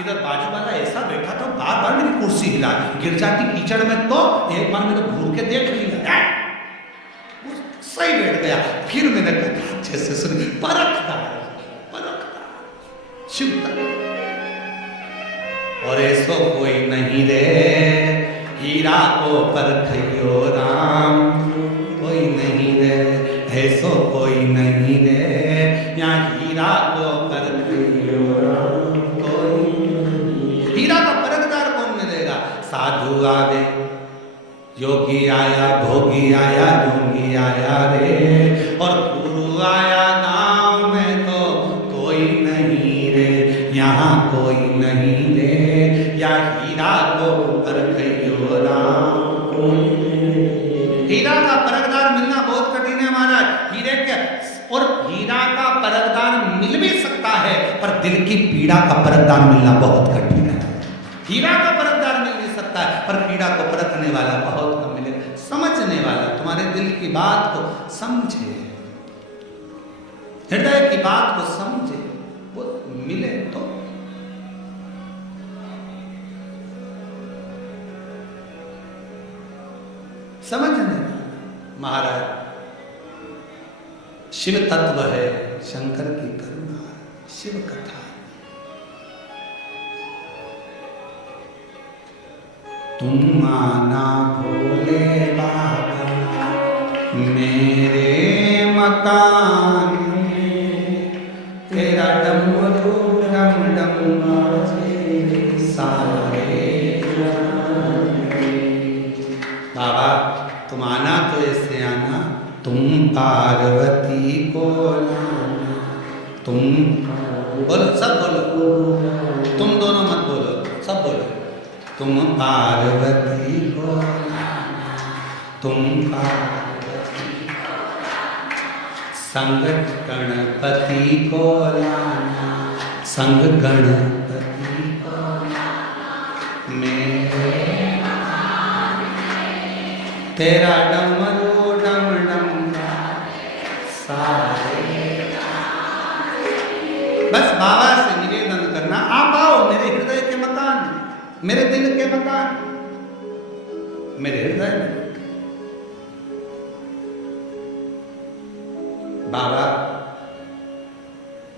इधर बाजू वाला ऐसा बैठा था, बार बार मेरी कुर्सी हिला, गिर जाती कीचड़ में तो एक बार मैंने घूर के देख लिया, सही बैठ गया। फिर मैंने कहा अच्छे से सुन, परखता शिव और ऐसो कोई नहीं रे, हीरा को परखियो राम, कोई नहीं रे, ऐसो कोई नहीं रे, यहाँ हीरा को परखियो राम, कोई। हीरा का परखदार कौन मिलेगा? साधु आवे, योगी आया, भोगी आया, योगी आया रे, और गुरु आया गाँव में तो कोई नहीं रे, यहाँ कोई नहीं रे, या हीरा को परखियो राम, हीरा का परखदार मिलना बहुत कठिन है महाराज। हीरे के और हीरा का परखदार मिल भी सकता है, पर दिल की पीड़ा का परखदार मिलना बहुत कठिन है। हीरा का परखदार मिल भी सकता है, पर पीड़ा को परखने वाला बहुत कम मिलेगा। समझने वाला, तुम्हारे दिल की बात को समझे, हृदय की बात को समझे, वो मिले तो। समझने महाराज, शिव तत्व है, शंकर की करुणा, शिव कथा। तुम आना भोले बाबा मेरे मकान में, तेरा डमरू डम डम बाजे सारे बाबा। तुम आना तो ऐसे आना, तुम पार्वती को लाना, तुम बोलो, सब बोलो, तुम दोनों मत बोलो, सब बोलो। तुम पार्वती को लाना, तुम पार्वती को लाना, संग गणपति को लाना, संग गणपति को लाना, मेरे तेरा डमरू डम डम सारे। बस बाबा से निवेदन करना, आप आओ मेरे हृदय के मकान, मेरे दिल के मकान, मेरे हृदय में। बाबा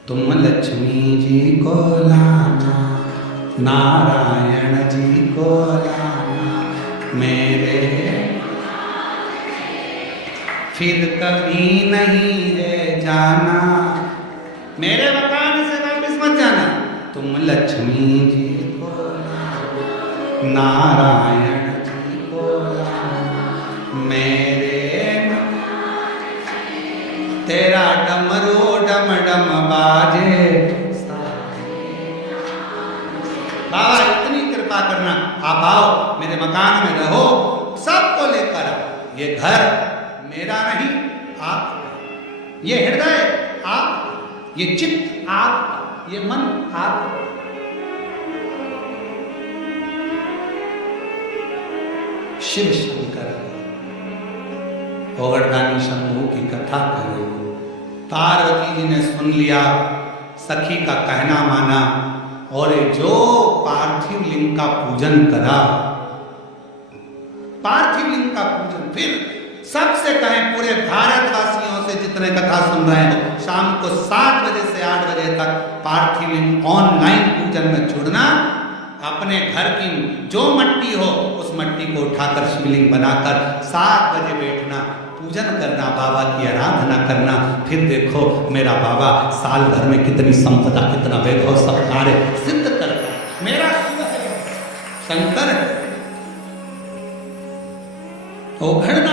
तुम लक्ष्मी जी को लाना, नारायण जी को लाना, मेरे फिर कभी नहीं रह जाना, मेरे मकान से वापस मत जाना। तुम लक्ष्मी जी को लाना, नारायण जी को लाना, मेरे तेरा डमरू डम डम बाजे। बाबा इतनी कृपा करना, आप आओ मेरे मकान में रहो, सबको लेकर आओ। ये घर मेरा नहीं, आप, ये हृदय आप, ये चित्त आप, ये मन आप। शिव शंकर गोवर्धनी शंभू की कथा करो। पार्वती जी ने सुन लिया, सखी का कहना माना, और जो पार्थिव लिंग का पूजन करा, पार्थिव लिंग का पूजन। फिर सबसे कहें, पूरे भारतवासियों से जितने कथा सुन रहे हैं, शाम को 7 बजे से 8 बजे तक पार्थिव लिंग ऑनलाइन पूजन में जुड़ना। अपने घर की जो मट्टी हो उस मट्टी को उठाकर शिवलिंग बनाकर 7 बजे बैठना, पूजन करना, बाबा की आराधना करना, फिर देखो मेरा बाबा साल भर में कितनी संपदा, कितना वैभव सब कार्य सिद्ध करता है। मेरा शिव है, शंकर है, वो घड़ना